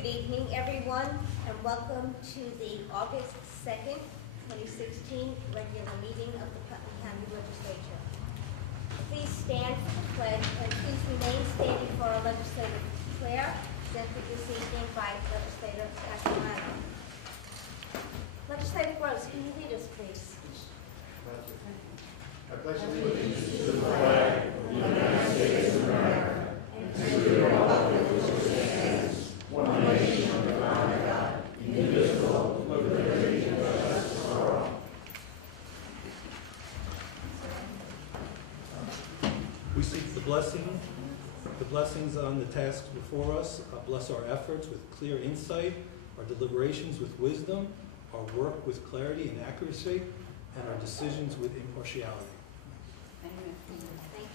Good evening, everyone, and welcome to the August 2nd, 2016 regular meeting of the Putnam County Legislature. Please stand for the pledge and please remain standing for our legislative prayer presented this evening by Legislator Castellano. Legislator Gross, can you lead us, please? I pledge allegiance to the flag of the United States of America and to the republic which stands one nation under God, indivisible, with liberty and justice for all. We seek the blessings on the tasks before us. Bless our efforts with clear insight, our deliberations with wisdom, our work with clarity and accuracy, and our decisions with impartiality. Amen. Thank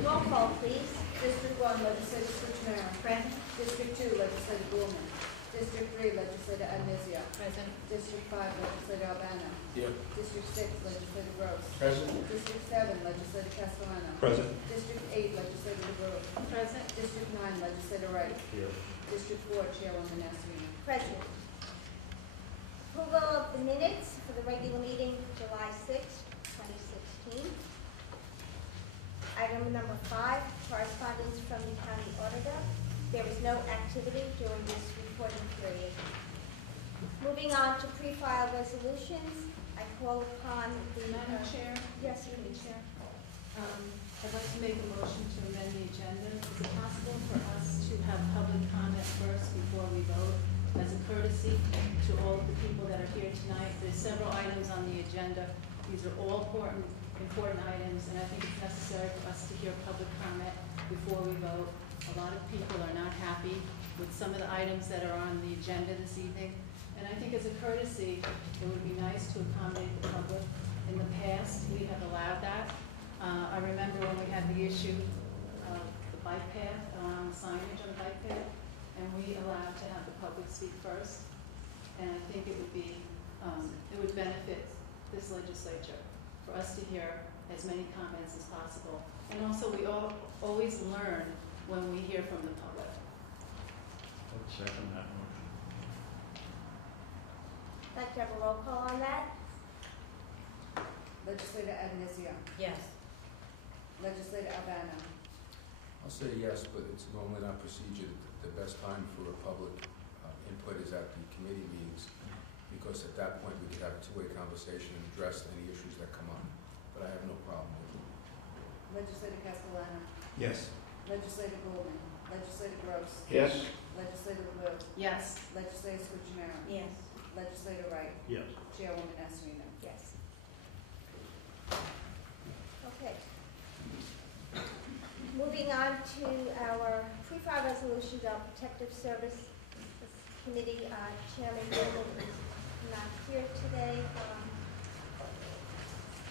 you. Roll call, please. District 1, Legislator Putnam. Present. District 2, Legislator Gorman. District 3, Legislator Anizia. Present. District 5, Legislator Albano. Here. District 6, Legislator Gross. Present. District 7, Legislator Castellano. Present. District 8, Legislator DeBrue. Present. District 9, Legislator Wright. Here. District 4, Chairwoman Nasrina. Present. Approval of the minutes for the regular meeting, July 6, 2016. Item number 5, correspondence from the county auditor. There is no activity during this reporting period. Moving on to pre-filed resolutions, I call upon the... Madam Chair? Yes, please. Chair. I'd like to make a motion to amend the agenda. Is it possible for us to have public comment first before we vote? As a courtesy to all of the people that are here tonight, there's several items on the agenda. These are all important items, and I think it's necessary for us to hear public comment before we vote. A lot of people are not happy with some of the items that are on the agenda this evening, and I think as a courtesy, it would be nice to accommodate the public. In the past, we have allowed that. I remember when we had the issue of the bike path, signage on the bike path, and we allowed to have the public speak first. And I think it would be, it would benefit this legislature for us to hear as many comments as possible. And also, we always learn when we hear from the public. I'll second that motion. I'd like to have a roll call on that. Legislator Anizia. Yes. Legislator Albano. I'll say yes, but it's normally not procedure. The best time for a public input is at the committee meetings, because at that point we could have a two-way conversation and address any issues that come up. But I have no problem with it. Legislator Castellano. Yes. Legislator Gorman. Legislator Gross. Yes. Legislator DeBrue. Yes. Legislator Switchinero. Yes. Legislator Wright. Yes. Chairwoman Nasrina. Yes. Okay. Moving on to our pre-filed resolutions, our Protective Service Committee Chairman Gilbert is not here today.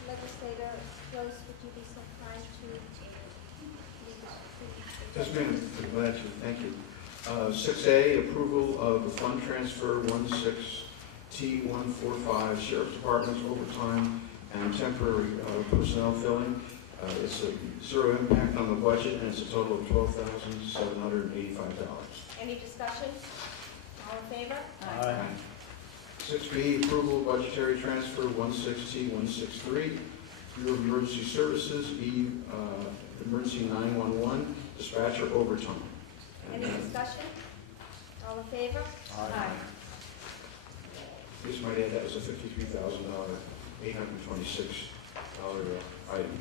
Legislator Gross, would you be so kind to lead us through? Yes, ma'am. I'm glad to. Thank you. 6A, approval of the fund transfer 16T145, Sheriff's Department's overtime and temporary personnel filling. It's a zero impact on the budget, and it's a total of $12,785. Any discussion? All in favor? Aye. 6B, approval of budgetary transfer 16T163, Bureau of Emergency Services, Emergency 911, dispatcher overtime. Any discussion? All in favor? Aye. Just might add, that was a $53,000, $826 item.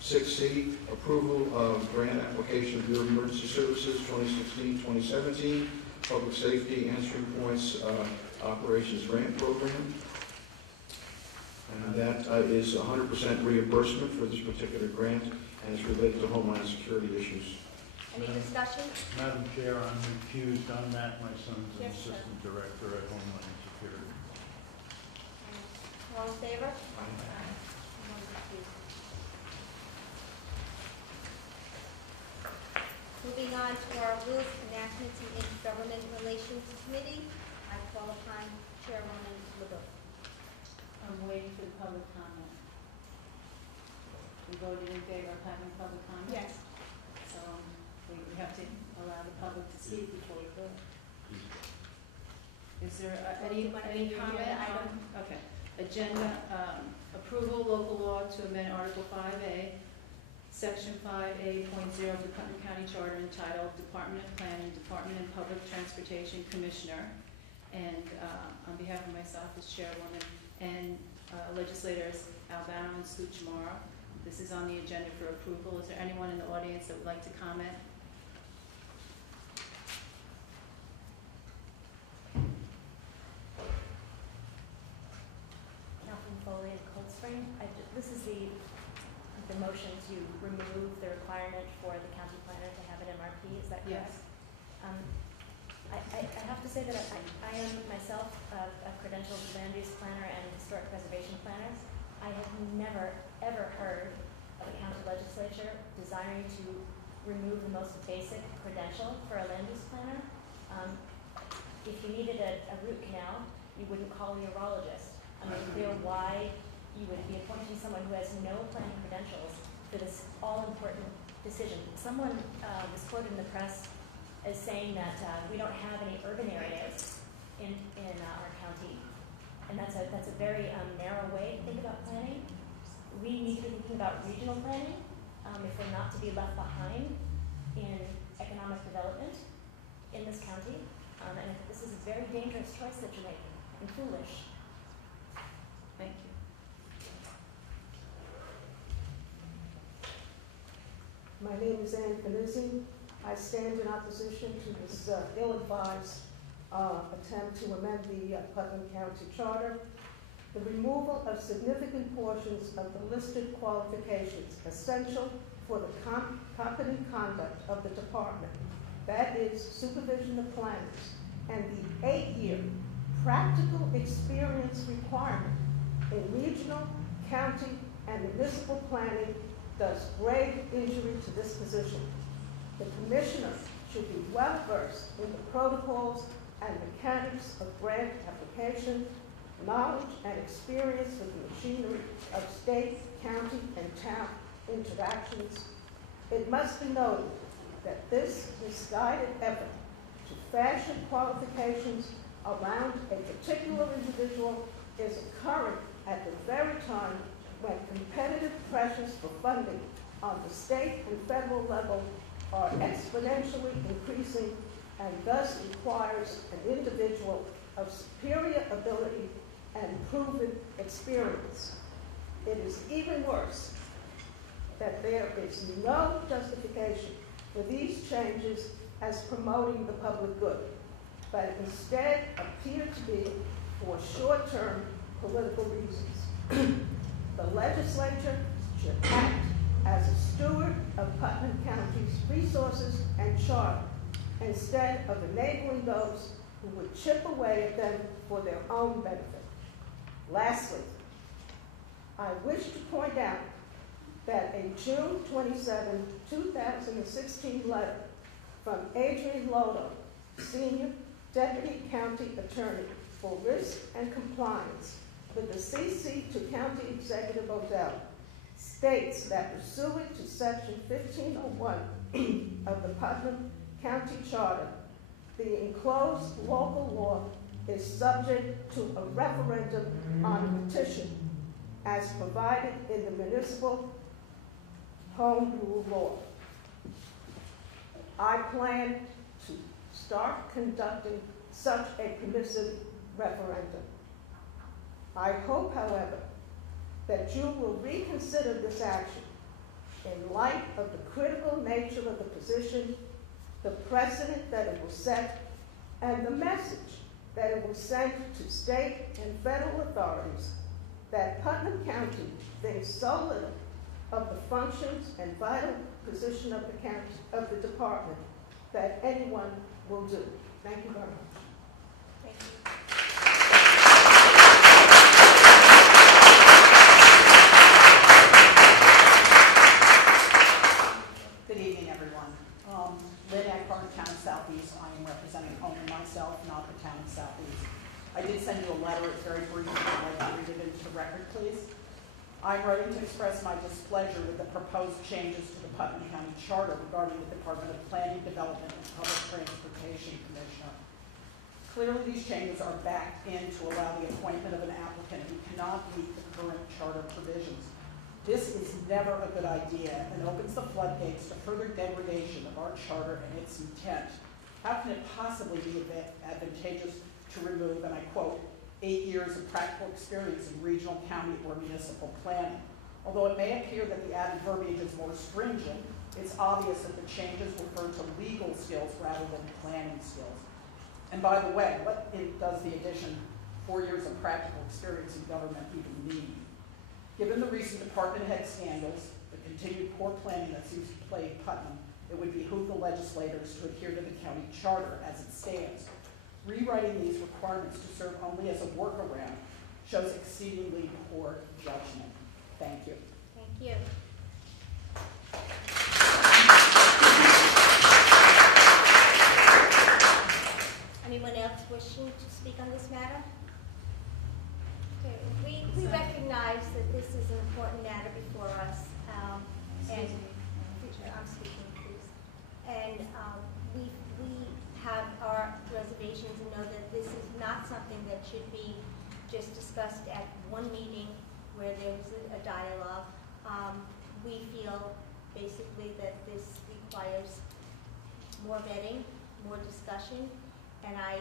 6C, approval of grant application Bureau of Emergency Services 2016-2017, Public Safety Answering Points Operations Grant Program. And that is 100% reimbursement for this particular grant, and it's related to Homeland Security issues. Any discussion? Madam Chair, I'm recused on that. My son's an Yes, sir. Assistant Director at Homeland Security. All in favor? Moving on to our Rules, Enactments, and Intergovernment Relations Committee, I call upon Chairwoman LeBeau. I'm waiting for the public comment. We voted in favor of having public comment? Yes. So I'm we have to allow the public to speak before we vote. Is there any comment on, okay, agenda, approval local law to amend Article 5A, Section 5A.0 of the Putnam County Charter entitled Department of Planning, Department of Public Transportation Commissioner, and on behalf of myself as chairwoman, and legislators Albano and Scutchmara. This is on the agenda for approval. Is there anyone in the audience that would like to comment? Foley in Cold Spring. This is the motion to remove the requirement for the county planner to have an MRP. Is that correct? Yes. I have to say that I am myself a credentialed land use planner and historic preservation planner. I have never ever heard of a county legislature desiring to remove the most basic credential for a land use planner. If you needed a root canal, you wouldn't call a urologist. I mean, clear why you would be appointing someone who has no planning credentials for this all-important decision. Someone was quoted in the press as saying that we don't have any urban areas in our county, and that's a very narrow way to think about planning. We need to be thinking about regional planning if we're not to be left behind in economic development in this county. And this is a very dangerous choice that you're making, and foolish. Thank you. My name is Ann Canizzi. I stand in opposition to this ill-advised attempt to amend the Putnam County Charter. The removal of significant portions of the listed qualifications essential for the competent conduct of the department, that is, supervision of planners, and the 8-year practical experience requirement in regional, county, and municipal planning does grave injury to this position. The commissioner should be well versed in the protocols and mechanics of grant application, knowledge and experience with the machinery of state, county, and town interactions. It must be noted that this misguided effort to fashion qualifications around a particular individual is occurring at the very time when competitive pressures for funding on the state and federal level are exponentially increasing, and thus requires an individual of superior ability and proven experience. It is even worse that there is no justification for these changes as promoting the public good, but instead appear to be for short-term political reasons. The legislature should act as a steward of Putnam County's resources and charter, instead of enabling those who would chip away at them for their own benefit. Lastly, I wish to point out that a June 27, 2016 letter from Adrian Lodo, Senior Deputy County Attorney for Risk and Compliance with the CC to County Executive Odell, states that pursuant to Section 1501 of the Putnam County Charter, the enclosed local law is subject to a referendum on a petition as provided in the municipal home rule law. I plan to start conducting such a permissive referendum. I hope, however, that you will reconsider this action in light of the critical nature of the position, the precedent that it will set, and the message that it will send to state and federal authorities that Putnam County thinks so little of the functions and vital position of the county, of the department, that anyone will do. Thank you very much. Thank you. Good evening, everyone. Lynn Eckhart, Town of Southeast. I am representing only myself, not the Town of Southeast. I did send you a letter. It's very brief. I'd like to read it into the record, please. I'm writing to express my displeasure with the proposed changes to the Putnam County Charter regarding the Department of Planning, Development, and Public Transportation Commissioner. Clearly, these changes are backed in to allow the appointment of an applicant who cannot meet the current charter provisions. This is never a good idea and opens the floodgates to further degradation of our charter and its intent. How can it possibly be advantageous to remove, and I quote, 8 years of practical experience in regional, county, or municipal planning? Although it may appear that the added verbiage is more stringent, it's obvious that the changes refer to legal skills rather than planning skills. And by the way, what does the addition 4 years of practical experience in government even mean? Given the recent department head scandals, the continued poor planning that seems to plague Putnam, it would behoove the legislators to adhere to the county charter as it stands. Rewriting these requirements to serve only as a workaround shows exceedingly poor judgment. Thank you. Thank you. Anyone else wishing to speak on this matter? Okay, we recognize that this is an important matter before us, and I'm speaking, please. And we have our reservations and know that this is not something that should be just discussed at one meeting where there's a dialogue. We feel basically that this requires more vetting, more discussion, and I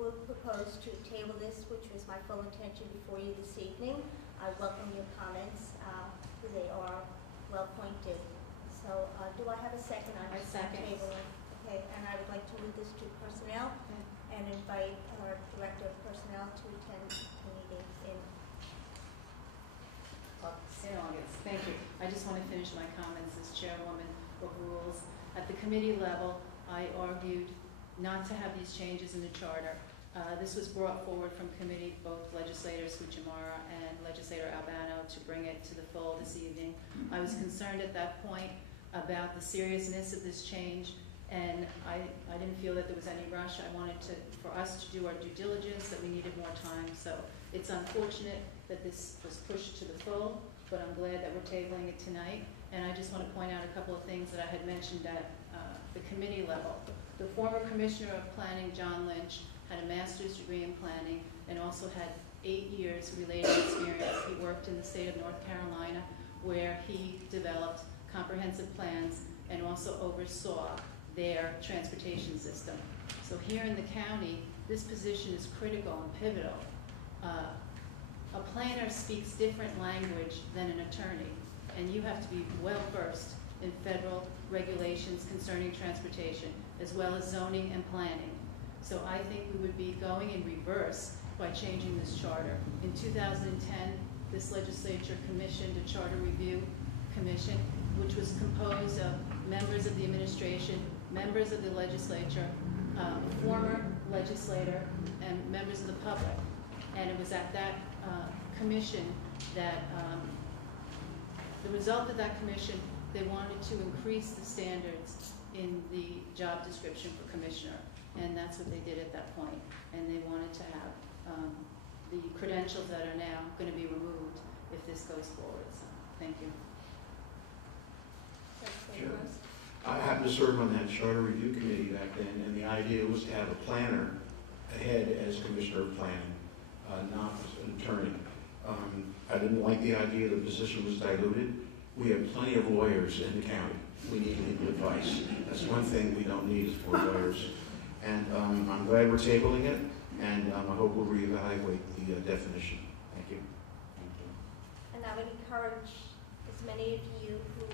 will propose to table this, which was my full intention before you this evening. I welcome your comments. They are well pointed. So do I have a second on this table? Okay, and I would like to move this to personnel and invite our Director of Personnel to attend the meeting in August. Thank you. I just want to finish my comments as Chairwoman of Rules. At the committee level, I argued not to have these changes in the charter. This was brought forward from committee, both legislator Suchamara and legislator Albano, to bring it to the fold this evening. I was concerned at that point about the seriousness of this change, and I didn't feel that there was any rush. I wanted for us to do our due diligence, that we needed more time. So it's unfortunate that this was pushed to the full, but I'm glad that we're tabling it tonight. And I just want to point out a couple of things that I had mentioned at the committee level. The former Commissioner of Planning, John Lynch, had a master's degree in planning and also had 8 years related experience. He worked in the state of North Carolina, where he developed comprehensive plans and also oversaw their transportation system. So here in the county, this position is critical and pivotal. A planner speaks different language than an attorney, and you have to be well versed in federal regulations concerning transportation, as well as zoning and planning. So I think we would be going in reverse by changing this charter. In 2010, this legislature commissioned a charter review commission, which was composed of members of the administration, members of the legislature, a former legislator, and members of the public. And it was at that commission that the result of that commission, they wanted to increase the standards in the job description for commissioner, and that's what they did at that point. And they wanted to have the credentials that are now going to be removed if this goes forward. So, thank you. Sure. I happened to serve on that charter review committee back then, and the idea was to have a planner ahead as commissioner of planning, not an attorney. I didn't like the idea the position was diluted. We have plenty of lawyers in the county. We need legal advice. That's one thing we don't need is more lawyers. And I'm glad we're tabling it, and I hope we'll reevaluate the definition. Thank you. And I would encourage as many of you who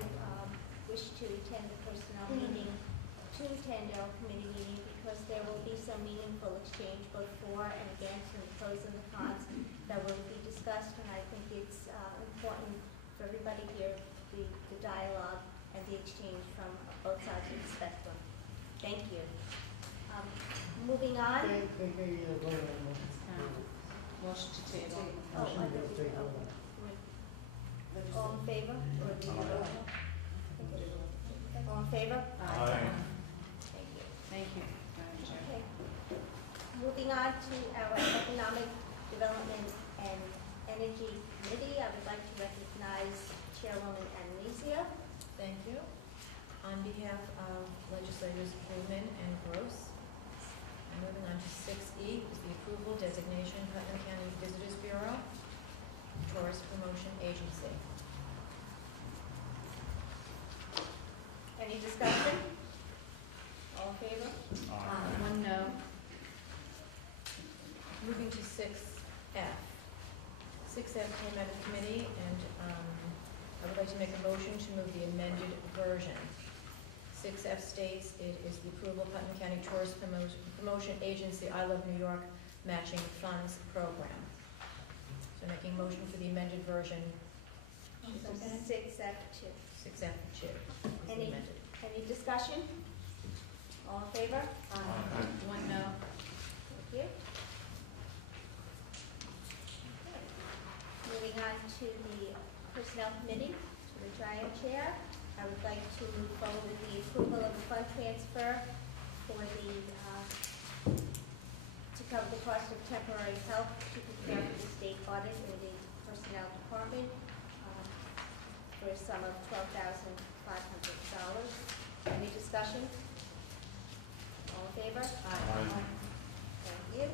wish to attend the personnel meeting to attend our committee meeting, because there will be some meaningful exchange both for and against, and the pros and the cons that will be discussed. And I think it's important for everybody here, the dialogue and the exchange from both sides of the spectrum. Thank you. Moving on. Motion to table. Oh, I thought we- All in favor? Or do you roll call? All in favor? Aye. Thank you. Thank you, Madam Chair. Okay. Moving on to our economic development and Energy Committee. I would like to recognize Chairwoman Annesia. Thank you. On behalf of legislators Pullman and Gross, I'm moving on to 6E, is the approval designation Putnam County Visitors Bureau, Tourist Promotion Agency. Any discussion? All in favor? One no. Moving to 6F. 6F came out of committee, and I would like to make a motion to move the amended version. 6F states it is the approval of Putnam County Tourist Promotion Agency I Love New York Matching Funds Program. So making a motion for the amended version. So 6F2. 6F2 is Any- amended. Any discussion? All in favor? One no. Thank you. Okay. Moving on to the Personnel Committee, to the Triad Chair. I would like to move forward with the approval of the fund transfer for the, to cover the cost of temporary help to prepare for the state audit in the Personnel Department, for a sum of $12,500. Any discussion? All in favor? Thank you.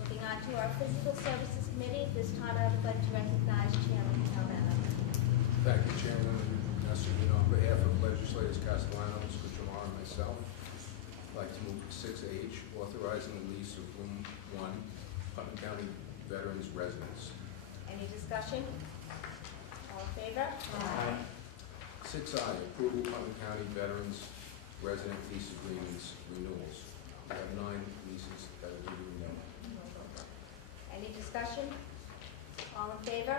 Moving on to our Physical Services Committee. At this time, I would like to recognize Chairman Calvano. Thank you, Chairwoman Nassarino. On behalf of legislators Castellano, Mr. Jamar, and myself, I'd like to move 6H, authorizing the lease of Room 1, Putnam County Veterans Residence. Any discussion? All in favor? 6I, approval Putnam County Veterans Resident Lease Agreements Renewals. We have 9 leases that are due to renew. Any discussion? All in favor?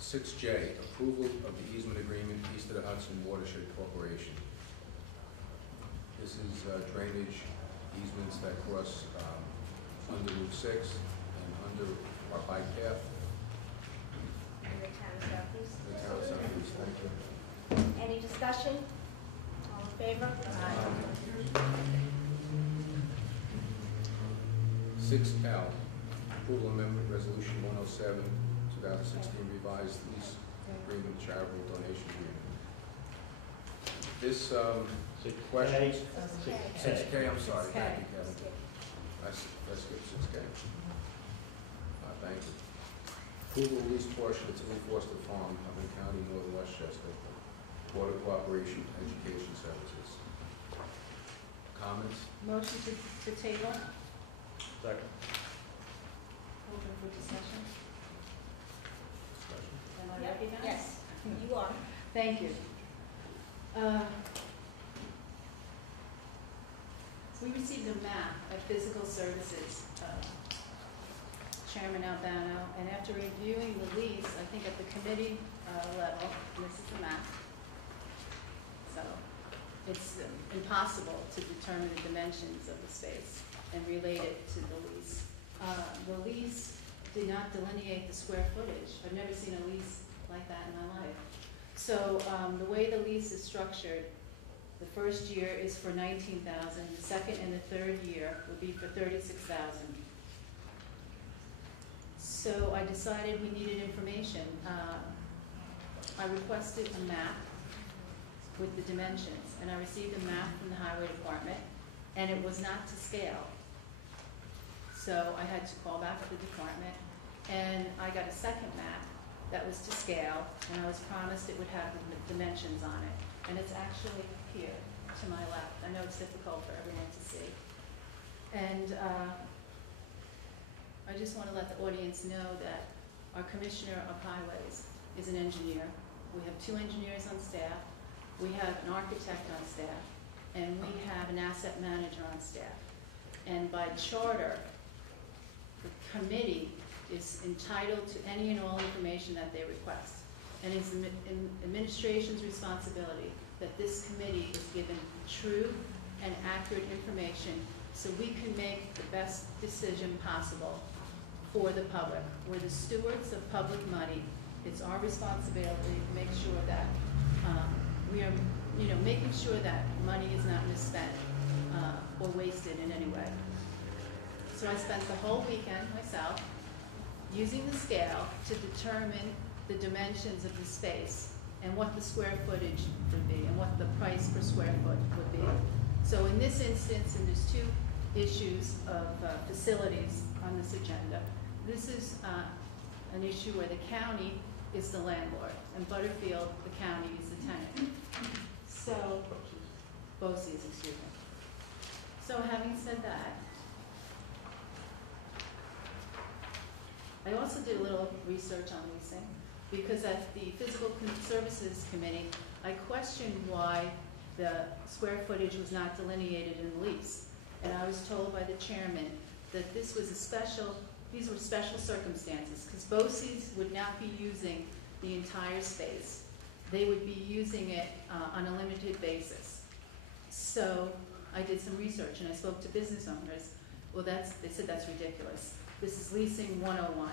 6J, approval of the easement agreement East of the Hudson Watershed Corporation. This is drainage easements that cross under Route 6 and under our bike path. In the town of Southeast. The town of Southeast, thank you. Any discussion? All in favor? 6L, approval amendment resolution 107, 2016 revised lease agreement charitable donation agreement. This question, 6K, I'm sorry, thank you, Kevin. I skipped 6K. Thank you. Approval of lease portion of Tilly Foster Farm, Hubbard County, Northern Westchester, Board of Cooperation Education Services. Comments? Motion to table. Second. Open for discussion. Discussion? Am I Yep. recognized? Yes, you are. Thank you. So we received a map of physical services, Chairman Albano, and after reviewing the lease, I think at the committee level, and this is the map, so it's impossible to determine the dimensions of the space and relate it to the lease. The lease did not delineate the square footage. I've never seen a lease like that in my life. So the way the lease is structured, the first year is for $19,000, the second and the third year would be for $36,000. So I decided we needed information. I requested a map with the dimensions, and I received a map from the Highway Department, and it was not to scale. So I had to call back to the department, and I got a second map that was to scale, and I was promised it would have the dimensions on it. And it's actually here to my left. I know it's difficult for everyone to see. And I just want to let the audience know that our Commissioner of Highways is an engineer. We have 2 engineers on staff. We have an architect on staff. And we have an asset manager on staff. And by charter, the committee is entitled to any and all information that they request. And it's the administration's responsibility that this committee is given true and accurate information so we can make the best decision possible for the public. We're the stewards of public money. It's our responsibility to make sure that we are, making sure that money is not misspent or wasted in any way. So I spent the whole weekend myself using the scale to determine the dimensions of the space and what the square footage would be and what the price per square foot would be. So in this instance, and there's two issues of facilities on this agenda, this is an issue where the county is the landlord and Butterfield, the county, is the tenant. So, BOCES, excuse me. So having said that, I also did a little research on leasing because at the Physical Services Committee, I questioned why the square footage was not delineated in the lease. And I was told by the chairman that this was these were special circumstances because BOCES would not be using the entire space. They would be using it on a limited basis. So I did some research and I spoke to business owners. Well, they said that's ridiculous. This is leasing 101.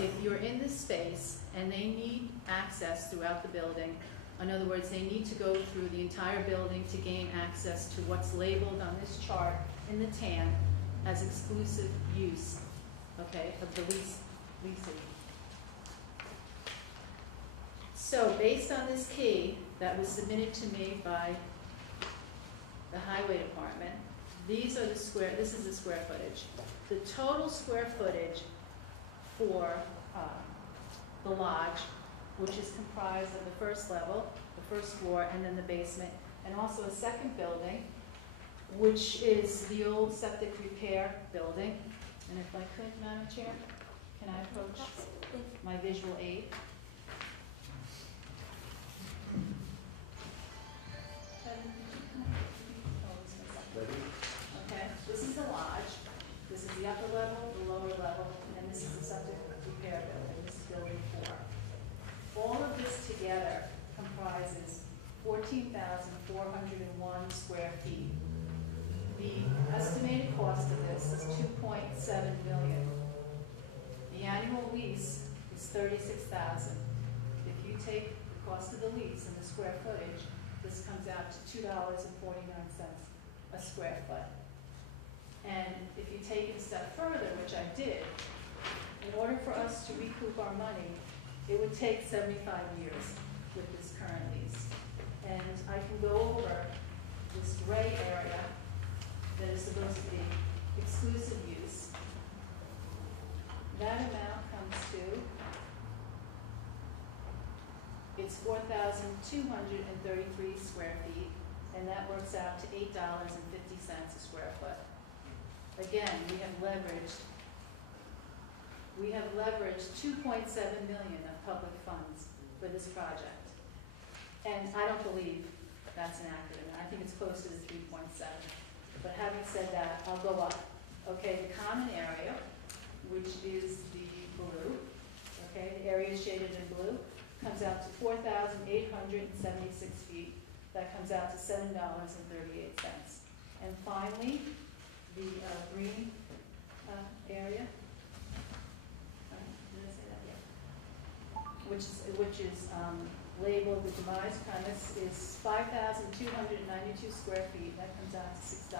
If you're in this space and they need access throughout the building, in other words, they need to go through the entire building to gain access to what's labeled on this chart in the tan as exclusive use, okay, of the leasing. So based on this key that was submitted to me by the highway department, this is the square footage. The total square footage for the lodge, which is comprised of the first level, the first floor, and then the basement, and also a second building, which is the old septic repair building. And if I could, Madam Chair, can I approach my visual aid? Okay, this is the lodge, this is the upper level, the lower level, and this is the septic repair building, this is building 4. All of this together comprises 14,401 square feet. The estimated cost of this is $2.7 million. The annual lease is $36,000. If you take the cost of the lease and the square footage, this comes out to $2.49 a square foot. And if you take it a step further, which I did, in order for us to recoup our money, it would take 75 years with this current lease. And I can go over this gray area that is supposed to be exclusive use. That amount comes to, it's 4,233 square feet, and that works out to $8.50 a square foot. Again, we have leveraged $2.7 million of public funds for this project. And I don't believe that's an accurate amount. I think it's close to the 3.7. But having said that, I'll go up. Okay, the common area, which is the blue, okay, the area shaded in blue, comes out to 4,876 feet. That comes out to $7.38. And finally, the green area, did I say that? Yeah. Which is labeled the demise premise is 5,292 square feet. That comes out to $6.80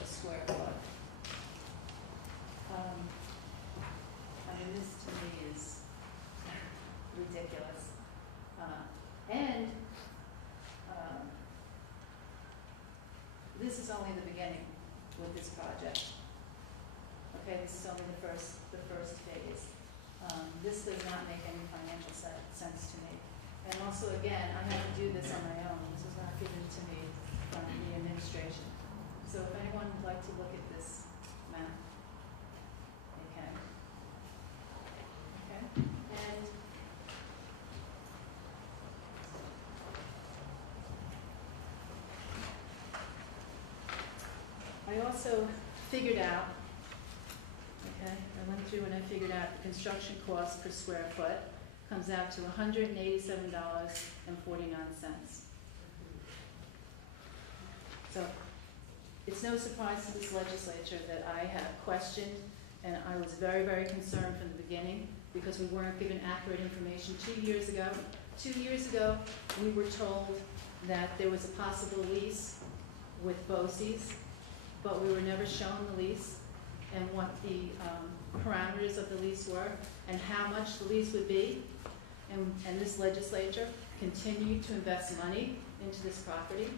a square foot. I mean, this to me is ridiculous. This is only the beginning with this project. Okay, this is only the first phase. This does not make any financial sense to me. And also, again, I had to do this on my own. This was not given to me from the administration. So if anyone would like to look at this map, they can. Okay? And I also figured out, okay, I went through and I figured out the construction cost per square foot comes out to $187.49. So it's no surprise to this legislature that I have questioned, and I was very, very concerned from the beginning because we weren't given accurate information 2 years ago. 2 years ago, we were told that there was a possible lease with BOCES, but we were never shown the lease. and what the parameters of the lease were and how much the lease would be. And this legislature continued to invest money into this property.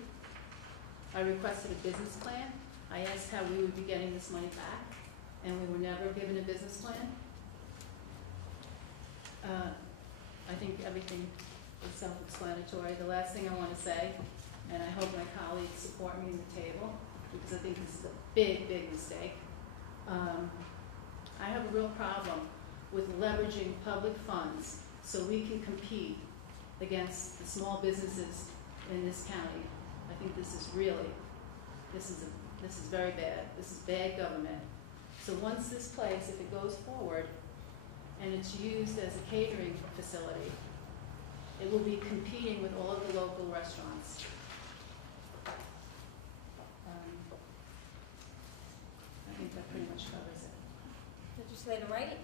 I requested a business plan. I asked how we would be getting this money back, and we were never given a business plan. I think everything is self-explanatory. The last thing I want to say, and I hope my colleagues support me in the table, because I think this is a big, big mistake. I have a real problem with leveraging public funds so we can compete against the small businesses in this county. I think this is really, this is very bad. This is bad government. So once this place, if it goes forward, and it's used as a catering facility, it will be competing with all of the local restaurants. I think that pretty much covers it. Legislator Wright?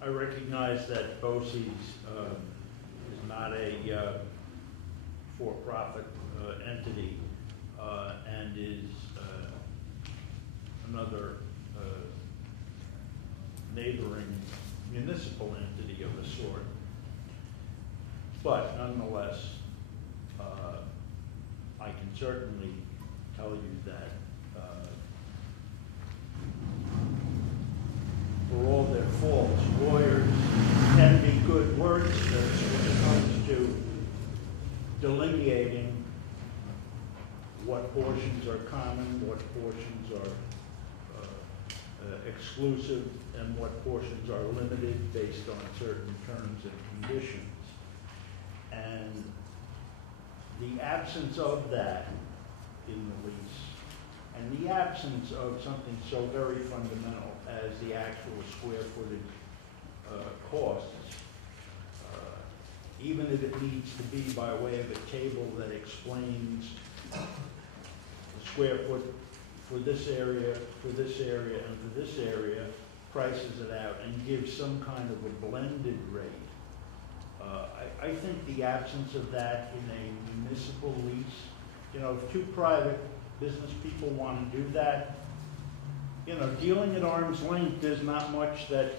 I recognize that BOCES is not a for-profit entity and is another neighboring municipal entity of a sort. But nonetheless, I can certainly tell you that for all their faults, lawyers can be good wordsmiths when it comes to delineating what portions are common, what portions are exclusive, and what portions are limited based on certain terms and conditions. And the absence of that in the lease, and the absence of something so very fundamental as the actual square footage costs, even if it needs to be by way of a table that explains the square foot for this area, and for this area, prices it out and gives some kind of a blended rate. I think the absence of that in a municipal lease, you know, if two private business people want to do that, you know, dealing at arm's length, there's not much that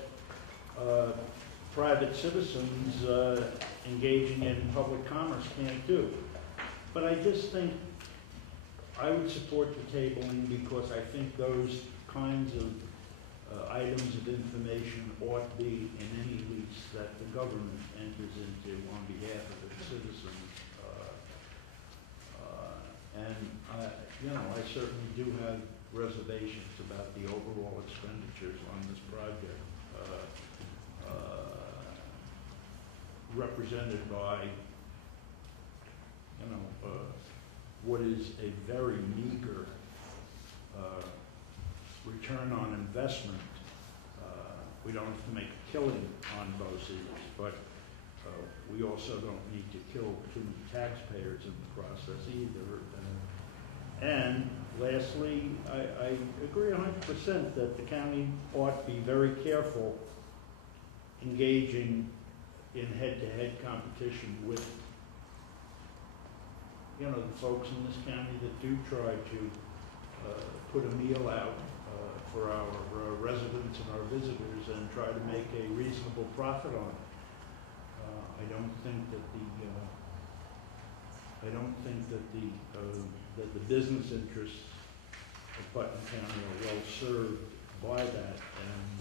private citizens engaging in public commerce can't do. But I just think I would support the tabling because I think those kinds of items of information ought to be in any lease that the government enters into on behalf of its citizens. You know, I certainly do have reservations about the overall expenditures on this project, represented by, you know, what is a very meager return on investment. We don't have to make a killing on BOCES, but we also don't need to kill too many taxpayers in the process either. And lastly, I agree 100% that the county ought to be very careful engaging in head-to-head competition with, you know, the folks in this county that do try to put a meal out for our residents and our visitors and try to make a reasonable profit on it. I don't think that the business interests of Putnam County are well served by that, and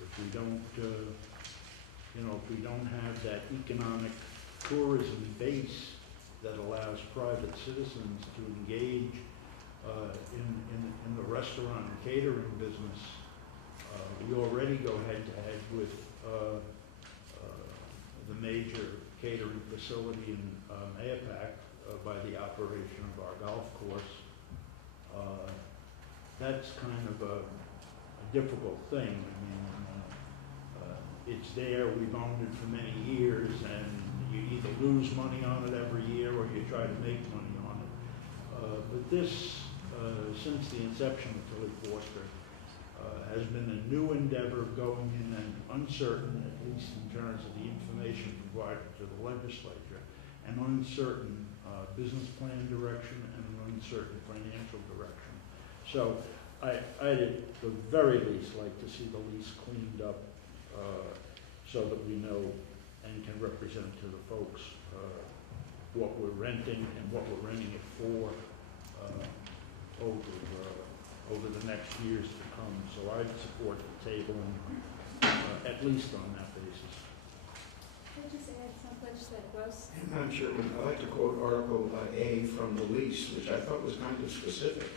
if we don't, you know, if we don't have that economic tourism base that allows private citizens to engage in the restaurant and catering business, we already go head-to-head with the major catering facility in Mayapack by the operation of our golf course. That's kind of a difficult thing. I mean, it's there, we've owned it for many years, and you either lose money on it every year or you try to make money on it. But this, since the inception of Tilly Foster, has been a new endeavor going in and uncertain, at least in terms of the information provided to the legislature, an uncertain business plan direction and an uncertain financial direction. So I'd at the very least like to see the lease cleaned up so that we know and can represent to the folks what we're renting and what we're renting it for over the next years to come. So I'd support the tabling at least on that basis. Could you just add some legislative gross? Madam Chairman, I'd like to quote Article A from the lease, which I thought was kind of specific.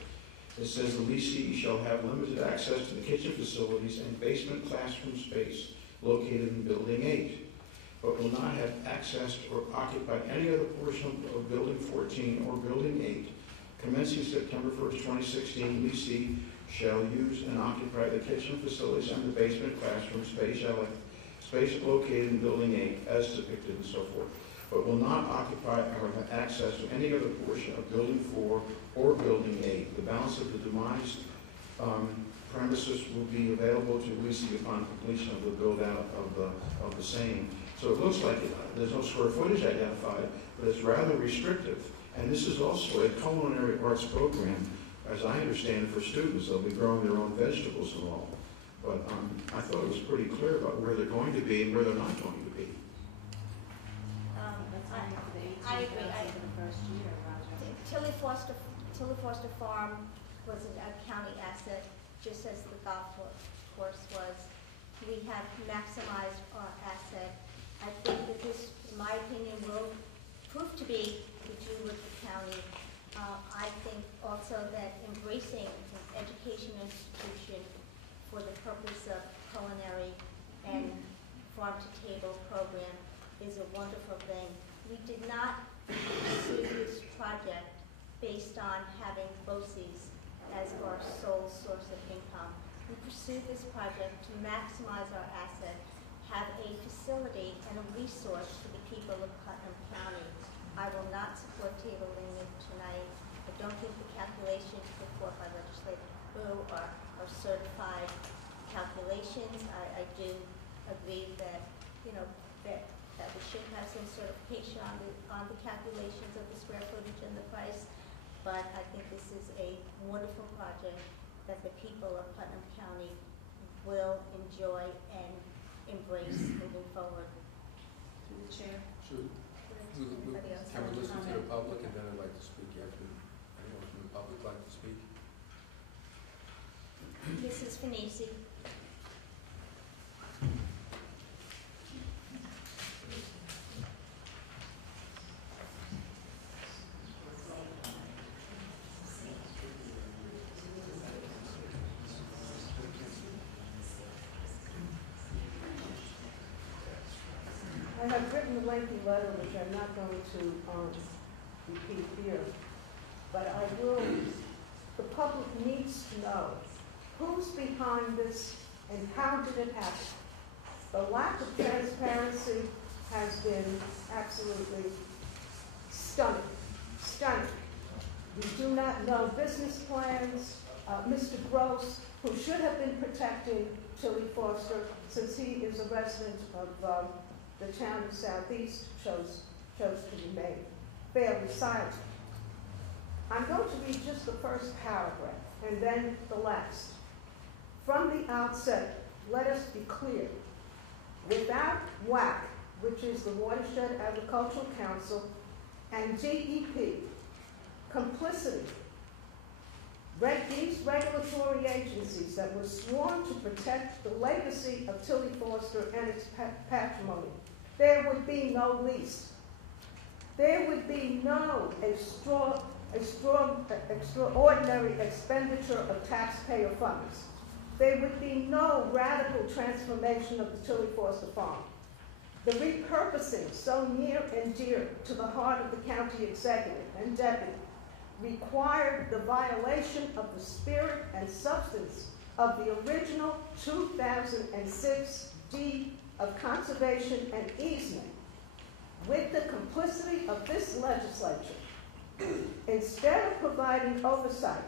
It says the leasee shall have limited access to the kitchen facilities and basement classroom space located in Building 8, but will not have accessed or occupied any other portion of Building 14 or Building 8. Commencing September 1st, 2016, leasee shall use and occupy the kitchen facilities and the basement classroom space located in Building 8 as depicted and so forth, but will not occupy or have access to any other portion of Building 4 or Building 8. The balance of the demised premises will be available to leasee upon completion of the build-out of the same. So it looks like there's no square footage identified, but it's rather restrictive. And this is also a culinary arts program, as I understand it, for students. They'll be growing their own vegetables and all. But I thought it was pretty clear about where they're going to be and where they're not going to be. I agree. For the first year, Roger. Tilly Foster Farm was a county asset, just as the golf course was. We have maximized our asset. I think that this, in my opinion, will prove to be the jewel of the county. I think also that embracing an education institution for the purpose of culinary and farm-to-table program is a wonderful thing. We did not pursue this project based on having BOCES as our sole source of income. We pursued this project to maximize our asset, have a facility and a resource for the people of Putnam County. I will not support tabling it tonight. I don't think the calculations put forth by Legislator Boo are certified calculations. I do agree that, that we should have some certification on the calculations of the square footage and the price, but I think this is a wonderful project that the people of Putnam County will enjoy and embrace moving forward. Through the chair. Should Anybody else can have we a listen to comment? the public, and then I'd like to speak after anyone from the public like to speak? Mrs. Finesi. I have written a lengthy letter, which I'm not going to repeat here, but I will, the public needs to know who's behind this and how did it happen. The lack of transparency has been absolutely stunning, stunning. We do not know business plans. Mr. Gross, who should have been protecting Tilly Foster, since he is a resident of the town of Southeast, chose to remain fairly silent. I'm going to read just the first paragraph and then the last. From the outset, let us be clear. Without WAC, which is the Watershed Agricultural Council, and DEP, complicity, these regulatory agencies that were sworn to protect the legacy of Tilly Foster and its patrimony, there would be no lease. There would be no extraordinary expenditure of taxpayer funds. There would be no radical transformation of the Tilly Foster Farm. The repurposing, so near and dear to the heart of the county executive and deputy, required the violation of the spirit and substance of the original 2006 deed of conservation and easement. With the complicity of this legislature, instead of providing oversight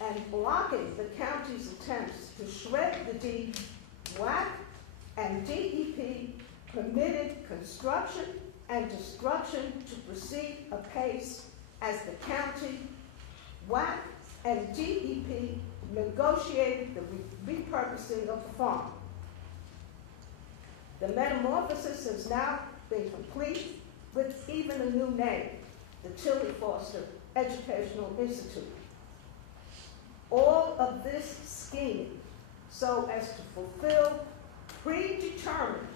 and blocking the county's attempts to shred the deed, WAC and DEP permitted construction and destruction to proceed apace as the county, WAC, and DEP negotiated the repurposing of the farm. The metamorphosis has now been complete with even a new name, the Tilly Foster Educational Institute. All of this scheming so as to fulfill predetermined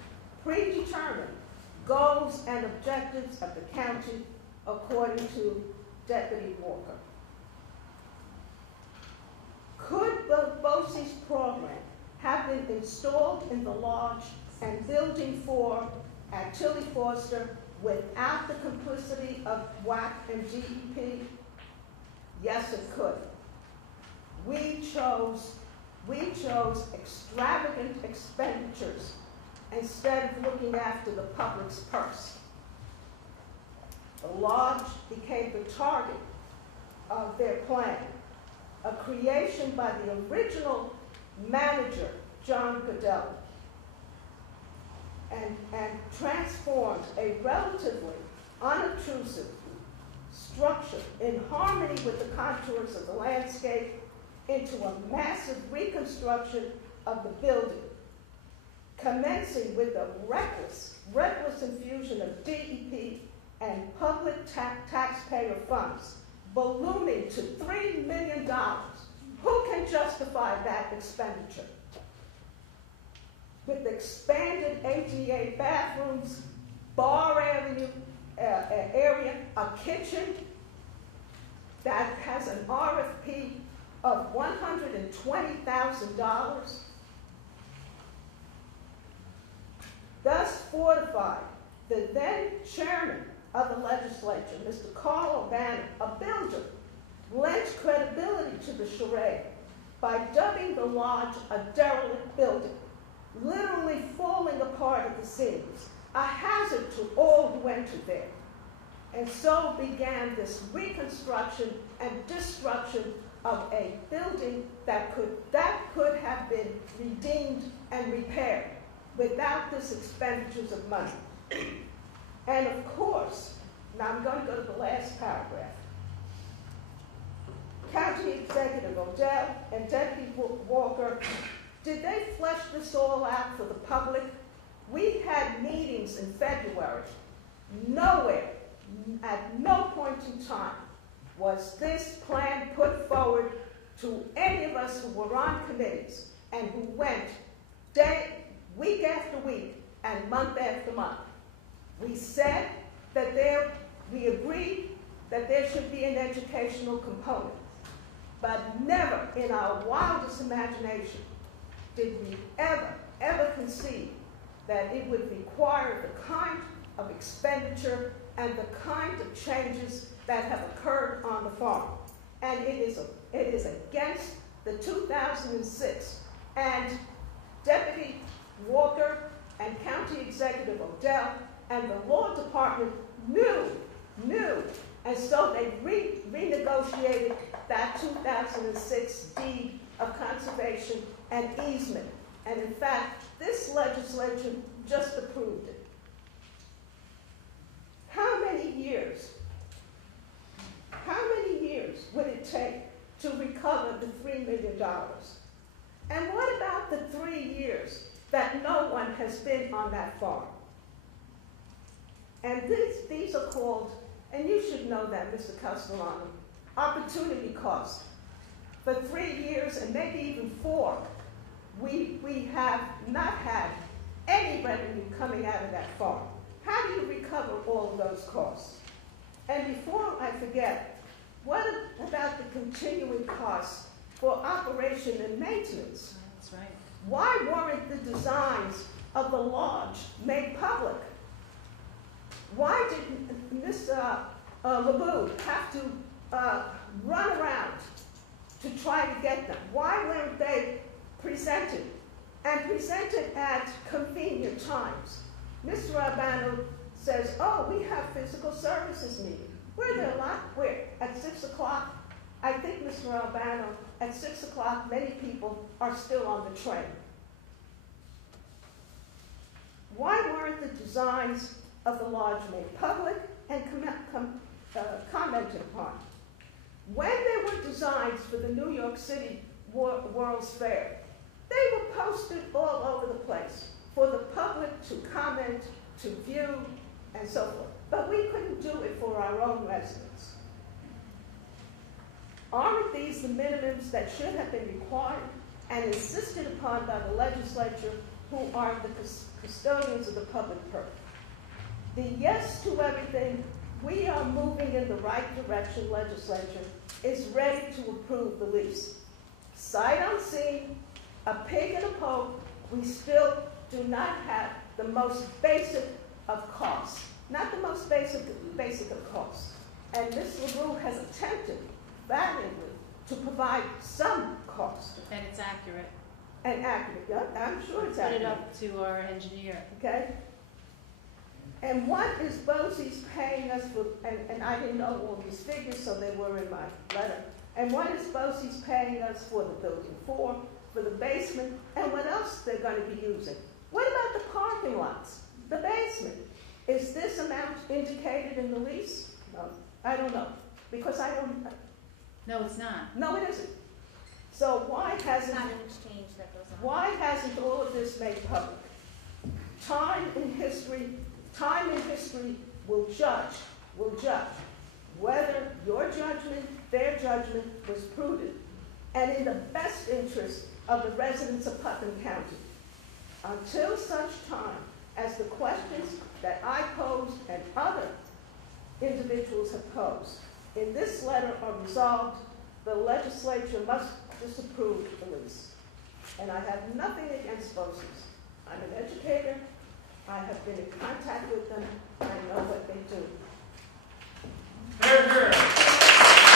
goals and objectives of the county, according to Deputy Walker. Could the BOCES program have been installed in the lodge and building 4 at Tilly Foster without the complicity of WAC and DEP? Yes, it could. We chose extravagant expenditures instead of looking after the public's purse. The lodge became the target of their plan, a creation by the original manager, John Goodell, and transformed a relatively unobtrusive structure in harmony with the contours of the landscape into a massive reconstruction of the building, commencing with a reckless infusion of DEP and public taxpayer funds, ballooning to $3 million. Who can justify that expenditure? With expanded ADA bathrooms, bar area, a kitchen that has an RFP of $120,000, thus fortified the then chairman of the legislature, Mr. Carl O'Bannon, a builder, lent credibility to the charade by dubbing the lodge a derelict building, literally falling apart at the seams, a hazard to all who entered there. And so began this reconstruction and destruction of a building that could have been redeemed and repaired without this expenditures of money. And of course, now I'm going to go to the last paragraph. County Executive Odell and Deputy Walker, did they flesh this all out for the public? We had meetings in February. Nowhere, at no point in time, was this plan put forward to any of us who were on committees and who went week after week and month after month. We said that we agreed that there should be an educational component, but never in our wildest imagination did we ever conceive that it would require the kind of expenditure and the kind of changes that have occurred on the farm. And it is against the 2006. And Deputy Walker and County Executive Odell and the law department knew, and so they renegotiated that 2006 deed of conservation and easement. And in fact, this legislature just approved it. How many years would it take to recover the $3 million? And what about the 3 years that no one has been on that farm? And these are called, and you should know that, Mr. Castellano, opportunity costs. For 3 years and maybe even 4, we have not had any revenue coming out of that farm. How do you recover all of those costs? And before I forget, what about the continuing costs for operation and maintenance? That's right. Why weren't the designs of the lodge made public? Why did Mr. LeBou have to run around to try to get them? Why weren't they presented at convenient times? Mr. Albano says, oh, we have physical services meeting. Were there a lot? Where? At 6 o'clock? I think, Mr. Albano, at 6 o'clock, many people are still on the train. Why weren't the designs of the lodge made public and commented upon? When they were designed, signs for the New York City World's Fair. They were posted all over the place for the public to comment, to view, and so forth. But we couldn't do it for our own residents. Aren't these the minimums that should have been required and insisted upon by the legislature, who are the custodians of the public purse? The yes to everything, we are moving in the right direction, legislature, is ready to approve the lease. Sight unseen, a pig in a poke, we still do not have the most basic of costs. Not the most basic of costs. And Ms. LaRue has attempted valiantly to provide some cost. And it's accurate. And accurate, yeah, I'm sure it's Put accurate. it up to our engineer. Okay? And what is BOCES paying us for, and I didn't know all these figures, so they were in my letter. And what is BOCES paying us for the building, for the basement, and what else they're going to be using? What about the parking lots, the basement? Is this amount indicated in the lease? No, I don't know, because I don't. No, it's not. No, it isn't. So why It's hasn't? not an exchange that goes on. Why hasn't all of this made public? Time in history will judge whether your judgment, their judgment was prudent and in the best interest of the residents of Putnam County. Until such time as the questions that I posed and other individuals have posed in this letter are resolved, the legislature must disapprove the lease. And I have nothing against BOCES. I'm an educator. I have been in contact with them. I know what they do. Hear, hear.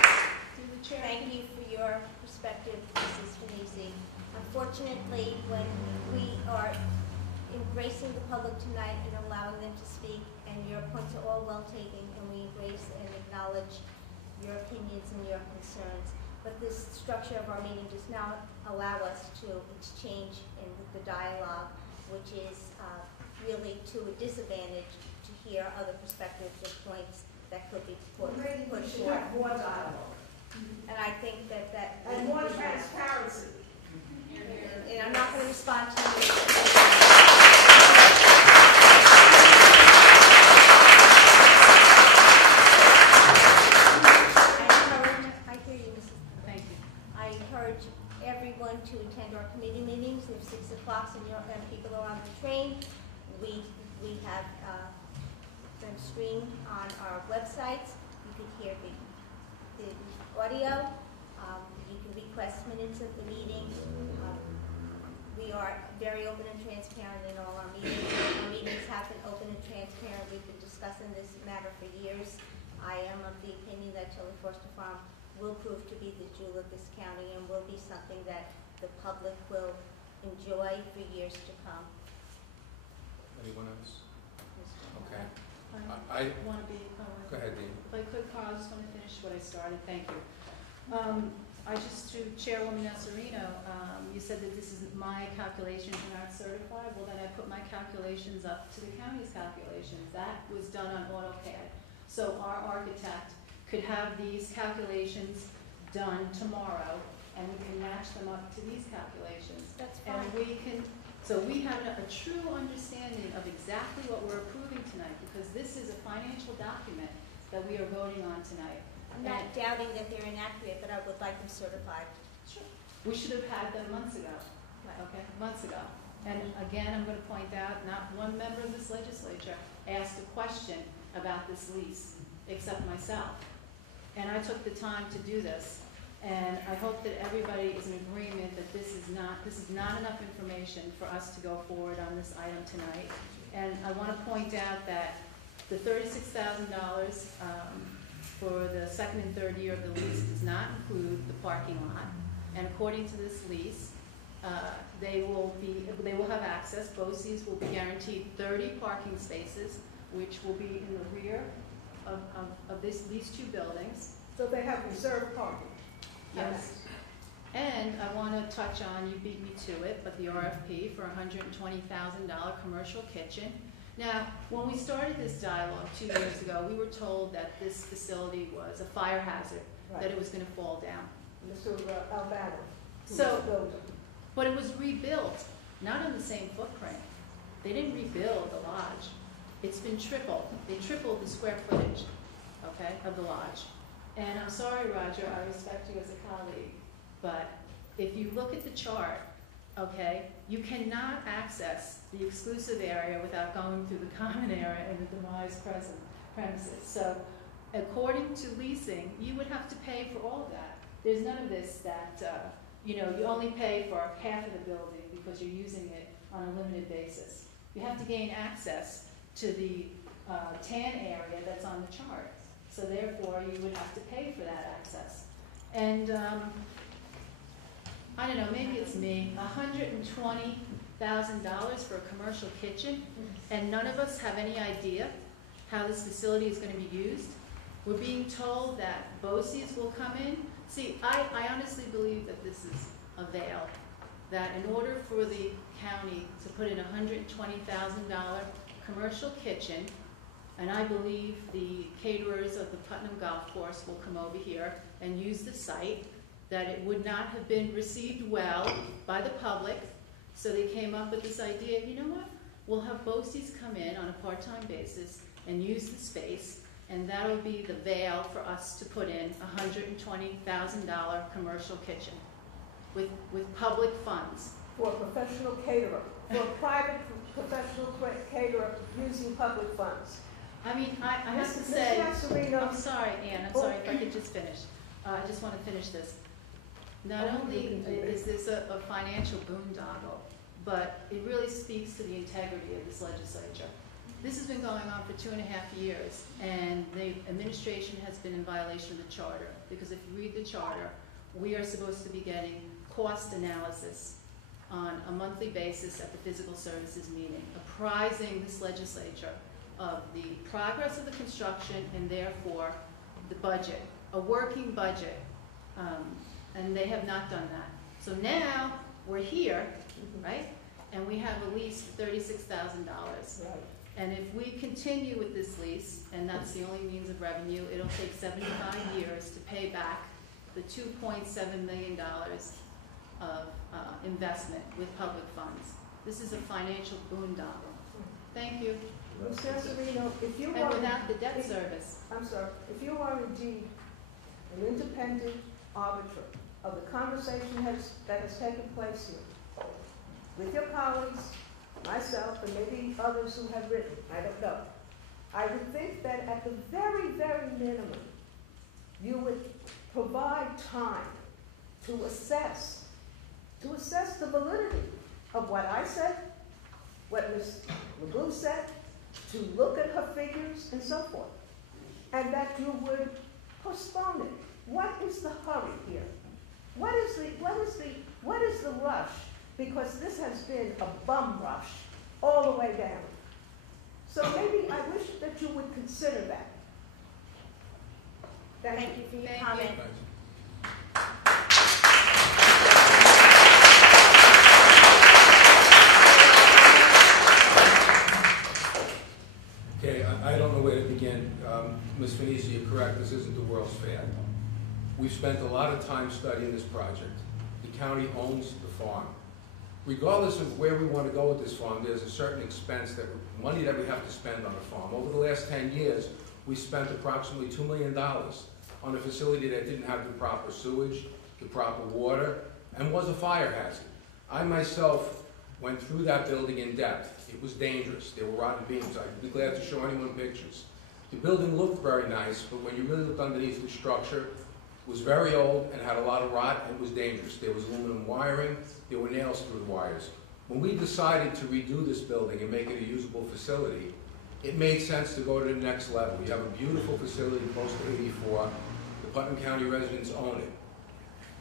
Thank you for your perspective, Mrs. Finisi. Unfortunately, when we are embracing the public tonight and allowing them to speak, and your points are all well taken, and we embrace and acknowledge your opinions and your concerns. But this structure of our meeting does not allow us to exchange in the dialogue, which is really to a disadvantage to hear other perspectives or points that could be put We should forth. have more dialogue And I think that and more transparency. and I'm not going to respond to you. I hear you, Mrs. Thank you. I encourage everyone to attend our committee meetings. They're 6 o'clock, and people are on the train. We have them streamed on our websites. You can hear the audio. You can request minutes of the meeting. We are very open and transparent in all our meetings. Our meetings have been open and transparent. We've been discussing this matter for years. I am of the opinion that Tilly Forster Farm will prove to be the jewel of this county and will be something that the public will enjoy for years to come. Anyone else? Okay. I want to be. Go ahead, Dean. If I could, Carl, I just want to finish what I started. Thank you. To Chairwoman Nassarino, you said that this is my calculations are not certified. Well, then I put my calculations up to the county's calculations. That was done on AutoCAD. So our architect could have these calculations done tomorrow, and we can match them up to these calculations. That's And fine. so we have a true understanding of exactly what we're approving tonight, because this is a financial document that we are voting on tonight. I'm not doubting that they're inaccurate, but I would like them certified. Sure. We should have had them months ago, okay, months ago. And again, I'm going to point out, not one member of this legislature asked a question about this lease, except myself. And I took the time to do this. And I hope that everybody is in agreement that this is not enough information for us to go forward on this item tonight. And I want to point out that the $36,000 for the second and third year of the lease does not include the parking lot. And according to this lease, they will have access. BOCES will be guaranteed 30 parking spaces, which will be in the rear of these two buildings. So they have reserved parking. Yes. And I want to touch on, you beat me to it, but the RFP for $120,000 commercial kitchen. Now, when we started this dialogue 2 years ago, we were told that this facility was a fire hazard, Right. that it was going to fall down. Mr. Albano. who So- was building. But it was rebuilt, not on the same footprint. They didn't rebuild the lodge. It's been tripled. They tripled the square footage, okay, of the lodge. And I'm sorry, Roger, I respect you as a colleague, but if you look at the chart, okay, you cannot access the exclusive area without going through the common area and the demised premises. So according to leasing, you would have to pay for all of that. There's none of this that, you know, you only pay for half of the building because you're using it on a limited basis. You have to gain access to the tan area that's on the chart. So therefore, you would have to pay for that access. And I don't know, maybe it's me, $120,000 for a commercial kitchen, and none of us have any idea how this facility is going to be used. We're being told that BOCES will come in. See, I honestly believe that this is a veil, that in order for the county to put in a $120,000 commercial kitchen, and I believe the caterers of the Putnam Golf Course will come over here and use the site, that it would not have been received well by the public, so they came up with this idea, you know what, we'll have BOCES come in on a part-time basis and use the space, and that'll be the veil for us to put in a $120,000 commercial kitchen with public funds. For a professional caterer, for a private professional caterer using public funds. I mean, I have to Ms. say, Gasparino, I'm sorry, Ann, I'm sorry, if I could just finish. I just want to finish this. Not only is this a financial boondoggle, but it really speaks to the integrity of this legislature. This has been going on for 2.5 years, and the administration has been in violation of the charter, because if you read the charter, we are supposed to be getting cost analysis on a monthly basis at the physical services meeting, apprising this legislature of the progress of the construction and therefore the budget, a working budget, and they have not done that. So now we're here, right? And we have a lease for $36,000. right. And if we continue with this lease, and that's the only means of revenue, it'll take 75 years to pay back the $2.7 million of investment with public funds. This is a financial boondoggle. Thank you. Ms. Gasparino, if you And are, without the debt service. I'm sorry, if you are indeed an independent arbiter of the conversation that has taken place here, with your colleagues, myself, and maybe others who have written, I don't know, I would think that at the very, very minimum, you would provide time to assess the validity of what I said, what Ms. LeBeau said, to look at her figures and so forth, and that you would postpone it. What is the hurry here? What is the rush? Because this has been a bum rush all the way down. So maybe I wish that you would consider that. Thank you for your Thank you. comment. Okay, I don't know where to begin. Ms. Finisi, you're correct, this isn't the World's Fair. We've spent a lot of time studying this project. The county owns the farm. Regardless of where we want to go with this farm, there's a certain expense, money that we have to spend on the farm. Over the last 10 years, we spent approximately $2 million on a facility that didn't have the proper sewage, the proper water, and was a fire hazard. I myself went through that building in depth. It was dangerous. There were rotten beams. I'd be glad to show anyone pictures. The building looked very nice, but when you really looked underneath the structure, it was very old and had a lot of rot and was dangerous. There was aluminum wiring. There were nails through the wires. When we decided to redo this building and make it a usable facility, it made sense to go to the next level. We have a beautiful facility close to 84. The Putnam County residents own it.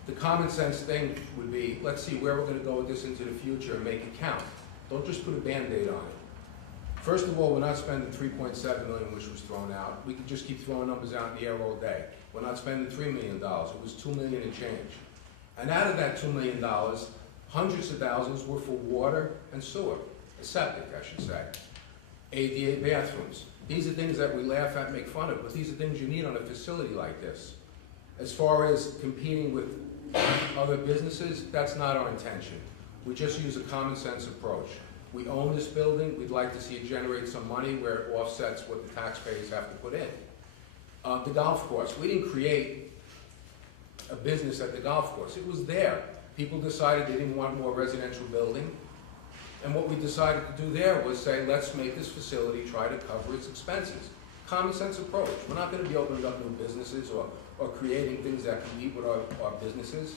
The common sense thing would be, let's see where we're going to go with this into the future and make it count. Don't just put a Band-Aid on it. First of all, we're not spending $3.7 million, which was thrown out. We could just keep throwing numbers out in the air all day. We're not spending $3 million. It was $2 million and change. And out of that $2 million, hundreds of thousands were for water and sewer, septic, I should say. ADA bathrooms. These are things that we laugh at and make fun of, but these are things you need on a facility like this. As far as competing with other businesses, that's not our intention. We just use a common sense approach. We own this building, we'd like to see it generate some money where it offsets what the taxpayers have to put in. The golf course, we didn't create a business at the golf course, it was there. People decided they didn't want more residential building, and what we decided to do there was say, let's make this facility try to cover its expenses. Common sense approach. We're not going to be opening up new businesses or creating things that compete with our businesses.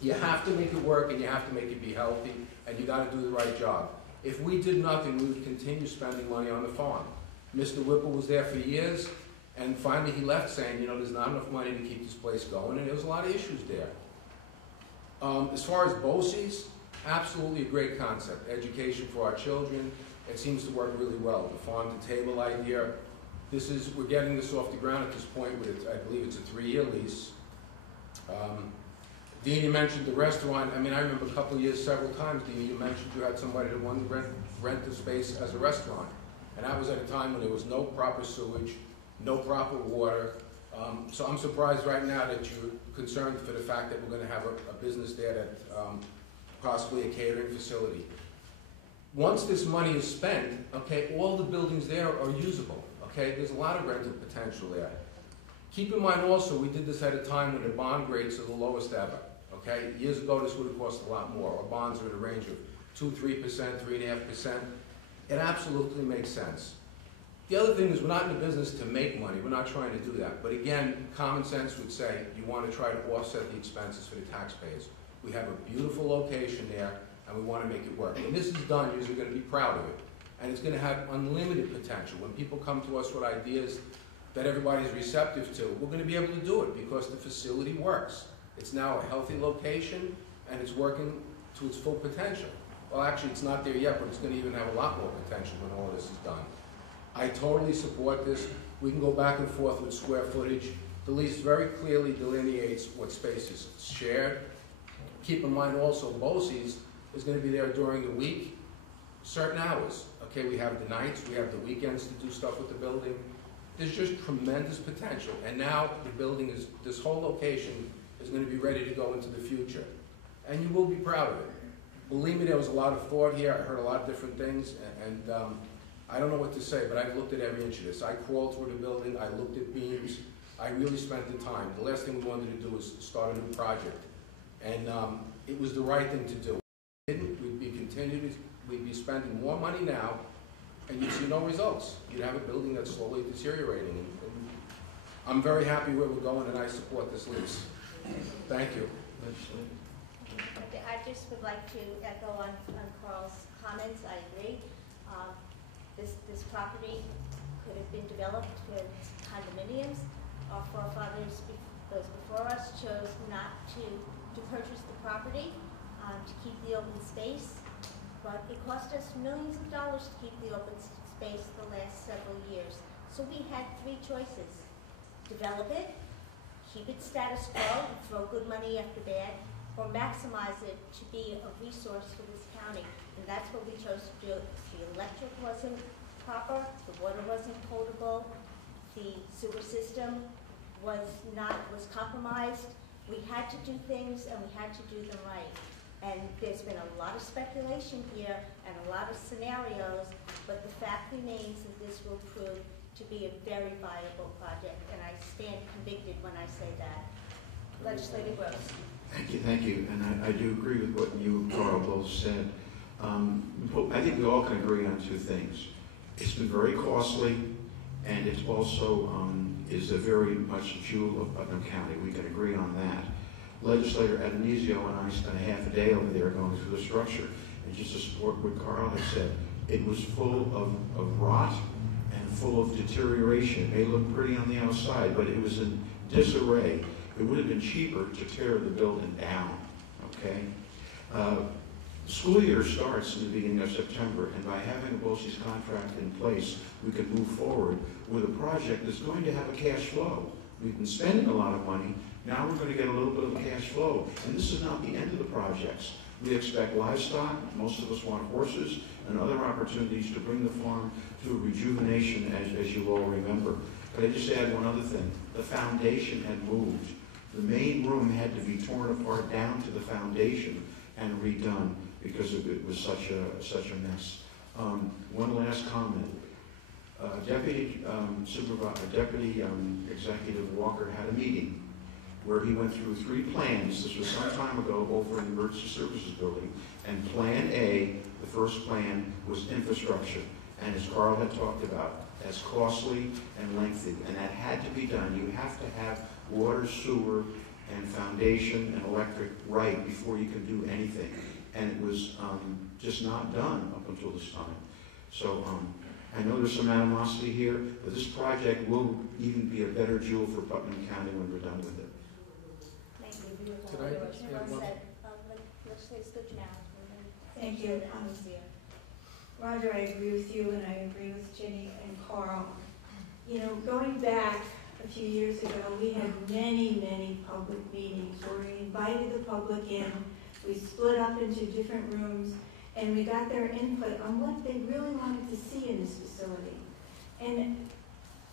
You have to make it work and you have to make it be healthy, and you got to do the right job. If we did nothing, we would continue spending money on the farm. Mr. Whipple was there for years, and finally he left saying, you know, there's not enough money to keep this place going, and there was a lot of issues there. As far as BOCES, absolutely a great concept. Education for our children. It seems to work really well. The farm-to-table idea. We're getting this off the ground at this point with, I believe it's a 3-year lease. Dean, you mentioned the restaurant. I mean, I remember a couple of years, several times, Dean, you mentioned you had somebody that wanted to rent the space as a restaurant. And that was at a time when there was no proper sewage, no proper water. So I'm surprised right now that you're concerned for the fact that we're going to have a business there that possibly a catering facility. Once this money is spent, okay, all the buildings there are usable. Okay, there's a lot of rental potential there. Keep in mind also, we did this at a time when the bond rates are the lowest ever. Okay, years ago this would have cost a lot more. Our bonds are in a range of 2-3%, 3.5%. It absolutely makes sense. The other thing is we're not in the business to make money. We're not trying to do that. But again, common sense would say you want to try to offset the expenses for the taxpayers. We have a beautiful location there, and we want to make it work. When this is done, you're going to be proud of it. And it's going to have unlimited potential. When people come to us with ideas that everybody's receptive to, we're going to be able to do it because the facility works. It's now a healthy location, and it's working to its full potential. Well, actually, it's not there yet, but it's going to even have a lot more potential when all this is done. I totally support this. We can go back and forth with square footage. The lease very clearly delineates what space is shared. Keep in mind also, BOCES is going to be there during the week, certain hours. Okay, we have the nights, we have the weekends to do stuff with the building. There's just tremendous potential. And now the building is, this whole location is going to be ready to go into the future. And you will be proud of it. Believe me, there was a lot of thought here. I heard a lot of different things, and I don't know what to say, but I've looked at every inch of this. I crawled through the building, I looked at beams, I really spent the time. The last thing we wanted to do was start a new project. And it was the right thing to do. We'd be spending more money now, and you'd see no results. You'd have a building that's slowly deteriorating. And I'm very happy where we're going, and I support this lease. Thank you. I just would like to echo on Carl's comments. I agree. This property could have been developed with condominiums. Our forefathers, those before us, chose not to purchase the property to keep the open space, but it cost us millions of dollars to keep the open space the last several years. So we had 3 choices: develop it, keep it status quo, and throw good money after bad, or maximize it to be a resource for this county. And that's what we chose to do. The electric wasn't proper, the water wasn't potable, the sewer system was compromised. We had to do things, and we had to do them right. And there's been a lot of speculation here and a lot of scenarios, but the fact remains that this will prove to be a very viable project, and I stand convicted when I say that. Legislator Gross. Thank you, and I do agree with what you, Carl, both said. I think we all can agree on 2 things. It's been very costly, and it's also is a very much a jewel of Putnam County. We can agree on that. Legislator Adonisio and I spent a half a day over there going through the structure, and just to support what Carl had said, it was full of rot and full of deterioration. It may look pretty on the outside, but it was in disarray. It would have been cheaper to tear the building down, okay? The school year starts in the beginning of September, and by having a BOCES contract in place, we can move forward with a project that's going to have a cash flow. We've been spending a lot of money, Now we're going to get a little bit of cash flow. And this is not the end of the projects. We expect livestock. Most of us want horses and other opportunities to bring the farm to a rejuvenation, as you all remember. But I just add one other thing. The foundation had moved. The main room had to be torn apart down to the foundation and redone because it was such a mess. One last comment. Deputy Executive Walker had a meeting where he went through 3 plans. This was some time ago over in the Emergency Services Building. And Plan A, the first plan, was infrastructure. And as Carl had talked about, that's costly and lengthy. And that had to be done. You have to have water, sewer, and foundation and electric right before you can do anything. And it was just not done up until this time. So I know there's some animosity here, but this project will even be a better jewel for Putnam County when we're done with it. Thank you. Could I add one? Let's say it's good now. Thank you. Roger, I agree with you, and I agree with Jenny and Carl. You know, going back a few years ago, we had many public meetings where we invited the public in. We split up into different rooms, and we got their input on what they really wanted to see in this facility. And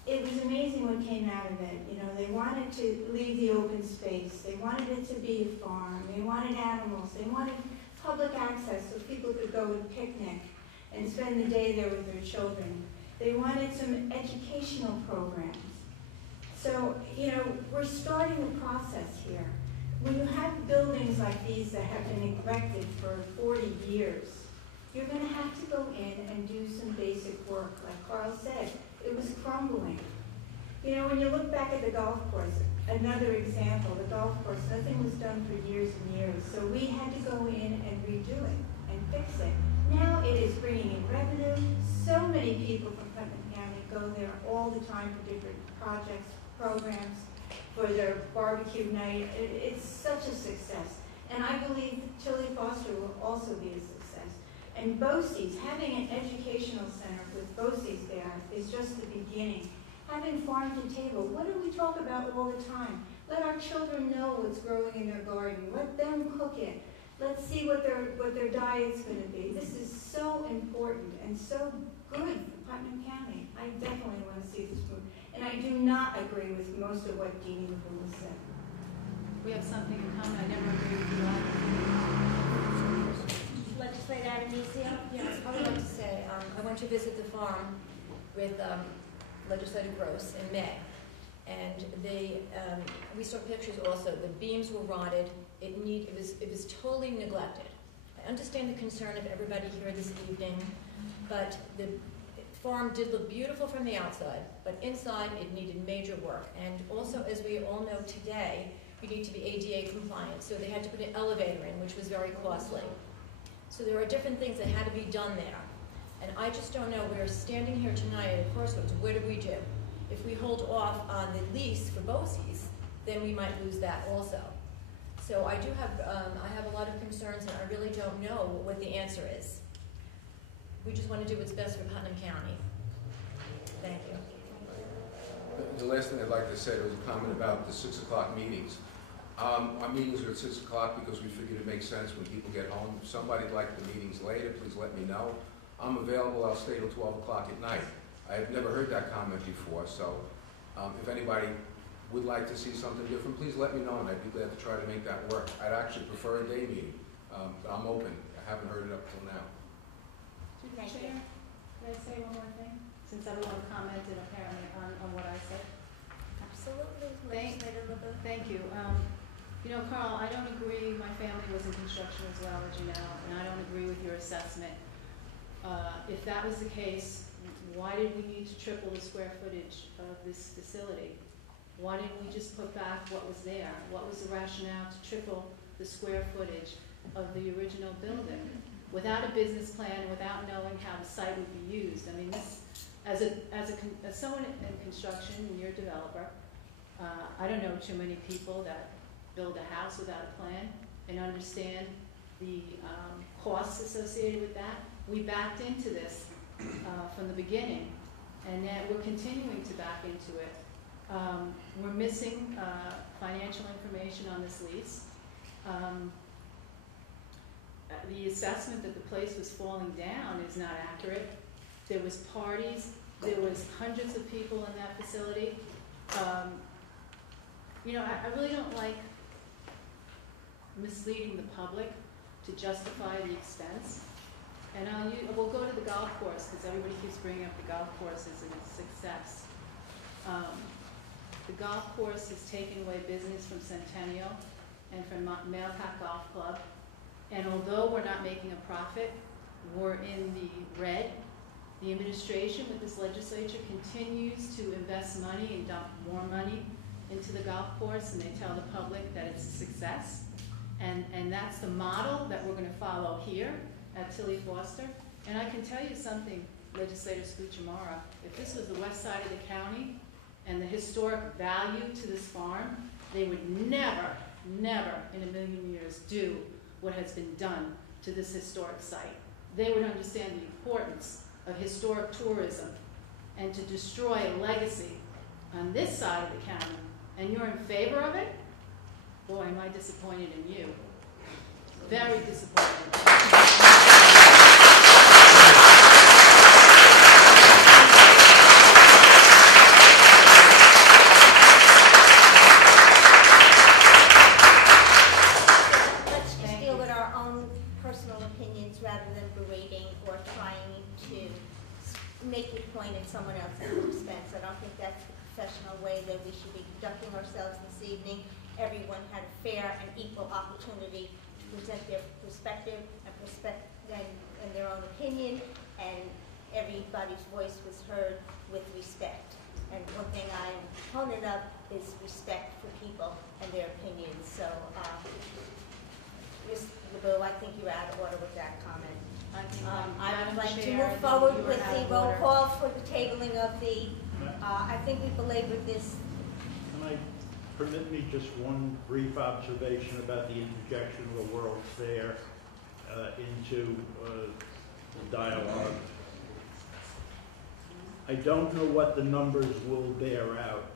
it was amazing what came out of it. You know, they wanted to leave the open space. They wanted it to be a farm. They wanted animals. They wanted public access so people could go and picnic and spend the day there with their children. They wanted some educational programs. So, you know, we're starting the process here. When you have buildings like these that have been neglected for 40 years, you're going to have to go in and do some basic work. Like Carl said, it was crumbling. You know, when you look back at the golf course, another example, the golf course, nothing was done for years and years. So we had to go in and redo it and fix it. Now it is bringing in revenue. So many people from Putnam County go there all the time for different projects, programs, for their barbecue night. It's such a success. And I believe Chili Foster will also be a success. And BOCES, having an educational center with BOCES there is just the beginning. Having farm to table, what do we talk about all the time? Let our children know what's growing in their garden. Let them cook it. Let's see what their diet's going to be. This is so important and so good for Putnam County. I definitely want to see this move. And I do not agree with most of what Deanie LaBella said. We have something in common. I never agree with you. Legislator Adamizio? Yes, I would like to say, I went to visit the farm with Legislator Gross in May, and we saw pictures also. The beams were rotted. It was totally neglected. I understand the concern of everybody here this evening, but the farm did look beautiful from the outside, but inside it needed major work. And also, as we all know today, we need to be ADA compliant, so they had to put an elevator in, which was very costly. So there are different things that had to be done there. And I just don't know, we're standing here tonight at Crossroads, what do we do? If we hold off on the lease for BOCES, then we might lose that also. So I have a lot of concerns, and I really don't know what the answer is. We just want to do what's best for Putnam County. Thank you. The last thing I'd like to say was a comment about the 6 o'clock meetings. Our meetings are at 6 o'clock because we figured it makes sense when people get home. If somebody'd like the meetings later, please let me know. I'm available. I'll stay till 12 o'clock at night. I've never heard that comment before, so if anybody would like to see something different, please let me know, and I'd be glad to try to make that work. I'd actually prefer a day meeting, but I'm open. I haven't heard it up till now. Thank you. Chair, could I say one more thing? Since everyone commented apparently on what I said. Absolutely. Thank- Legislator LaBelle. Thank you. You know, Carl, I don't agree. My family was in construction as well, as you know, and I don't agree with your assessment. If that was the case, why did we need to triple the square footage of this facility? Why didn't we just put back what was there? What was the rationale to triple the square footage of the original building without a business plan, without knowing how the site would be used? I mean, this, as someone in construction, and you're a developer, I don't know too many people that build a house without a plan and understand the costs associated with that. We backed into this from the beginning, and yet we're continuing to back into it. We're missing financial information on this lease. The assessment that the place was falling down is not accurate. There was parties, there was hundreds of people in that facility. You know, I really don't like misleading the public to justify the expense. And we'll go to the golf course, because everybody keeps bringing up the golf course as a success. The golf course has taken away business from Centennial and from Mailpack Golf Club. And although we're not making a profit, we're in the red. The administration with this legislature continues to invest money and dump more money into the golf course, and they tell the public that it's a success. And that's the model that we're going to follow here at Tilly Foster. And I can tell you something, Legislator Scuchamara, if this was the west side of the county and the historic value to this farm, they would never, never in a million years do what has been done to this historic site. They would understand the importance of historic tourism, and to destroy a legacy on this side of the county, and you're in favor of it? Boy, am I disappointed in you. Very disappointed. Make your point at someone else's expense. I don't think that's the professional way that we should be conducting ourselves this evening. Everyone had a fair and equal opportunity to present their perspective and their own opinion, and everybody's voice was heard with respect. And one thing I'm a proponent of is respect for people and their opinions. So, Ms. LeBeau, I think you're out of order with that comment. I would like to move forward with the roll call for the tabling of the, I think we belabored this. Can I permit me just one brief observation about the interjection of the World's Fair into the dialogue? I don't know what the numbers will bear out,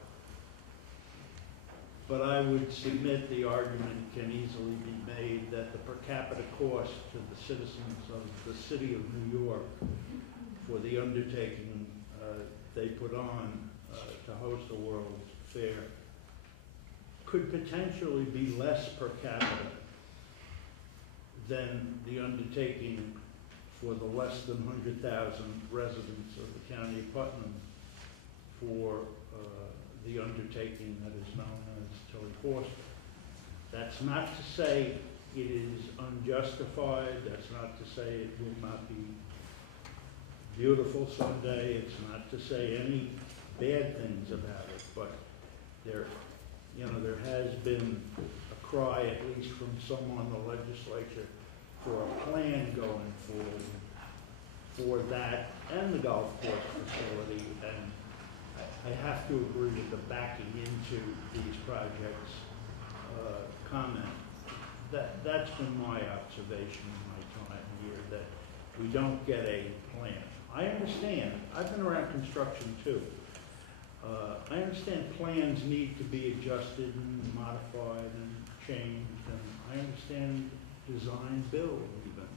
but I would submit the argument can easily be made that the per capita cost to the citizens of the city of New York for the undertaking they put on to host a World's Fair could potentially be less per capita than the undertaking for the less than 100,000 residents of the county of Putnam for the undertaking that is known as Tilly Foster. That's not to say it is unjustified. That's not to say it will not be beautiful someday. It's not to say any bad things about it. But there has been a cry, at least from some on the legislature, for a plan going forward for that and the golf course facility. And I have to agree with the backing into these projects comment. That's been my observation in my time here, that we don't get a plan. I understand. I've been around construction too. I understand plans need to be adjusted and modified and changed, and I understand design build even.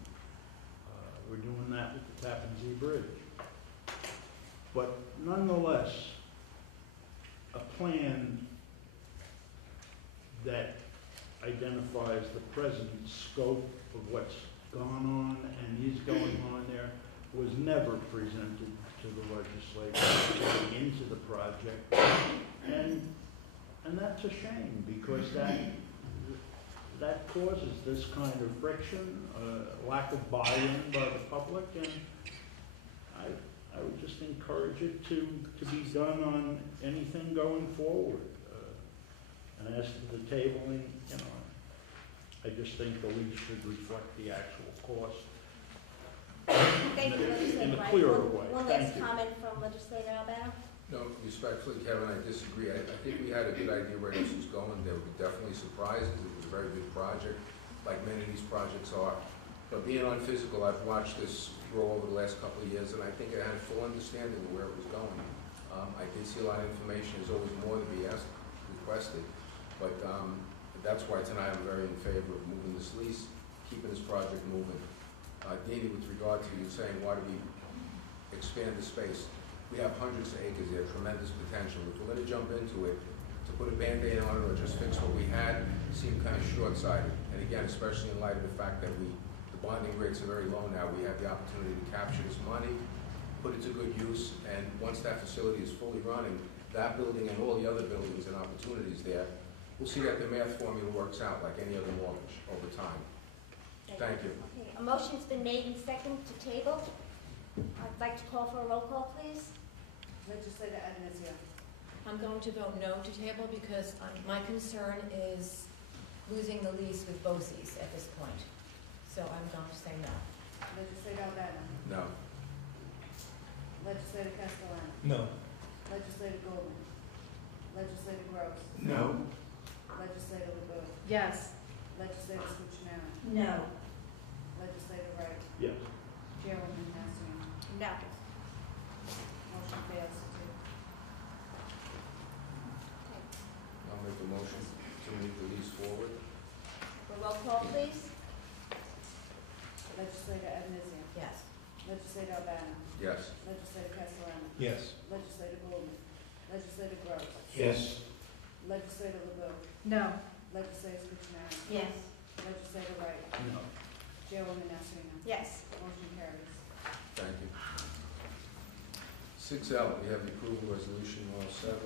We're doing that with the Tappan Zee Bridge. But nonetheless, a plan that identifies the present scope of what's gone on and is going on there was never presented to the legislature going into the project. And that's a shame, because that causes this kind of friction, lack of buy-in by the public, and I would just encourage it to be done on anything going forward. And as to the tabling, I just think the lease should reflect the actual cost Thank you, Legislator in a Wright. clearer way. One last comment from Legislator Albano. No, respectfully, Kevin, I disagree. I think we had a good idea where this was going. There would be definitely surprises. It was a very big project, like many of these projects are. But being on physical, I've watched this grow over the last couple of years, and I think I had full understanding of where it was going. I did see a lot of information. There's always more to be asked, requested, but that's why tonight I'm very in favor of moving this lease, keeping this project moving. Dini, with regard to you saying why do we expand the space, we have hundreds of acres there, tremendous potential. If we're going to jump into it, to put a Band-Aid on it or just fix what we had, seemed kind of short-sighted. And again, especially in light of the fact that the bonding rates are very low now, we have the opportunity to capture this money, put it to good use, and once that facility is fully running, that building and all the other buildings and opportunities there, we'll see that the math formula works out like any other mortgage over time. Thank you. Okay, a motion's been made and seconded to table. I'd like to call for a roll call, please. Legislator Adenizio. I'm going to vote no to table because my concern is losing the lease with BOCES at this point. So I'm going to say no. Legislator Albano. No. Legislator Castellano. No. Legislator Goldman. Legislator Gross. No. Legislator LeBeau. Yes. Legislator Cuccinero. No. Legislator Wright. Yes. Chairwoman Mastriano. No. Motion fails to table. I'll make a motion to move the lease forward. A roll call, please. Legislator Adenizio. Yes. Legislator Albano. Yes. Legislator Castellano. Yes. Legislator Goldman. Legislator Gross. Yes. Legislator LeBeau. No. Legislator Cuccinero. Yes. Legislator Wright. No. Chairwoman Mastriano. Yes. Motion carries. Thank you. 6L, we have the approval resolution 107,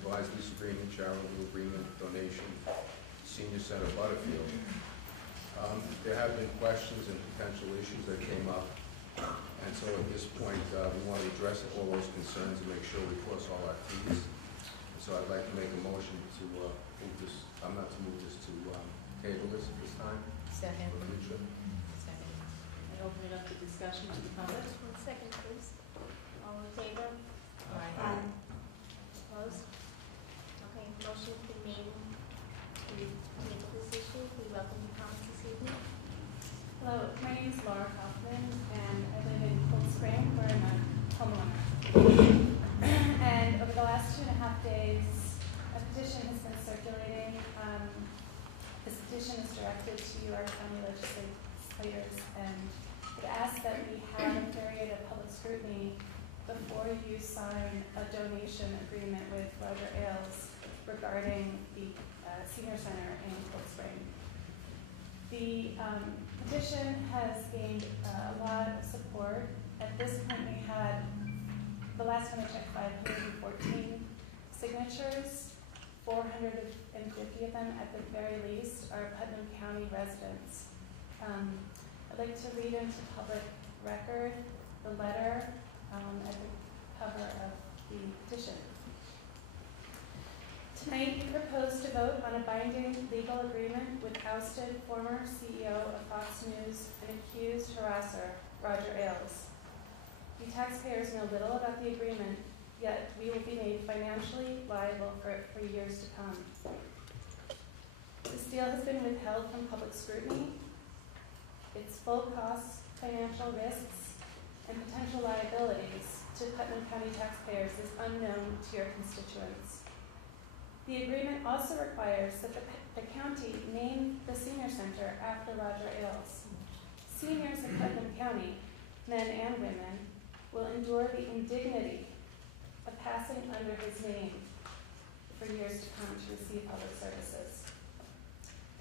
revised lease agreement, charitable agreement, donation, senior center Butterfield. There have been questions and potential issues that came up, and so at this point, we want to address all those concerns and make sure we cross all our T's. So I'd like to make a motion to move this, not to move this to table this at this time. Second. For future. Second. I open it up to discussion to the public. 1 second, please. All in favor? Aye. Opposed? Okay, motion's been made to table this issue. We welcome your comments this evening. Hello, my name is Laura Kaufman, and I live in Cold Spring, where I'm a homeowner. And over the last 2.5 days, a petition has been circulating. This petition is directed to our county legislators, and it asks that we have a period of public scrutiny before you sign a donation agreement with Roger Ailes regarding the senior center in Cold Spring. The petition has gained a lot of support. At this point, we had, the last time I checked, 514 signatures. 450 of them, at the very least, are Putnam County residents. I'd like to read into public record the letter at the cover of the petition. Tonight, you propose to vote on a binding legal agreement with ousted former CEO of Fox News and accused harasser, Roger Ailes. You taxpayers know little about the agreement, yet we will be made financially liable for it for years to come. This deal has been withheld from public scrutiny. Its full costs, financial risks, and potential liabilities to Putnam County taxpayers is unknown to your constituents. The agreement also requires that the county name the senior center after Roger Ailes. Seniors in Putnam County, men and women, will endure the indignity of passing under his name for years to come to receive public services.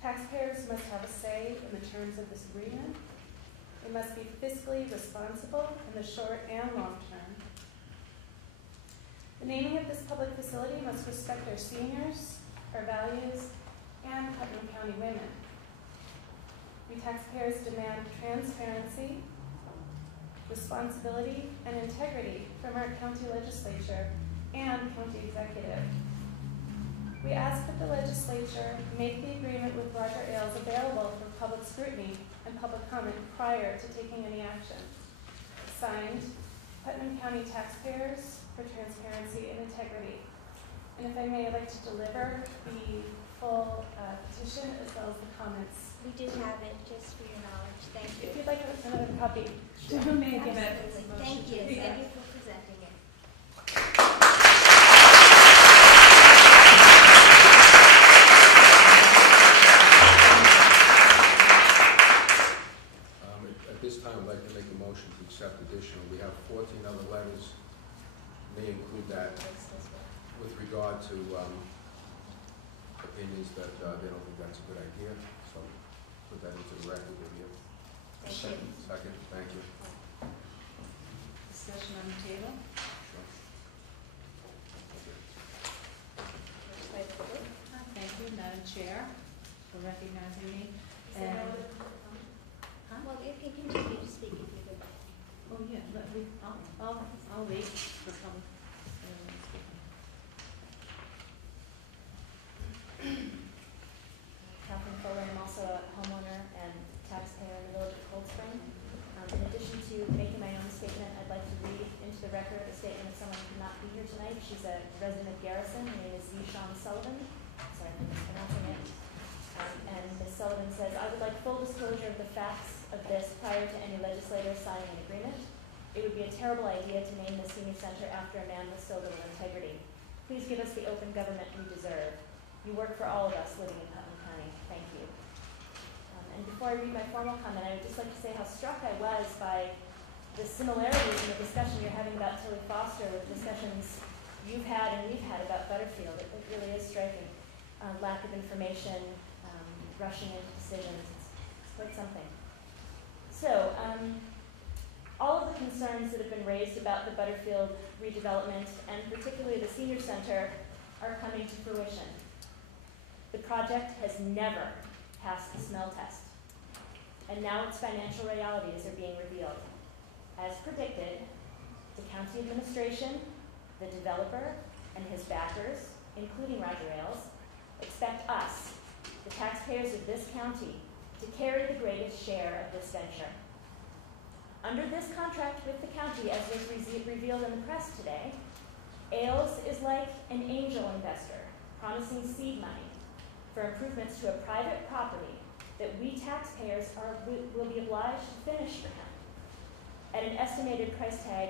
Taxpayers must have a say in the terms of this agreement. It must be fiscally responsible in the short and long term. The naming of this public facility must respect our seniors, our values, and Putnam County women. We taxpayers demand transparency, responsibility, and integrity from our county legislature and county executive. We ask that the legislature make the agreement with Roger Ailes available for public scrutiny and public comment prior to taking any action. Signed, Putnam County taxpayers for transparency and integrity. And if I may, I'd like to deliver the full petition as well as the comments. We do have it, just for your knowledge. Thank you. If you'd like another copy, may I give it? Absolutely. Thank you. Thank you for presenting it. make a motion to accept additional. We have 14 other letters, may include that with regard to opinions that they don't think that's a good idea. So put that into the record with you. Second. Second, thank you. Discussion on the table? Sure. Thank you, Madam Chair, for recognizing me. Is there And, no- Well, if you continue to speak, if you could. oh yeah, I'll wait for public. Catherine Fuller, I'm also a homeowner and taxpayer in the village of Cold Spring. In addition to making my own statement, I'd like to read into the record a statement of someone who could not be here tonight. She's a resident of Garrison. Her name is Zishan Sullivan. Sorry if I'm mispronouncing it. And Ms. Sullivan says, I would like full disclosure of the facts of this prior to any legislator signing an agreement. It would be a terrible idea to name the senior center after a man with so little integrity. Please give us the open government we deserve. You work for all of us living in Putnam County. Thank you. And before I read my formal comment, I would just like to say how struck I was by the similarities in the discussion you're having about Tilly Foster with discussions you've had and we've had about Butterfield. It really is striking. Lack of information, rushing into decisions. It's quite something. So, all of the concerns that have been raised about the Butterfield redevelopment, and particularly the senior center, are coming to fruition. The project has never passed the smell test, and now its financial realities are being revealed. As predicted, the county administration, the developer, and his backers, including Roger Ailes, expect us, the taxpayers of this county, to carry the greatest share of this venture. Under this contract with the county, as was revealed in the press today, Ailes is like an angel investor promising seed money for improvements to a private property that we taxpayers will be obliged to finish for him at an estimated price tag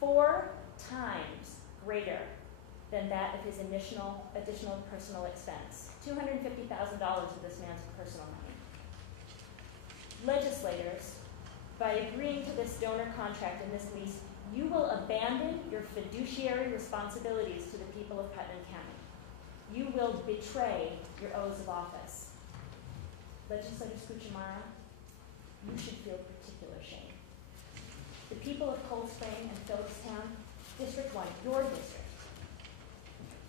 4 times greater than that of his additional personal expense. $250,000 of this man's personal money. Legislators, by agreeing to this donor contract and this lease, you will abandon your fiduciary responsibilities to the people of Putnam County. You will betray your oaths of office. Legislator Scuchamara, you should feel particular shame. The people of Cold Spring and Phillipstown, District 1, your district,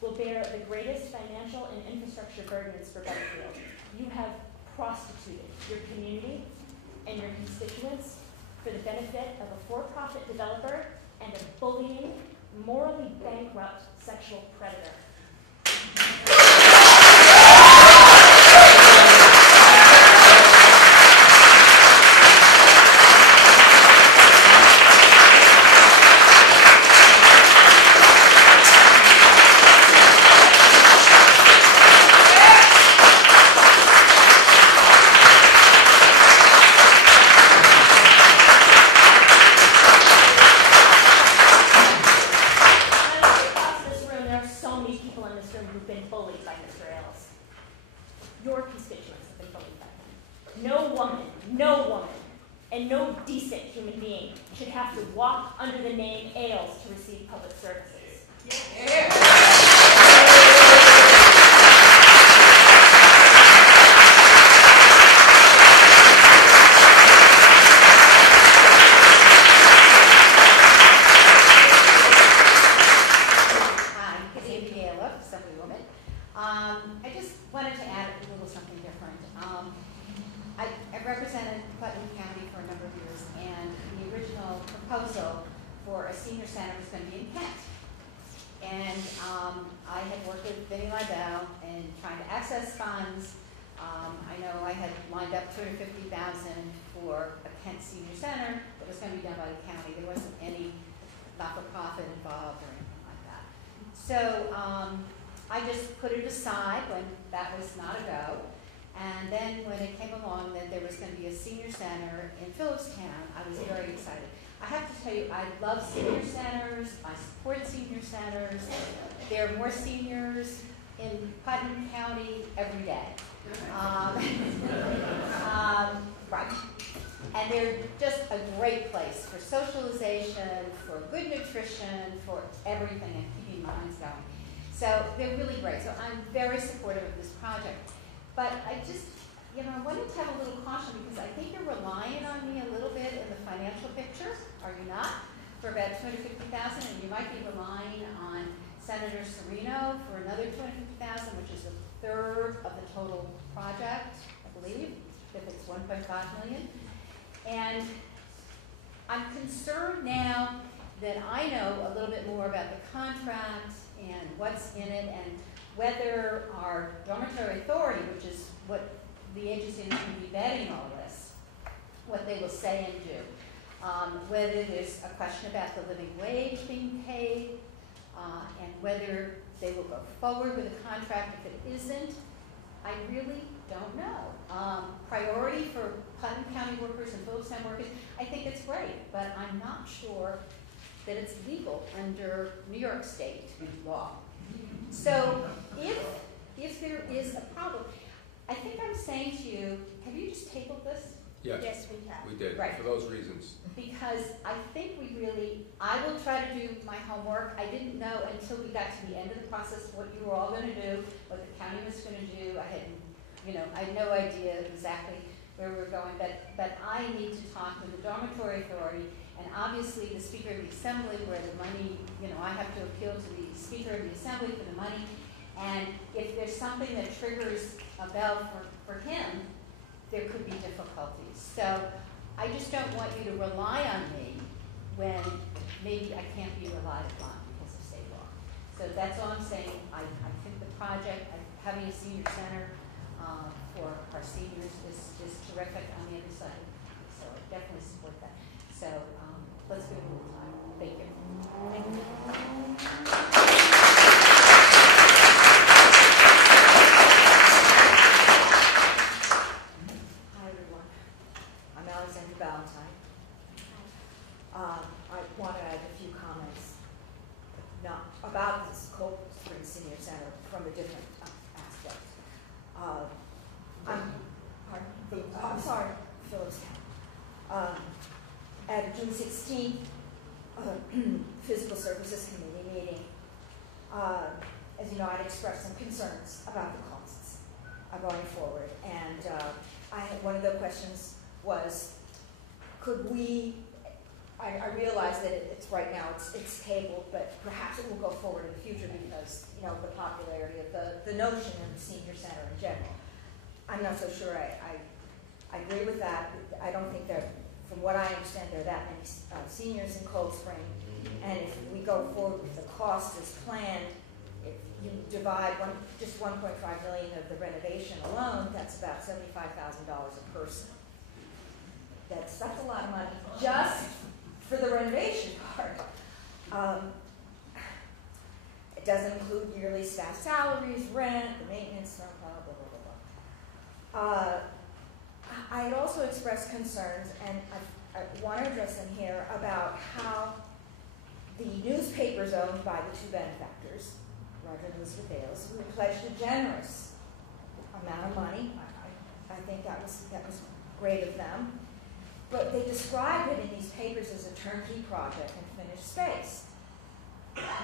will bear the greatest financial and infrastructure burdens for Butterfield. You have prostituted your community and your constituents for the benefit of a for-profit developer and a bullying, morally bankrupt sexual predator. Your constituents have been bullied by him. No woman, and no decent human being should have to walk under the name Ailes to receive public services. I just wanted to add a little something different. I've represented Putnam County for a number of years, and the original proposal for a senior center was going to be in Kent. And I had worked with Vinnie Lydell in trying to access funds. I know I had lined up $250,000 for a Kent senior center that was going to be done by the county. There wasn't any not-for-profit involved or anything like that. So I just put it aside when that was not a go. And then when it came along that there was going to be a senior center in Phillipstown, I was very excited. I have to tell you, I love senior centers. I support senior centers. There are more seniors in Putnam County every day. Right. And they're just a great place for socialization, for good nutrition, for everything, and keeping minds going. So they're really great. So I'm very supportive of this project. But I just, I wanted to have a little caution because I think you're relying on me a little bit in the financial picture, are you not? For about $250,000, and you might be relying on Senator Serino for another $250,000, which is a third of the total project, I believe, if it's $1.5 million. And I'm concerned now that I know a little bit more about the contract and what's in it and whether our dormitory authority, which is what the agency is going to be vetting all this, what they will say and do. Whether there's a question about the living wage being paid, and whether they will go forward with a contract. If it isn't, I really don't know. Priority for Putnam County workers and Phillipstown workers, I think it's great, but I'm not sure that it's legal under New York State law. So if there is a problem, I think I'm saying to you, have you just tabled this? Yes, Yes, we have. we did, Right. for those reasons. Because I think I will try to do my homework. I didn't know until we got to the end of the process what you were all going to do, what the county was going to do. I had no idea exactly where we were going, but I need to talk with the dormitory authority and obviously the Speaker of the Assembly where the money, I have to appeal to the Speaker of the Assembly for the money. And if there's something that triggers a bell for him, there could be difficulties. So I just don't want you to rely on me when maybe I can't be relied upon because of state law. So that's all I'm saying. I think the project, having a senior center for our seniors is terrific on the other side. So I definitely support that. So let's give it a little time. Thank you. Thank you. I want to add a few comments about this Cold Spring Senior Center from a different aspect. I'm sorry, Phillipstown. At a June 16th Physical Services Committee meeting, as you know, I'd expressed some concerns about the costs going forward. And one of the questions was, could we, I realize that it's right now, it's tabled, but perhaps it will go forward in the future because, the popularity of the notion of the senior center in general. I'm not so sure I agree with that. I don't think there, from what I understand, there are that many seniors in Cold Spring. And if we go forward with the cost as planned, if you divide just $1.5 million of the renovation alone, that's about $75,000 a person. That's a lot of money just for the renovation part. It doesn't include yearly staff salaries, rent, the maintenance, blah, blah, blah, blah, blah. I had also expressed concerns, and I want to address them here, about how the newspapers owned by the two benefactors, Roger and Elizabeth Ailes, who pledged a generous amount of money. I think that was great of them. But they described it in these papers as a turnkey project and finished space.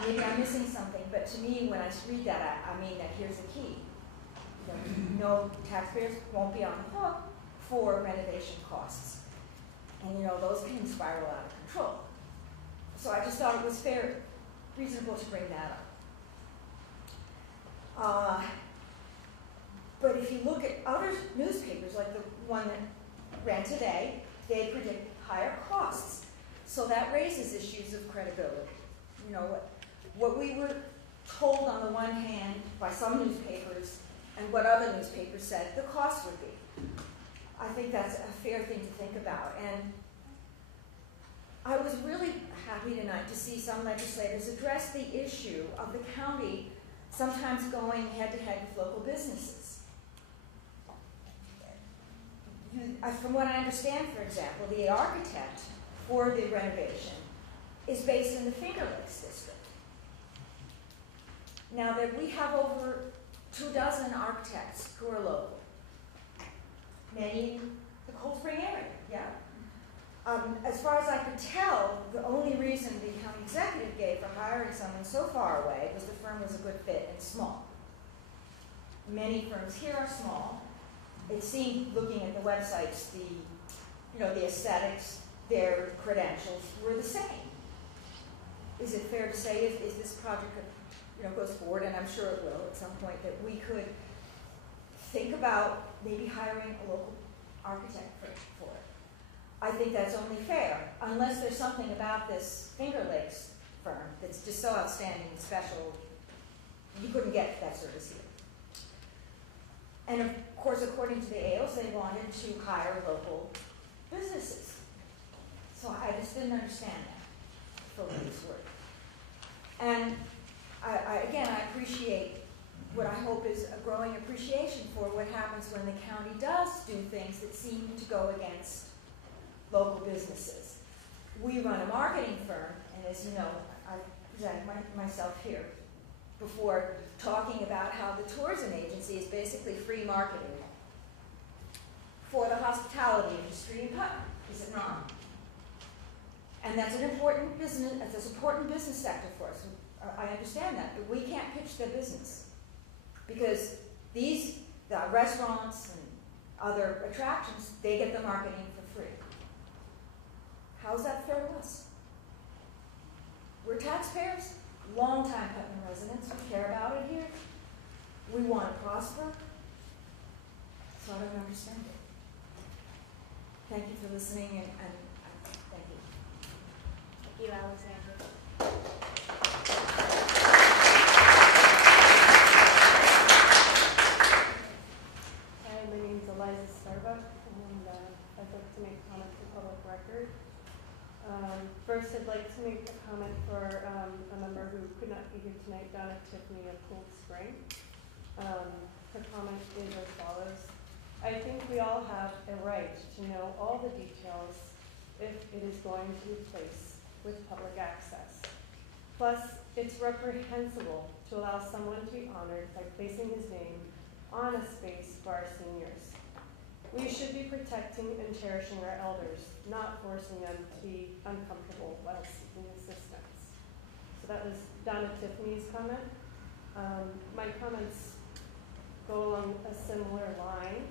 Maybe I'm missing something, but to me, when I read that, I mean that here's the key. No taxpayers won't be on the hook for renovation costs. And those can spiral out of control. So I just thought it was reasonable to bring that up. But if you look at other newspapers, like the one that ran today, they predict higher costs. So that raises issues of credibility. What we were told on the one hand by some newspapers and what other newspapers said the cost would be. I think that's a fair thing to think about. And I was really happy tonight to see some legislators address the issue of the county sometimes going head-to-head with local businesses. From what I understand, for example, the architect for the renovation is based in the Finger Lakes district. Now, we have over 24 architects who are local. Many in the Cold Spring area, yeah? As far as I could tell, the only reason the county executive gave for hiring someone so far away was the firm was a good fit and small. Many firms here are small. It seemed, looking at the websites, the aesthetics, their credentials were the same. Is it fair to say if this project goes forward, and I'm sure it will at some point, that we could think about maybe hiring a local architect for it? I think that's only fair, unless there's something about this Finger Lakes firm that's just so outstanding and special, you couldn't get that service here. And of course, according to the Ailes, they wanted to hire local businesses. So I just didn't understand that, for what it's worth. And again, I appreciate what I hope is a growing appreciation for what happens when the county does do things that seem to go against local businesses. We run a marketing firm, and as you know, I present myself here before talking about how the tourism agency is basically free marketing for the hospitality industry in Putnam, is it not? And that's an important business, it's an important business sector for us. I understand that, but we can't pitch their business because the restaurants and other attractions, they get the marketing for free. How's that fair to us? We're taxpayers, long-time Putnam residents. We care about it here. We want to prosper. So I don't understand it. Thank you for listening, and thank you. Thank you, Alexandra. Hi, my name is Eliza Starbuck, and I'd like to make a comment for public record. First, I'd like to make a comment for a member who could not be here tonight, Donna Tiffany of Cold Spring. Her comment is as follows. I think we all have a right to know all the details if it is going to be placed with public access. Plus, it's reprehensible to allow someone to be honored by placing his name on a space for our seniors. We should be protecting and cherishing our elders, not forcing them to be uncomfortable while seeking assistance. So that was Donna Tiffany's comment. My comments go along a similar line.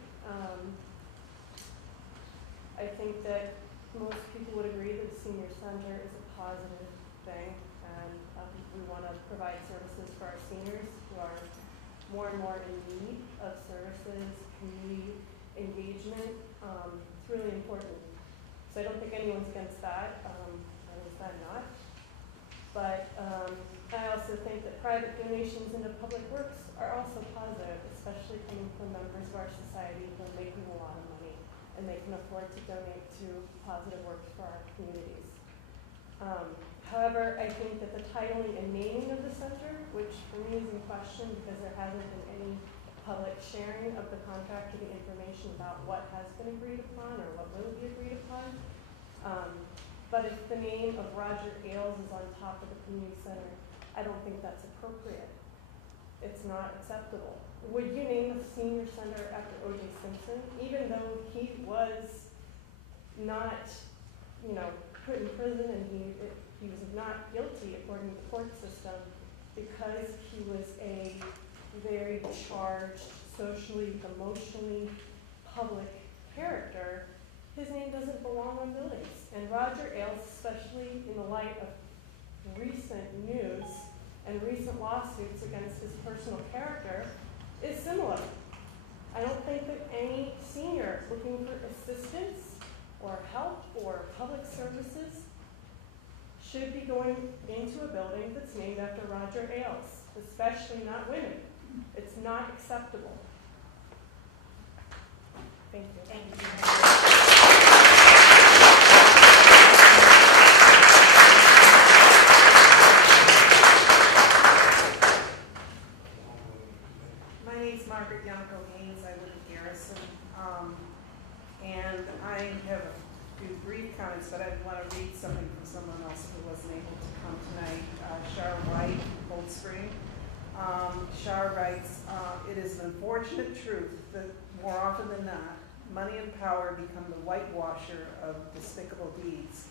I think that most people would agree that the senior center is a positive thing, and we want to provide services for our seniors who are more and more in need of services, community engagement. It's really important. So I don't think anyone's against that, at least I'm not. But I also think that private donations into public works are also positive, especially coming from members of our society who are making a lot of money and they can afford to donate to positive works for our communities. However, I think that the titling and naming of the center, which for me is in question because there hasn't been any public sharing of the contract or the information about what has been agreed upon or what will be agreed upon. But if the name of Roger Ailes is on top of the community center, I don't think that's appropriate. It's not acceptable. Would you name a senior center after O.J. Simpson, even though he was not, put in prison and he was not guilty according to the court system because he was a very charged, socially, emotionally public character? His name doesn't belong on buildings. And Roger Ailes, especially in the light of recent news and recent lawsuits against his personal character, is similar. I don't think that any senior looking for assistance or help or public services should be going into a building that's named after Roger Ailes, especially not women. It's not acceptable. Thank you. Thank you. My name's Margaret Yanko Haynes. I live in Garrison. And I have a few brief comments, but I want to read something from someone else who wasn't able to come tonight. Shar White, Cold Spring. Shar writes, it is an unfortunate truth that more often than not, money and power become the whitewasher of despicable deeds.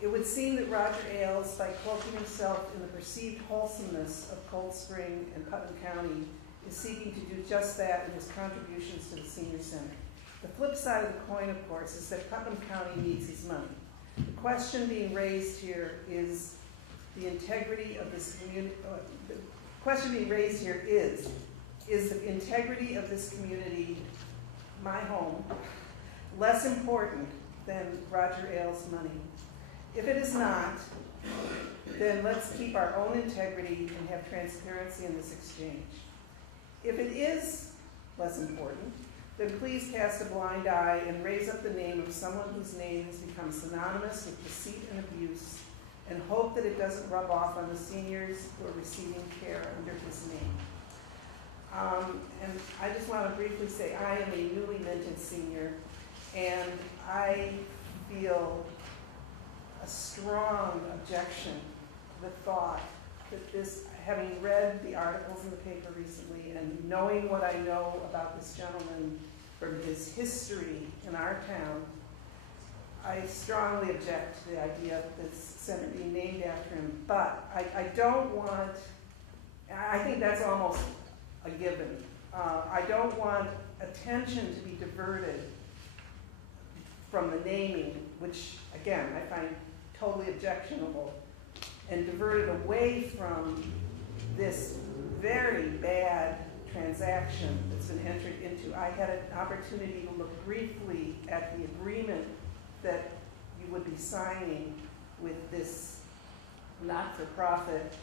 It would seem that Roger Ailes, by cloaking himself in the perceived wholesomeness of Cold Spring and Putnam County, is seeking to do just that in his contributions to the senior center. The flip side of the coin, of course, is that Putnam County needs his money. The question being raised here is the integrity of this community. The question being raised here is the integrity of this community, my home, less important than Roger Ailes' money? If it is not, then let's keep our own integrity and have transparency in this exchange. If it is less important, then please cast a blind eye and raise up the name of someone whose name has become synonymous with deceit and abuse, and hope that it doesn't rub off on the seniors who are receiving care under his name. And I just want to briefly say I am a newly minted senior, and I feel a strong objection to the thought that this, having read the articles in the paper recently and knowing what I know about this gentleman from his history in our town, I strongly object to the idea of this center being named after him. But I don't want, I think that's almost a given. I don't want attention to be diverted from the naming, which, again, I find totally objectionable, and diverted away from this very bad transaction that's been entered into. I had an opportunity to look briefly at the agreement that you would be signing with this not-for-profit.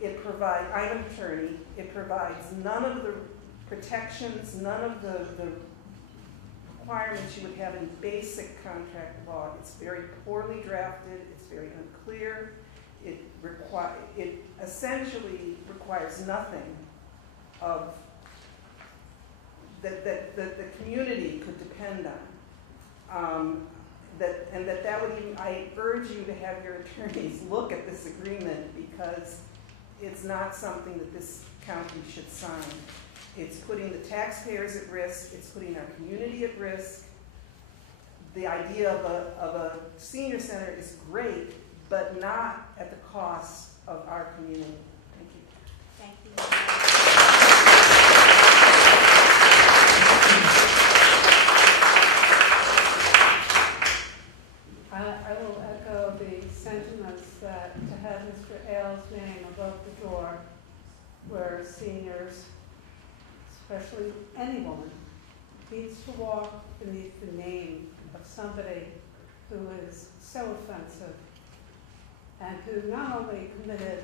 It provides, I'm an attorney, it provides none of the protections, none of the requirements you would have in basic contract law. It's very poorly drafted, it's very unclear. It essentially requires nothing of that the community could depend on. That would even, I urge you to have your attorneys look at this agreement, because it's not something that this county should sign. It's putting the taxpayers at risk, it's putting our community at risk. The idea of a senior center is great, but not at the cost of our community. Thank you. Thank you. I will echo the sentiments that to have Mr. Ailes' name above the door where seniors, especially any woman, needs to walk beneath the name of somebody who is so offensive and who not only committed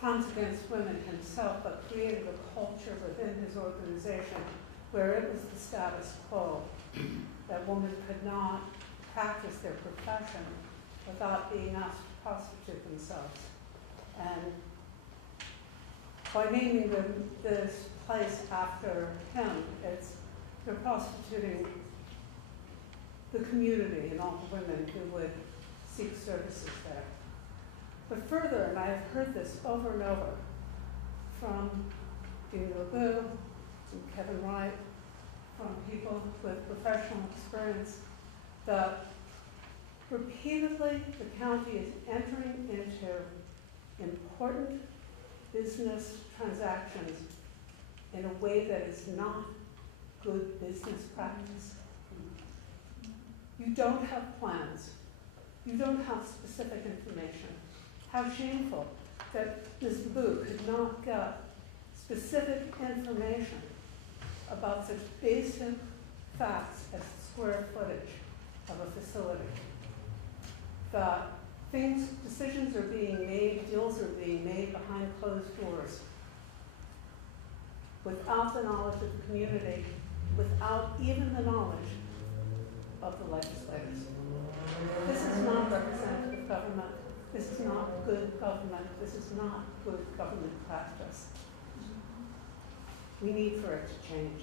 crimes against women himself, but created a culture within his organization where it was the status quo that women could not practice their profession without being asked to prostitute themselves. And by naming this place after him, they're prostituting the community and all the women who would seek services there. But further, and I have heard this over and over from Dean LeBeau, from Kevin Wright, from people with professional experience, that repeatedly the county is entering into important business transactions in a way that is not good business practice. You don't have plans. You don't have specific information. How shameful that Ms. LeBeau could not get specific information about such basic facts as square footage of a facility. That decisions are being made, deals are being made behind closed doors without the knowledge of the community, without even the knowledge of the legislators. This is not representative government. This is not good government. This is not good government practice. We need for it to change.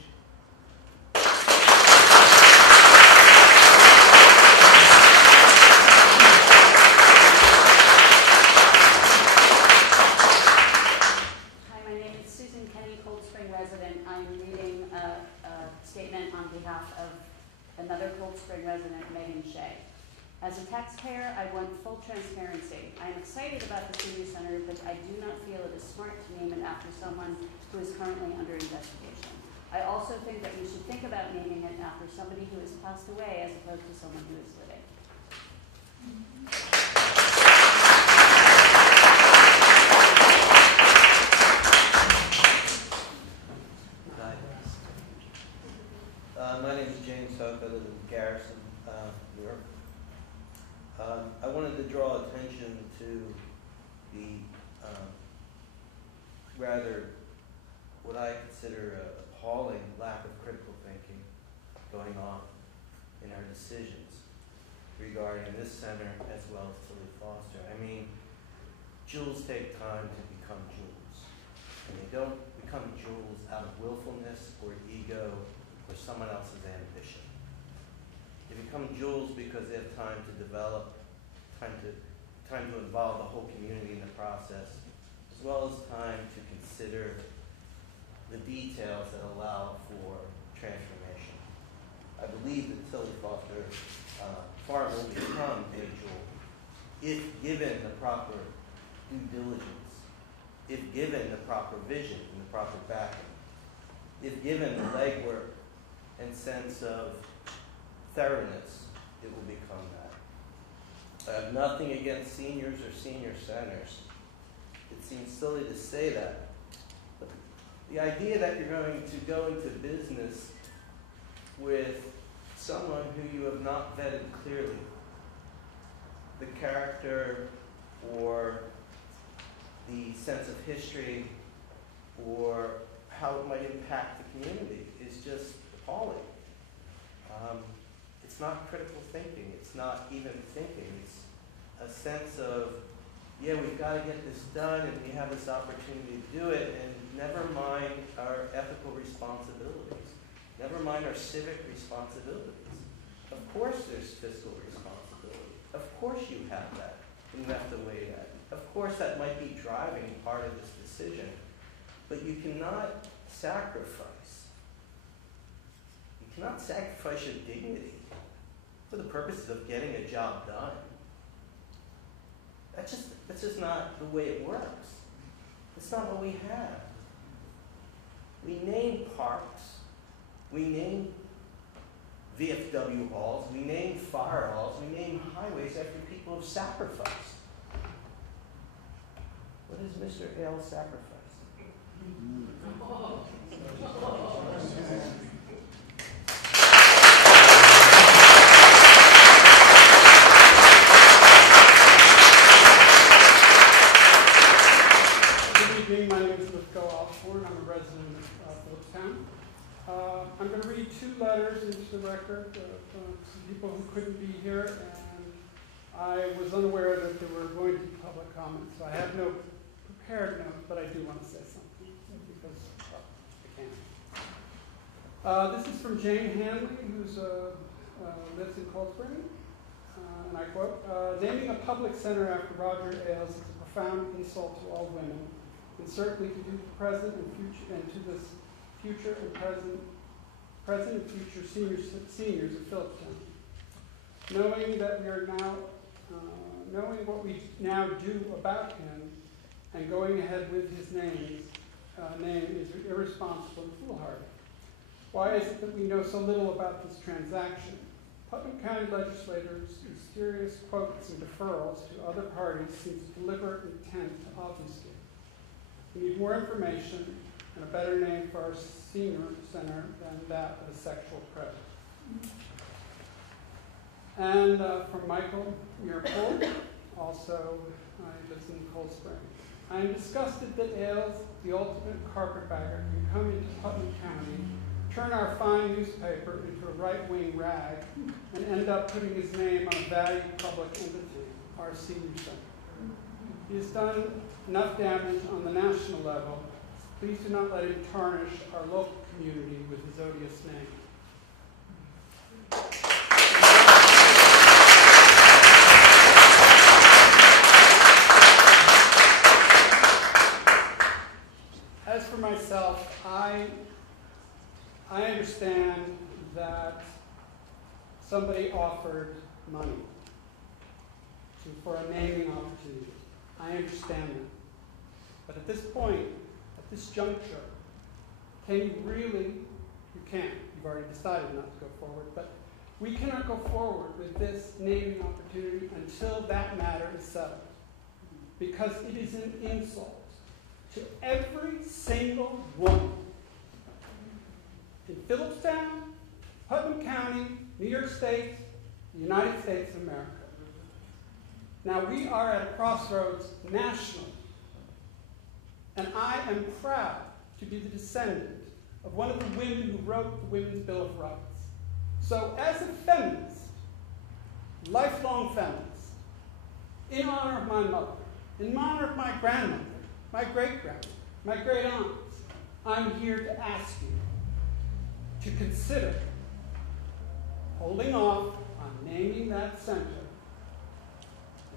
taxpayer, I want full transparency. I am excited about the senior center, but I do not feel it is smart to name it after someone who is currently under investigation. I also think that we should think about naming it after somebody who has passed away as opposed to someone who is living. My name is James Hope. I live in Garrison, New York. I wanted to draw attention to the rather what I consider an appalling lack of critical thinking going on in our decisions regarding this center as well as Tilly Foster. I mean, jewels take time to become jewels, and they don't become jewels out of willfulness or ego or someone else's ambition. They become jewels because they have time to develop, time to involve the whole community in the process, as well as time to consider the details that allow for transformation. I believe that Tilly Foster Farm will become a jewel if given the proper due diligence, if given the proper vision and the proper backing, if given the legwork and sense of thoroughness, it will become that. I have nothing against seniors or senior centers. It seems silly to say that. But the idea that you're going to go into business with someone who you have not vetted clearly, the character or the sense of history or how it might impact the community is just appalling. It's not critical thinking. It's not even thinking. It's a sense of, yeah, we've got to get this done and we have this opportunity to do it, and never mind our ethical responsibilities. Never mind our civic responsibilities. Of course there's fiscal responsibility. Of course you have that, and you have to weigh that. Of course that might be driving part of this decision, but you cannot sacrifice. You cannot sacrifice your dignity for the purposes of getting a job done. That's just not the way it works. It's not what we have. We name parks, we name VFW halls, we name fire halls, we name highways after people have sacrificed. What is Mr. Ailes sacrificing? My name is Lithgow Osborne. I'm a resident of Putnam. I'm going to read two letters into the record from some people who couldn't be here, and I was unaware that there were going to be public comments, so I have no prepared notes, but I do want to say something because I can. This is from Jane Hanley, who lives in Cold Spring, and I quote, "Naming a public center after Roger Ailes is a profound insult to all women, and certainly to the present and future, and to the future and present and future seniors of Phillipstown. Knowing that we are now, knowing what we now do about him, and going ahead with his name is irresponsible and foolhardy. Why is it that we know so little about this transaction? Putnam County legislators' mysterious quotes and deferrals to other parties seems deliberate intent to obfuscate. We need more information and a better name for our senior center than that of a sexual predator." And from Michael Muirpool, also lives in Cold Spring. "I am disgusted that Ailes, the ultimate carpetbagger, can come into Putnam County, turn our fine newspaper into a right-wing rag, and end up putting his name on a valued public entity, our senior center. He has done enough damage on the national level. Please do not let him tarnish our local community with his odious name." As for myself, I understand that somebody offered money for a naming opportunity. I understand that. But at this point, at this juncture, can you really, you can't, you've already decided not to go forward, but we cannot go forward with this naming opportunity until that matter is settled. Because it is an insult to every single woman in Phillipstown, Putnam County, New York State, the United States of America. Now we are at a crossroads nationally, and I am proud to be the descendant of one of the women who wrote the Women's Bill of Rights. So as a feminist, lifelong feminist, in honor of my mother, in honor of my grandmother, my great-grandmother, my great-aunts, I'm here to ask you to consider holding off on naming that center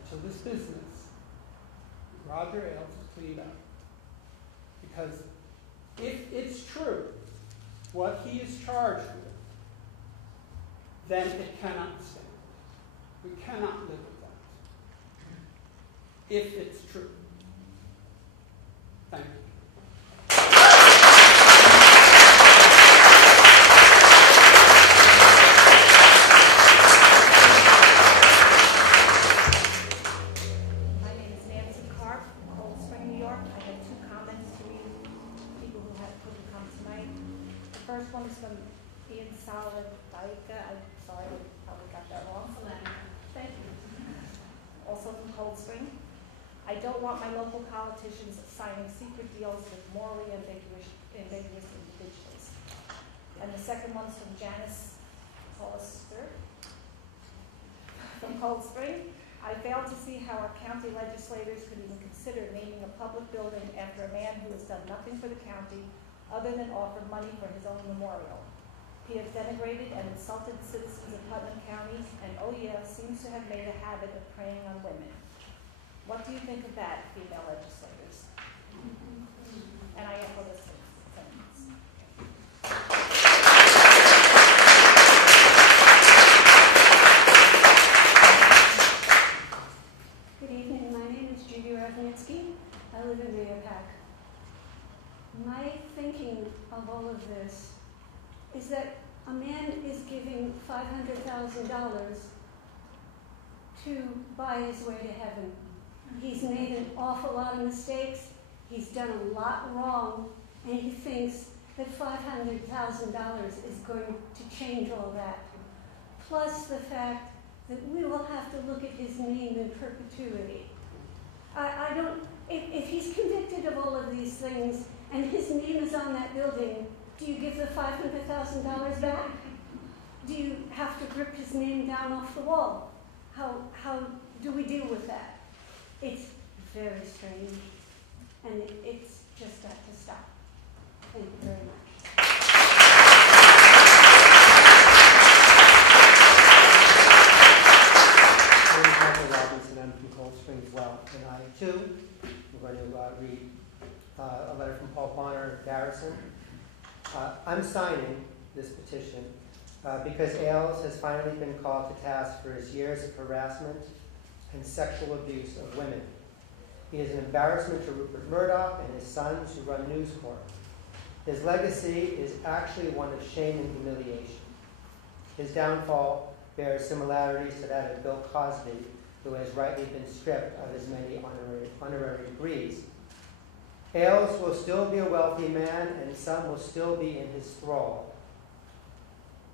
until this business with Roger Ailes is cleaned up. Because if it's true what he is charged with, then it cannot stand. We cannot live with that. If it's true. Thank you. My name is Nancy Karp from Cold Spring, New York. I have two comments to you, people who couldn't come tonight. The first one is from Ian Saladaika. I'm sorry, I probably got that wrong. Thank you. Also from Cold Spring. I don't want my local politicians signing secret deals with morally ambiguous individuals. And the second one's from Janice Hollister from Cold Spring. I fail to see how our county legislators could even consider naming a public building after a man who has done nothing for the county other than offer money for his own memorial. He has denigrated and insulted the citizens of Putnam County, and oh yeah, seems to have made a habit of preying on women. What do you think of that, female legislators? And I echo this sentence. Good evening, my name is Judy Ravnitsky. I live in Mayapack. My thinking of all of this is that a man is giving $500,000 to buy his way to heaven. He's made an awful lot of mistakes, he's done a lot wrong, and he thinks that $500,000 is going to change all that. Plus the fact that we will have to look at his name in perpetuity. I don't, if he's convicted of all of these things and his name is on that building, do you give the $500,000 back? Do you have to rip his name down off the wall? How do we deal with that? It's very strange, and it's just got to stop. Thank you very much. I'm from Cold Spring as well, and I too am going to read a letter from Paul Bonner of Garrison. I'm signing this petition because Ailes has finally been called to task for his years of harassment and sexual abuse of women. He is an embarrassment to Rupert Murdoch and his sons who run News Corp. His legacy is actually one of shame and humiliation. His downfall bears similarities to that of Bill Cosby, who has rightly been stripped of his many honorary degrees. Ailes will still be a wealthy man, and some will still be in his thrall.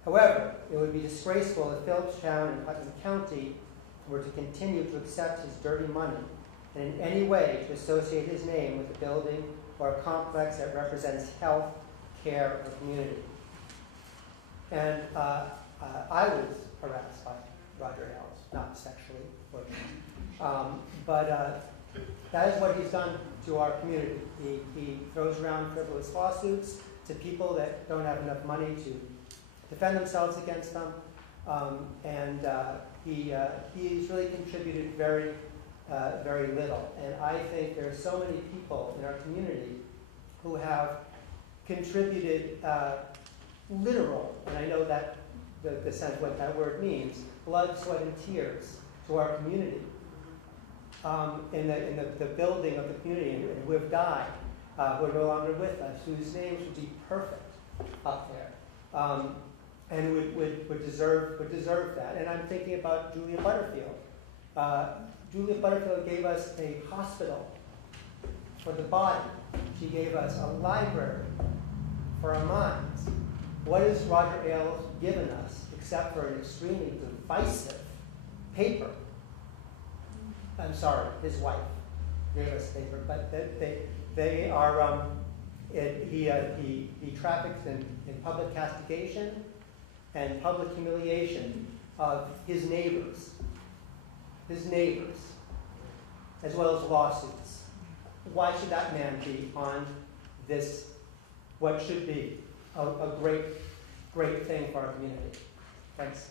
However, it would be disgraceful if Phillipstown and Putnam County were to continue to accept his dirty money and in any way to associate his name with a building or a complex that represents health, care, or community. And I was harassed by Roger Ailes, not sexually, fortunately. But that is what he's done to our community. He throws around frivolous lawsuits to people that don't have enough money to defend themselves against them. He's really contributed very little. And I think there are so many people in our community who have contributed literal, and I know that the sense of what that word means, blood, sweat, and tears to our community. in the building of the community and who have died, who are no longer with us, whose names would be perfect up there, and would deserve that. And I'm thinking about Julia Butterfield. Julia Butterfield gave us a hospital for the body. She gave us a library for our minds. What has Roger Ailes given us except for an extremely divisive paper? I'm sorry, his wife gave us paper, but they are. He traffics in public castigation and public humiliation of his neighbors, as well as lawsuits. Why should that man be on this, what should be a great thing for our community? Thanks.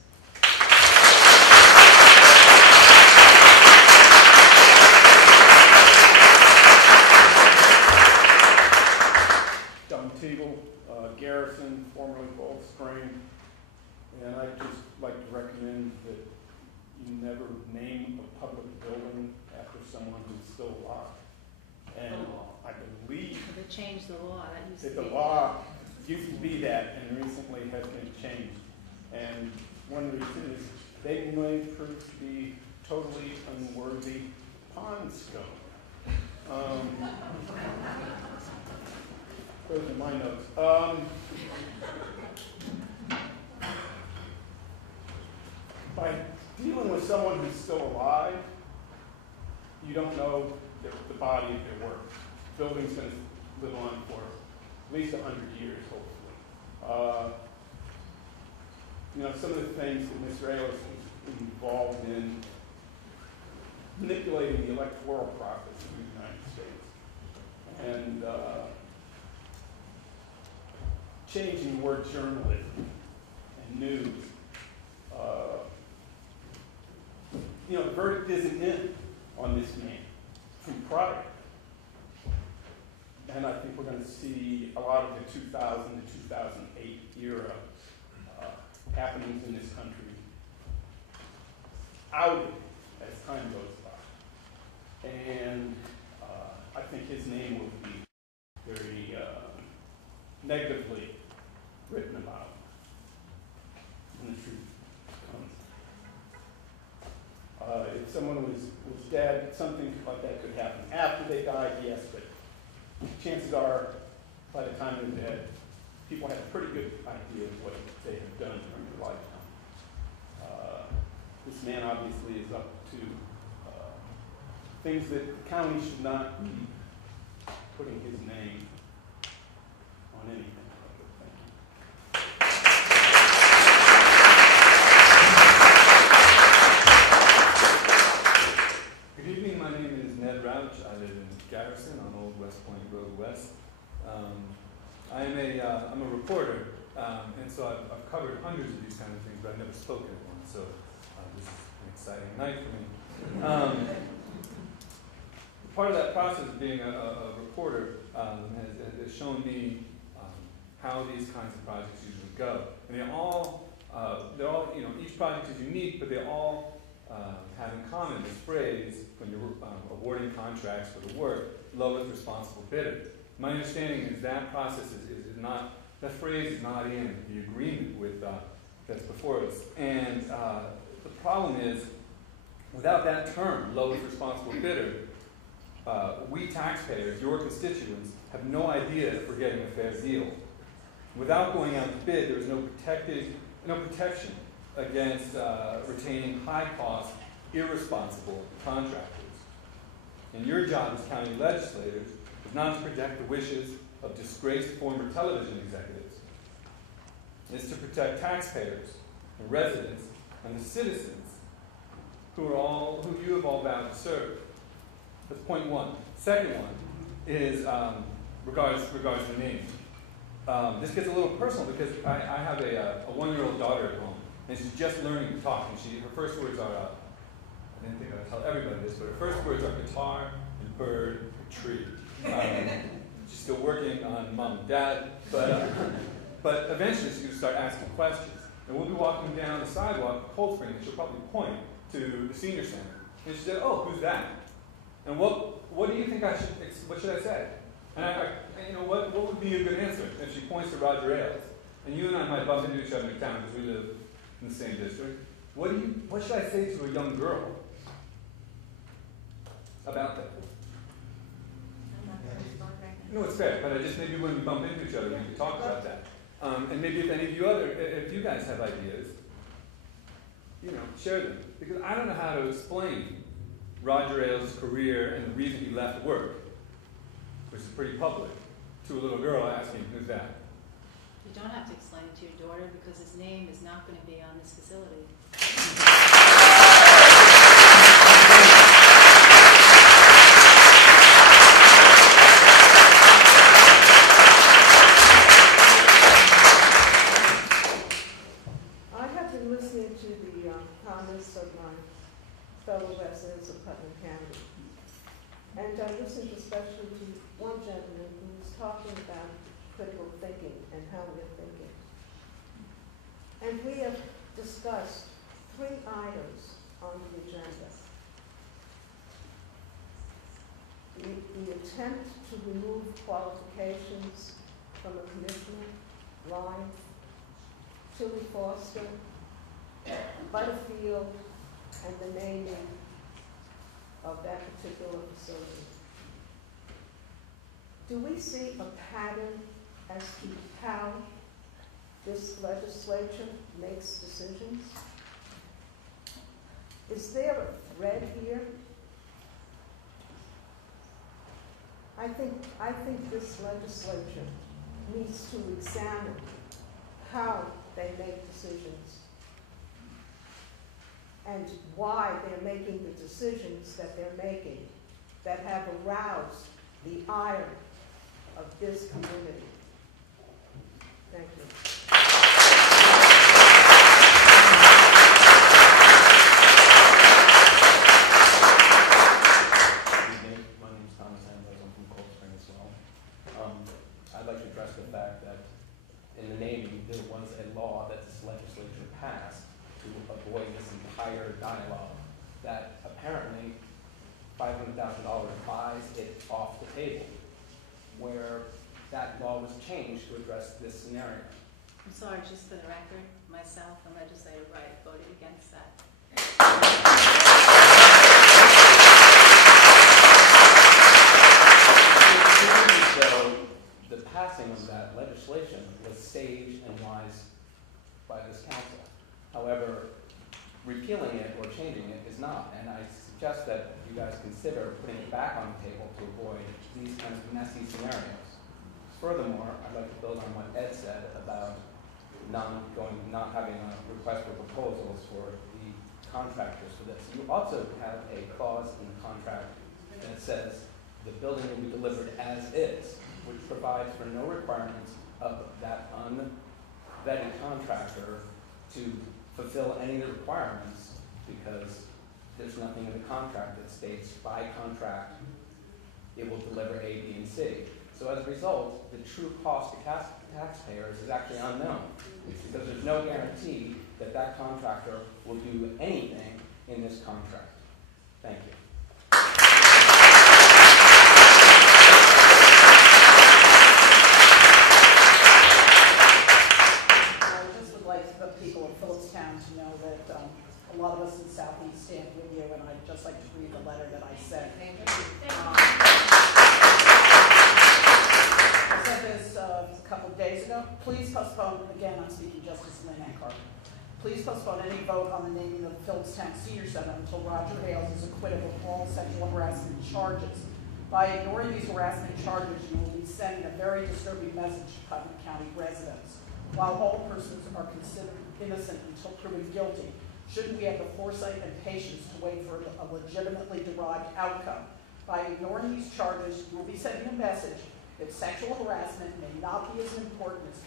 Don Teagle, Garrison, formerly Gold Spring, and I'd just like to recommend that you never name a public building after someone who's still alive. And I believe They changed the law. That used to that be. the law used to be that and recently has been changed. And one reason is they may prove to be totally unworthy pond scum. Those are my notes. By dealing with someone who's still alive, you don't know the body of their work. The building's going to live on for at least 100 years, hopefully. Some of the things that Mr. Ailes was involved in manipulating the electoral process in the United States and changing the word journalism and news. The verdict isn't in on this man from prior. And I think we're going to see a lot of the 2000 to 2008 era happenings in this country outed as time goes by. And I think his name will be very negatively written about when the truth comes. If someone was dead, something like that could happen. After they died, yes, but chances are, by the time they're dead, people have a pretty good idea of what they have done during their lifetime. This man obviously is up to things that the county should not be putting his name on anything. Good evening, my name is Ned Rauch. I live in Garrison on Old West Point Road West. I'm a reporter, and so I've covered hundreds of these kind of things, but I've never spoken at one, so this is an exciting night for me. Part of that process of being a reporter has shown me how these kinds of projects usually go. And they're all, each project is unique, but they all have in common this phrase, when you're awarding contracts for the work, lowest responsible bidder. My understanding is that process is not, that phrase is not in the agreement with that's before us. And the problem is, without that term, lowest responsible bidder, we taxpayers, your constituents, have no idea if we're getting a fair deal. Without going out to bid, there is no protection against retaining high-cost, irresponsible contractors. And your job as county legislators is not to protect the wishes of disgraced former television executives. It's to protect taxpayers, and residents, and the citizens who you have all vowed to serve. That's point one. Second one is regards the name. This gets a little personal because I have a one-year-old daughter at home, and she's just learning to talk. And her first words are, I didn't think I'd tell everybody this, but her first words are guitar and bird and tree. She's still working on mom and dad, but eventually she's going to start asking questions. And we'll be walking down the sidewalk at Cold Spring, and she'll probably point to the senior center. And she said, "Oh, who's that?" And what do you think what should I say? And what would be a good answer if she points to Roger Ailes? And you and I might bump into each other in town because we live in the same district. What should I say to a young girl about that? I'm not going to respond right now. No, it's fair, but maybe when we bump into each other, we can talk about that. And maybe if you guys have ideas, share them. Because I don't know how to explain Roger Ailes' career and the reason he left work, which is pretty public, to a little girl asking, who's that? You don't have to explain it to your daughter because his name is not going to be on this facility. I have been listening to the comments of my fellow residents of Putnam County. And I listened especially to one gentleman who was talking about critical thinking and how we're thinking. And we have discussed 3 items on the agenda. The attempt to remove qualifications from a commissioner line, Tilly Foster, Butterfield, and the naming of that particular facility. Do we see a pattern as to how this legislature makes decisions? Is there a thread here? I think this legislature needs to examine how they make decisions and why they're making the decisions that they're making that have aroused the ire of this community. Thank you. My name is Thomas Ambrose. I'm from Cold Spring as well. I'd like to address the fact that in the Navy there was a law that this legislature passed to avoid this entire dialogue that apparently $500,000 buys it off the table, where that law was changed to address this scenario. I'm sorry, just for the record, myself and Legislator Wright voted against that. So the passing of that legislation was staged and wise by this council. However, repealing it or changing it is not, and I suggest that you guys consider putting it back on the table to avoid these kinds of messy scenarios. Furthermore, I'd like to build on what Ed said about not having a request for proposals for the contractors for this. You also have a clause in the contract that says the building will be delivered as is, which provides for no requirements of that unvetted contractor to fulfill any of the requirements, because there's nothing in the contract that states by contract it will deliver A, B, and C. So as a result, the true cost to taxpayers is actually unknown, because there's no guarantee that that contractor will do anything in this contract. Thank you. I just would like the people of Phillipstown to know that a lot of us in Southeast stand with you, and I'd just like to read the letter that I sent. I sent this a couple of days ago. Please postpone, again, I'm speaking Justice Lynn Eckhart. Please postpone any vote on the naming of the Phillipstown Senior Center until Roger Ailes is acquitted of all sexual harassment charges. By ignoring these harassment charges, you will be sending a very disturbing message to Putnam County residents. While all persons are considered innocent until proven guilty, shouldn't we have the foresight and patience to wait for a legitimately derived outcome? By ignoring these charges, you will be sending a message that sexual harassment may not be as important as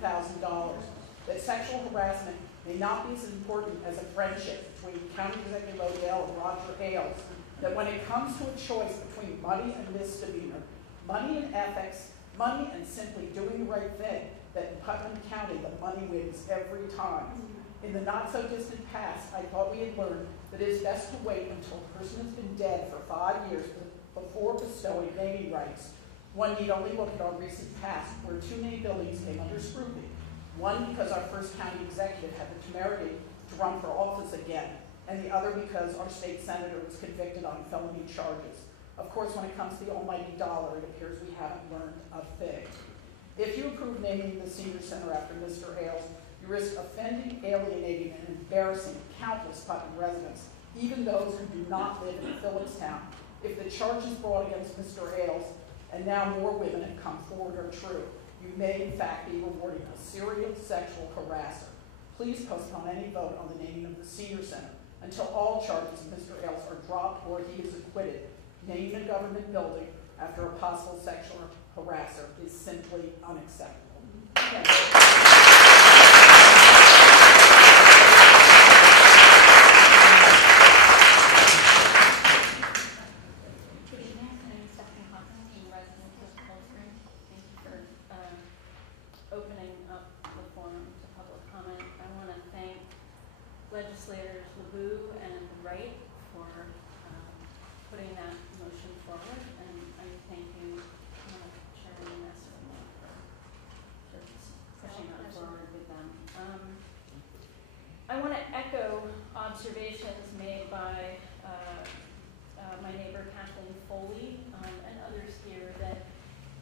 $500,000, that sexual harassment may not be as important as a friendship between County Executive Odell and Roger Ailes, that when it comes to a choice between money and misdemeanor, money and ethics, money and simply doing the right thing, that in Putnam County the money wins every time. In the not-so-distant past, I thought we had learned that it is best to wait until a person has been dead for 5 years before bestowing naming rights. One need only look at our recent past, where 2 main buildings came under scrutiny. One because our first county executive had the temerity to run for office again, and the other because our state senator was convicted on felony charges. Of course, when it comes to the almighty dollar, it appears we haven't learned a thing. If you approve naming the senior center after Mr. Ailes, you risk offending, alienating, and embarrassing countless Putnam residents, even those who do not live in Phillipstown. If the charges brought against Mr. Ailes, and now more women have come forward, are true, you may in fact be rewarding a serial sexual harasser. Please postpone any vote on the naming of the senior center until all charges of Mr. Ailes are dropped or he is acquitted. Naming a government building after a possible sexual harasser is simply unacceptable. Thank you. Opening up the forum to public comment. I want to thank legislators LeBou and Wright for putting that motion forward, and I'm thanking Chairman Messerman for pushing that forward with them. I want to echo observations made by my neighbor Kathleen Foley and others here that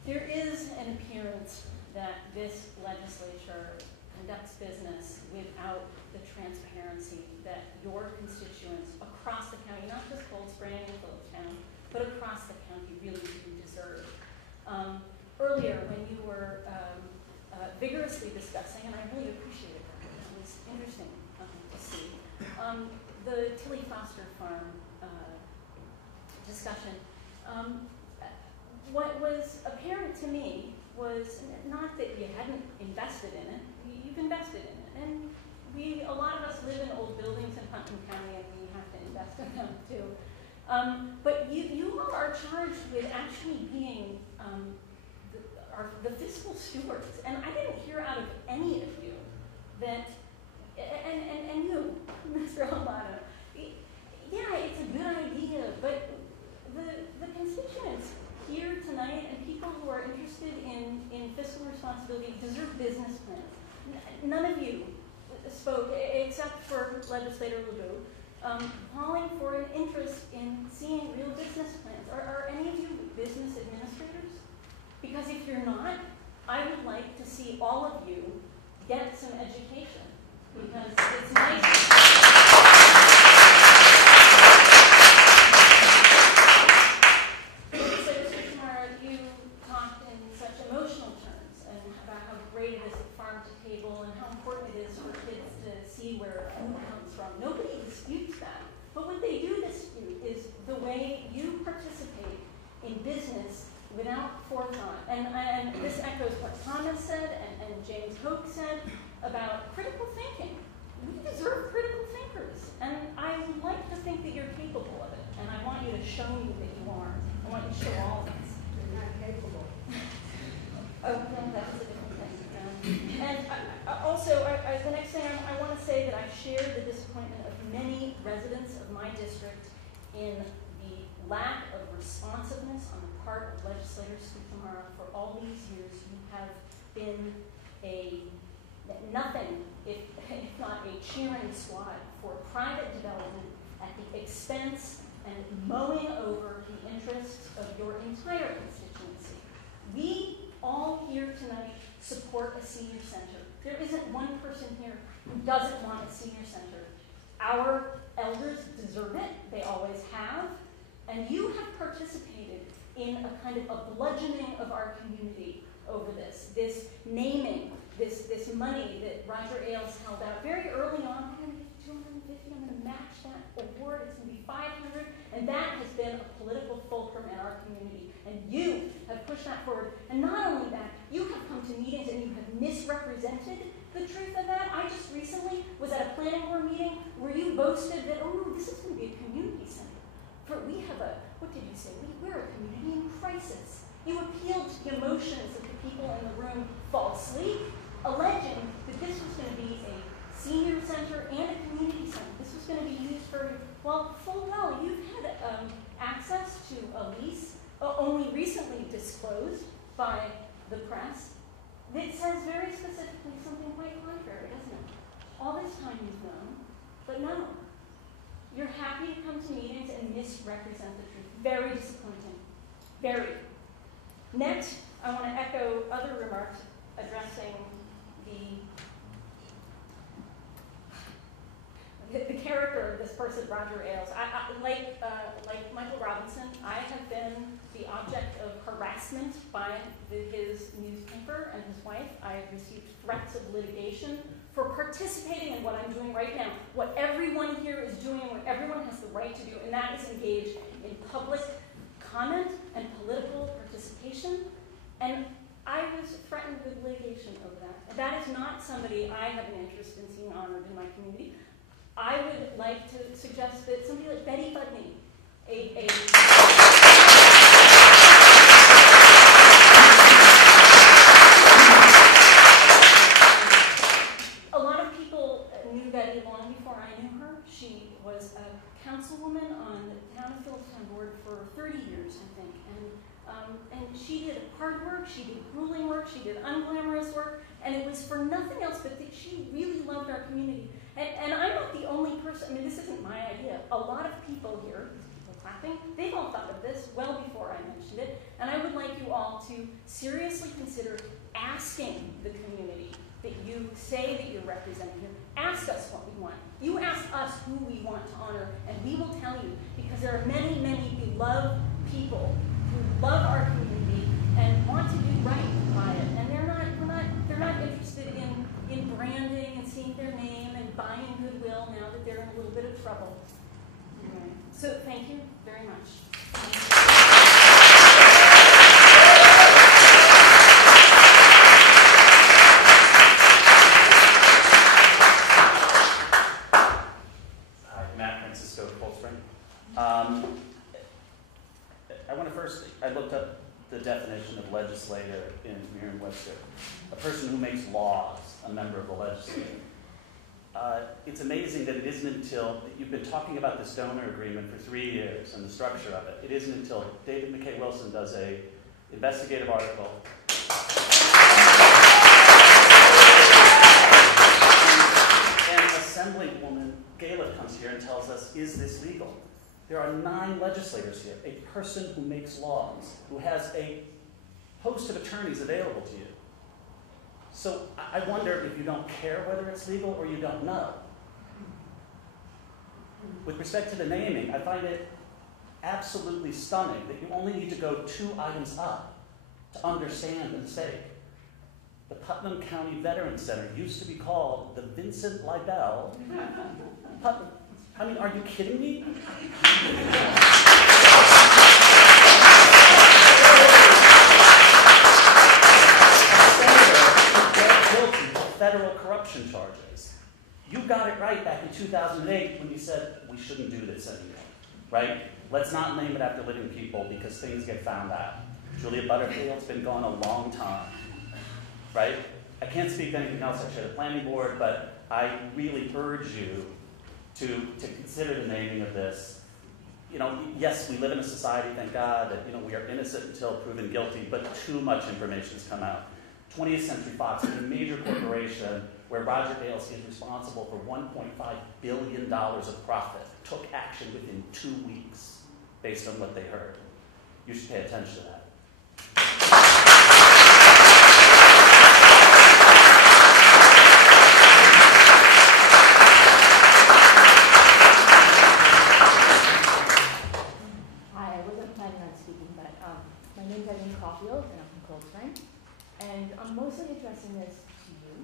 there is an appearance that this legislature conducts business without the transparency that your constituents across the county, not just Cold Spring and Phillipstown, but across the county really do deserve. Earlier, when you were vigorously discussing, and I really appreciated that, it was interesting to see, the Tilly Foster Farm discussion, what was apparent to me was not that you hadn't invested in it, you've invested in it. And a lot of us live in old buildings in Putnam County and we have to invest in them too. But you all are charged with actually being the fiscal stewards. And I didn't hear out of any of you that, and you, Mr. Albano, yeah, it's a good idea, but the constituents here tonight and people who are interested in fiscal responsibility deserve business plans. None of you spoke, except for Legislator LeBou, calling for an interest in seeing real business plans. Are any of you business administrators? Because if you're not, I would like to see all of you get some education. Because it's nice. Where food comes from. Nobody disputes that. But what they do dispute is the way you participate in business without forethought. And this echoes what Thomas said and James Hoke said about critical thinking. We deserve critical thinkers. And I would like to think that you're capable of it. And I want you to show me that you are. I want you to show all of us. You're not capable. Oh, no, that's a different thing. And also, the next thing I want to say that I share the disappointment of many residents of my district in the lack of responsiveness on the part of Legislator Scutamara. For all these years, you have been nothing if not a cheering squad for private development at the expense and mowing over the interests of your entire constituency. We all here tonight support a senior center. There isn't one person here who doesn't want a senior center. Our elders deserve it. They always have. And you have participated in a kind of a bludgeoning of our community over this naming, this money that Roger Ailes held out very early on. I'm going to give $250. I'm going to match that award. It's going to be $500. And that has been a political fulcrum in our community. And you have pushed that forward. And not only that, you have come to meetings and you have misrepresented the truth of that. I just recently was at a planning board meeting where you boasted that, oh no, this is going to be a community center. We have what did you say? We're a community in crisis. You appealed to the emotions of the people in the room falsely, alleging that this was going to be a senior center and a community center. This was going to be used for, well, full well, you've had access to a lease only recently disclosed by the press that says very specifically something quite contrary, doesn't it? All this time you've known, but no. You're happy to come to meetings and misrepresent the truth. Very disappointing. Very. Next, I want to echo other remarks addressing the character of this person, Roger Ailes. Like Michael Robinson, I have been the object of harassment by his newspaper and his wife. I have received threats of litigation for participating in what I'm doing right now, what everyone here is doing, what everyone has the right to do, and that is engage in public comment and political participation. And I was threatened with litigation over that. And that is not somebody I have an interest in seeing honored in my community. I would like to suggest that somebody like Betty Putnam, a lot of people knew Betty long before I knew her. She was a councilwoman on the town of Phillipstown board for 30 years, I think. And she did hard work, she did grueling work, she did unglamorous work, and it was for nothing else but that she really loved our community. And I'm not the only person, I mean, this isn't my idea. A lot of people here, people clapping, they've all thought of this well before I mentioned it, and I would like you all to seriously consider asking the community that you say that you're representing here. Ask us what we want. You ask us who we want to honor, and we will tell you, because there are many, many beloved people who love our community and want to do right by it, and they're not interested in branding and seeing their name and buying goodwill now that they're in a little bit of trouble. Anyway, so thank you very much. I looked up the definition of legislator in Merriam-Webster. A person who makes laws, a member of the legislature. It's amazing that it isn't until, you've been talking about this donor agreement for 3 years and the structure of it. It isn't until David McKay Wilson does a investigative article and Assemblywoman Gala comes here and tells us, is this legal? There are 9 legislators here, a person who makes laws, who has a host of attorneys available to you. So I wonder if you don't care whether it's legal or you don't know. With respect to the naming, I find it absolutely stunning that you only need to go 2 items up to understand the mistake. The Putnam County Veterans Center used to be called the Vincent Libel Putnam. I mean, are you kidding me? Guilty of federal corruption charges. You got it right back in 2008 when you said we shouldn't do this anymore, right? Let's not name it after living people because things get found out. Julia Butterfield's been gone a long time, right? I can't speak to anything else. I chair the planning board, but I really urge you to consider the naming of this. You know, yes, we live in a society, thank God, that, you know, we are innocent until proven guilty, but too much information has come out. 20th Century Fox is a major corporation where Roger Ailes is responsible for $1.5 billion of profit, took action within 2 weeks based on what they heard. You should pay attention to that. And I'm mostly addressing this to you.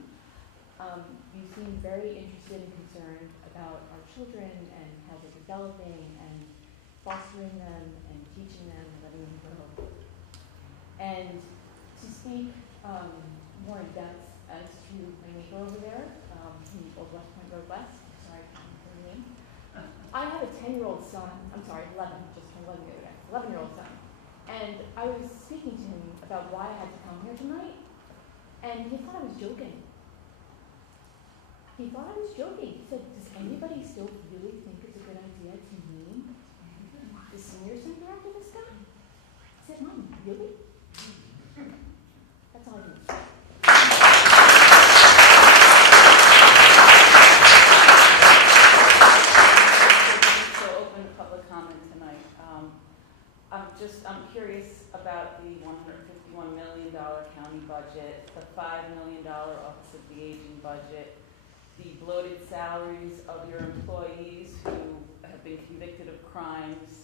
You seem very interested and concerned about our children and how they're developing and fostering them and teaching them and letting them grow. And to speak more in depth as to my neighbor over there, in Old West Point Road West, sorry, I can't remember her name. I have a 10-year-old son, I'm sorry, 11, just turned 11 the other day, 11-year-old son. And I was speaking to him about why I had to come here tonight, and he thought I was joking. He thought I was joking. He said, does anybody still really think it's a good idea to name the senior center after this guy? I said, Mom, really? That's all I do. So open to public comment tonight. I'm curious about the $151 million county budget, the $5 million Office of the Aging budget, the bloated salaries of your employees who have been convicted of crimes,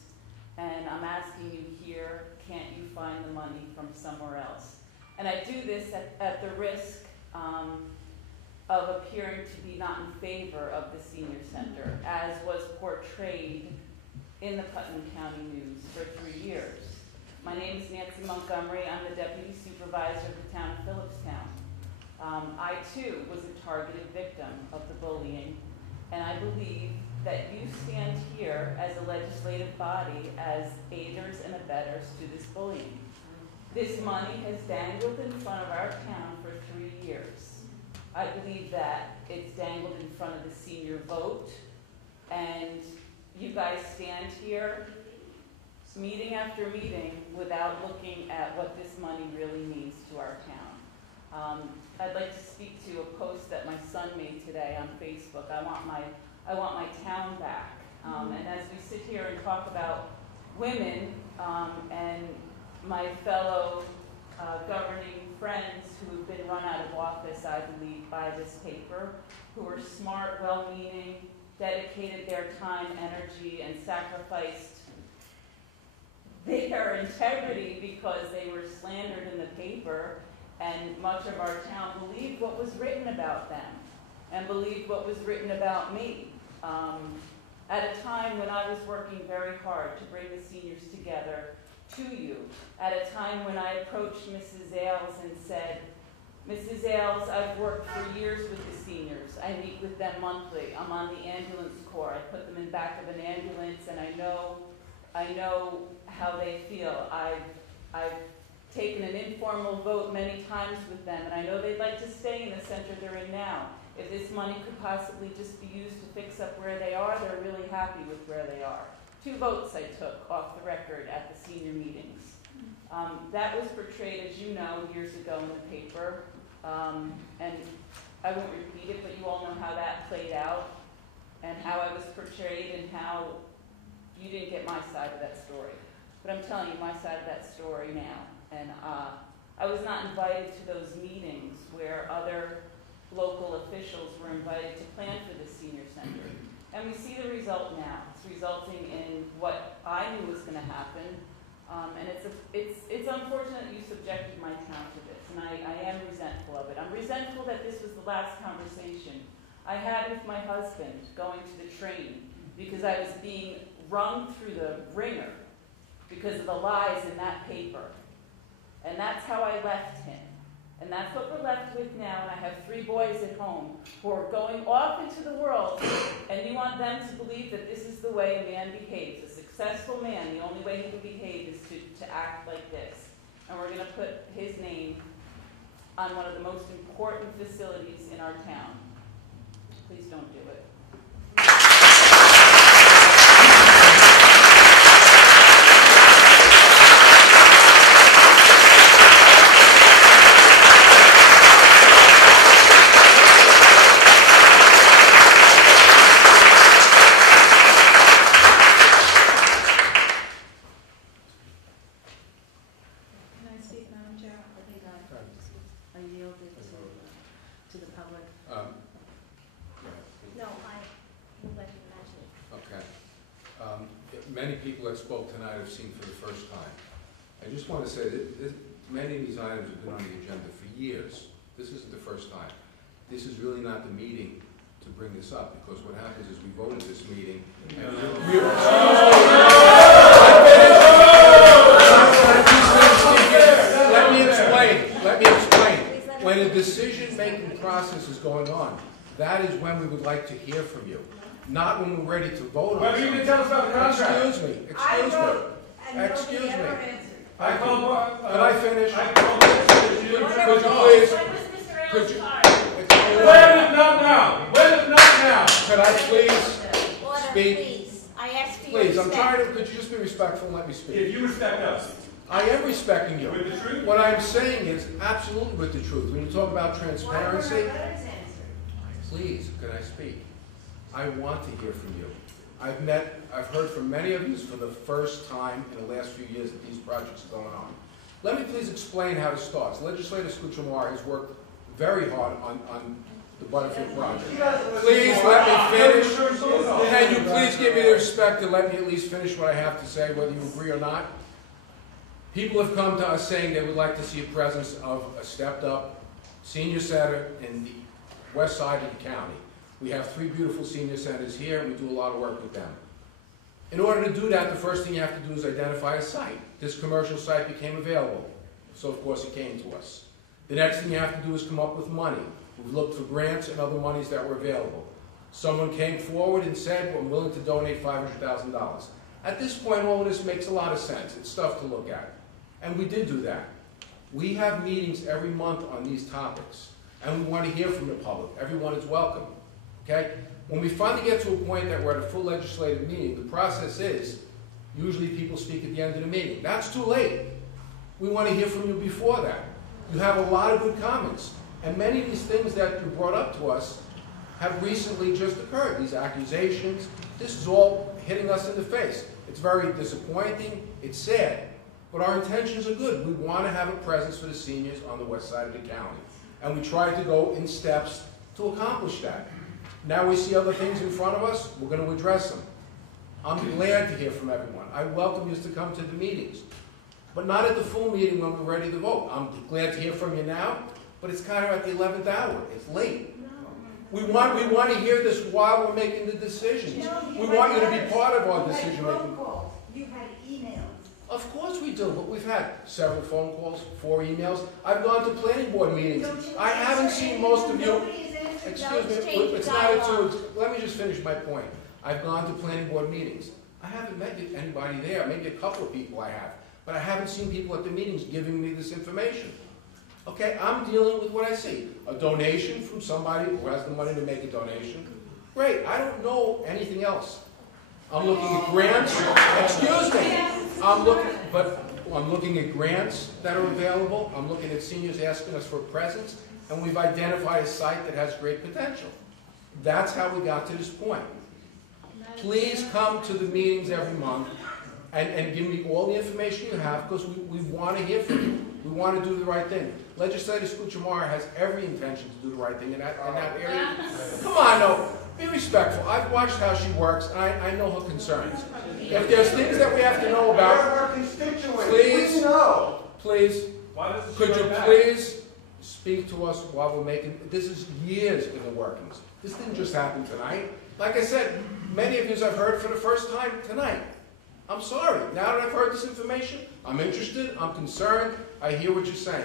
and I'm asking you here, can't you find the money from somewhere else? And I do this at the risk of appearing to be not in favor of the senior center, as was portrayed in the Putnam County News for 3 years. My name is Nancy Montgomery. I'm the Deputy Supervisor of the town of Phillipstown. I too was a targeted victim of the bullying, and I believe that you stand here as a legislative body as aiders and abettors to this bullying. This money has dangled in front of our town for 3 years. I believe that it's dangled in front of the senior vote, and you guys stand here meeting after meeting without looking at what this money really means to our town. I'd like to speak to a post that my son made today on Facebook. I want my town back. And as we sit here and talk about women and my fellow governing friends who have been run out of office, I believe, by this paper, who are smart, well-meaning, dedicated their time, energy, and sacrificed their integrity because they were slandered in the paper, and much of our town believed what was written about them and believed what was written about me. At a time when I was working very hard to bring the seniors together to you, at a time when I approached Mrs. Ailes and said, Mrs. Ailes, I've worked for years with the seniors. I meet with them monthly. I'm on the ambulance corps. I put them in the back of an ambulance, and I know how they feel. I've taken an informal vote many times with them, and I know they'd like to stay in the center they're in now. If this money could possibly just be used to fix up where they are, they're really happy with where they are. 2 votes I took off the record at the senior meetings. That was portrayed, as you know, years ago in the paper, and I won't repeat it, but you all know how that played out and how I was portrayed and how you didn't get my side of that story. But I'm telling you my side of that story now. And I was not invited to those meetings where other local officials were invited to plan for the senior center. And we see the result now. It's resulting in what I knew was going to happen. And it's unfortunate that you subjected my town to this, and I am resentful of it. I'm resentful that this was the last conversation I had with my husband going to the train because I was being wrung through the ringer because of the lies in that paper. And that's how I left him. And that's what we're left with now, and I have 3 boys at home who are going off into the world, and you want them to believe that this is the way a man behaves. A successful man, the only way he can behave is to act like this. And we're going to put his name on one of the most important facilities in our town. Please don't do it. Many people that spoke tonight have seen for the first time. I just want to say that many of these items have been on the agenda for years. This isn't the first time. This is really not the meeting to bring this up, because what happens is we voted this meeting and Let me explain. When a decision-making process is going on, that is when we would like to hear from you. Not when we're ready to vote on something. You can tell us about the contract. Excuse me. Excuse me. I called. Can I finish? Could you please? Could you? When if not now? When if not now? Could I please Order, speak? please. I asked for your Please, I'm respect. trying to, could you just be respectful and let me speak? If you respect us. I am respecting you. With the truth? What I'm saying is absolutely with the truth. When you talk about transparency, please, could I speak? I want to hear from you. I've heard from many of you for the first time in the last few years that these projects are going on. Let me please explain how this starts. Legislator Scuchamar has worked very hard on the Butterfield project. Please let me finish. Can you please give me the respect to let me at least finish what I have to say, whether you agree or not? People have come to us saying they would like to see a presence of a stepped-up senior center in the west side of the county. We have 3 beautiful senior centers here, and we do a lot of work with them. In order to do that, the first thing you have to do is identify a site. This commercial site became available, so of course it came to us. The next thing you have to do is come up with money. We've looked for grants and other monies that were available. Someone came forward and said, we're willing to donate $500,000. At this point, all of this makes a lot of sense. It's stuff to look at. And we did do that. We have meetings every month on these topics, and we want to hear from the public. Everyone is welcome. Okay? When we finally get to a point that we're at a full legislative meeting, the process is, usually people speak at the end of the meeting. That's too late. We want to hear from you before that. You have a lot of good comments, and many of these things that you brought up to us have recently just occurred. These accusations, this is all hitting us in the face. It's very disappointing, it's sad, but our intentions are good. We want to have a presence for the seniors on the west side of the county, and we try to go in steps to accomplish that. Now we see other things in front of us, we're going to address them. I'm glad to hear from everyone. I welcome you to come to the meetings, but not at the full meeting when we're ready to vote. I'm glad to hear from you now, but it's kind of at the 11th hour. It's late. We want to hear this while we're making the decisions. We want you to be part of our decision making. You had emails. Of course we do, but we've had several phone calls, 4 emails. I've gone to planning board meetings. I haven't seen most of you. Excuse me, it's not a 2. Let me just finish my point. I've gone to planning board meetings. I haven't met anybody there, maybe a couple of people I have, but I haven't seen people at the meetings giving me this information. Okay, I'm dealing with what I see. A donation from somebody who has the money to make a donation. Great, I don't know anything else. I'm looking at grants. Excuse me. I'm looking at grants that are available. I'm looking at seniors asking us for a presence, and we've identified a site that has great potential. That's how we got to this point. Please come to the meetings every month and give me all the information you have, because we want to hear from you. We want to do the right thing. Legislator Scuchamar has every intention to do the right thing in that area. Come on, no. Be respectful. I've watched how she works, and I know her concerns. If there's things that we have to know about, please, could you please speak to us while we're making, this is years in the workings. This didn't just happen tonight. Like I said, many of you I've heard for the first time tonight. I'm sorry. Now that I've heard this information, I'm interested, I'm concerned, I hear what you're saying.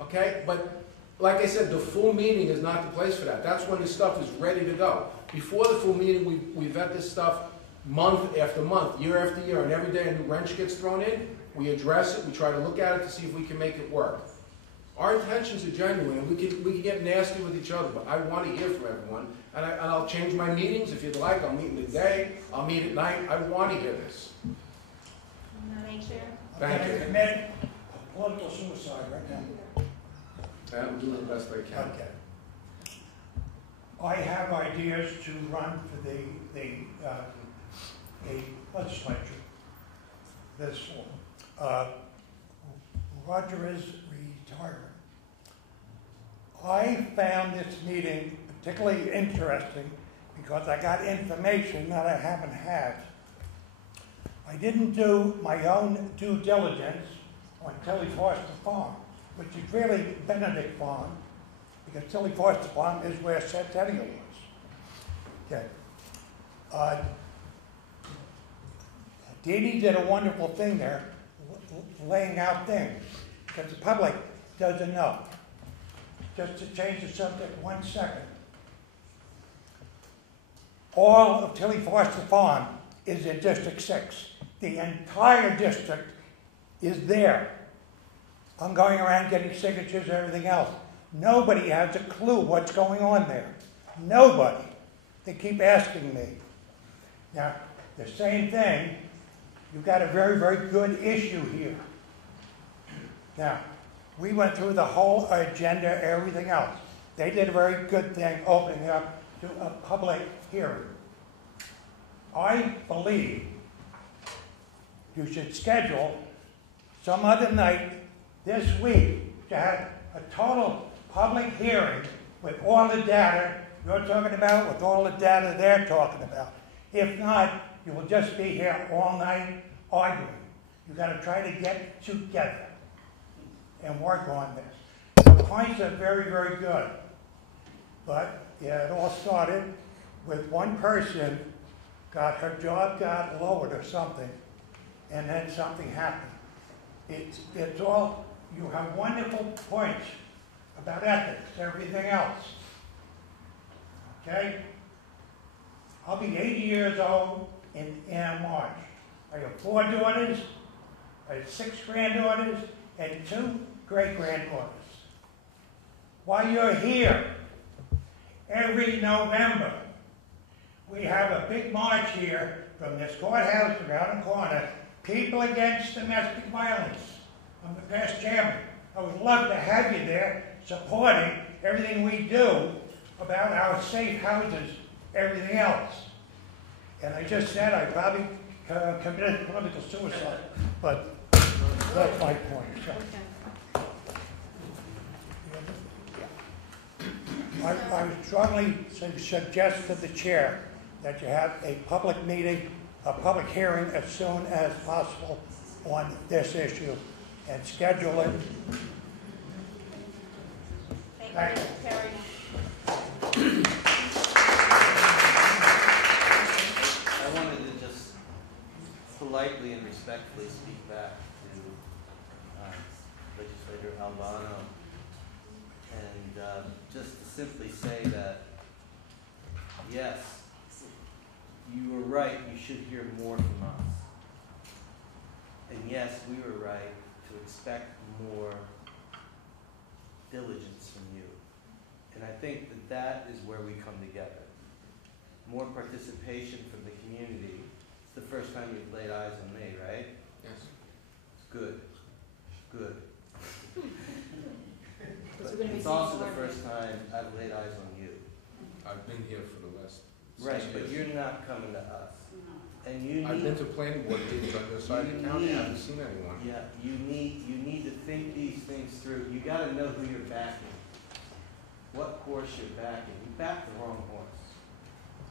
Okay? But like I said, the full meeting is not the place for that. That's when the stuff is ready to go. Before the full meeting, we vet this stuff month after month, year after year, and every day a new wrench gets thrown in, we address it, we try to look at it to see if we can make it work. Our intentions are genuine, and we can get nasty with each other, but I want to hear from everyone, and I'll change my meetings if you'd like. I'll meet in the day, I'll meet at night. I want to hear this. Madam Chair? Thank you. Commit political suicide right now. I'm doing the best I can. Okay. I have ideas to run for the legislature this fall. Roger is retiring. I found this meeting particularly interesting because I got information that I haven't had. I didn't do my own due diligence on Tilly Foster Farm, which is really Benedict Farm, because Tilly Foster Farm is where Centennial was. Okay. Dee Dee did a wonderful thing there, laying out things, because the public doesn't know. Just to change the subject 1 second. All of Tilly Foster Farm is in District 6. The entire district is there. I'm going around getting signatures and everything else. Nobody has a clue what's going on there. Nobody. They keep asking me. Now, the same thing, you've got a very, very good issue here. Now, we went through the whole agenda, everything else. They did a very good thing opening up to a public hearing. I believe you should schedule some other night this week to have a total public hearing with all the data you're talking about, with all the data they're talking about. If not, you will just be here all night arguing. You've got to try to get together and work on this. The points are very, very good. But yeah, it all started with one person her job got lowered or something, and then something happened. It's all, you have wonderful points about ethics, everything else. Okay? I'll be 80 years old in March. I have 4 daughters, I have 6 granddaughters, and 2 great-granddaughters. While you're here, every November, we have a big march here from this courthouse around the corner, People Against Domestic Violence. I'm the past chairman. I would love to have you there supporting everything we do about our safe houses, everything else. And I just said I probably committed political suicide, but that's my point. So. I would strongly suggest to the chair that you have a public meeting, a public hearing as soon as possible on this issue and schedule it. Thank you, Terry. I wanted to just politely and respectfully speak back to Legislator Albano and just to simply say that, yes, you were right, you should hear more from us. And yes, we were right to expect more diligence from you. And I think that that is where we come together. More participation from the community. It's the first time you've laid eyes on me, right? Yes. Good. Good. But it's also the first time I've laid eyes on you. I've been here for the last 6 Right, years. but you're not coming to us. And you need... I've been to planning board meetings on the side of the county, I haven't seen anyone. Yeah, you need to think these things through. You gotta know who you're backing. What horse you're backing. You backed the wrong horse.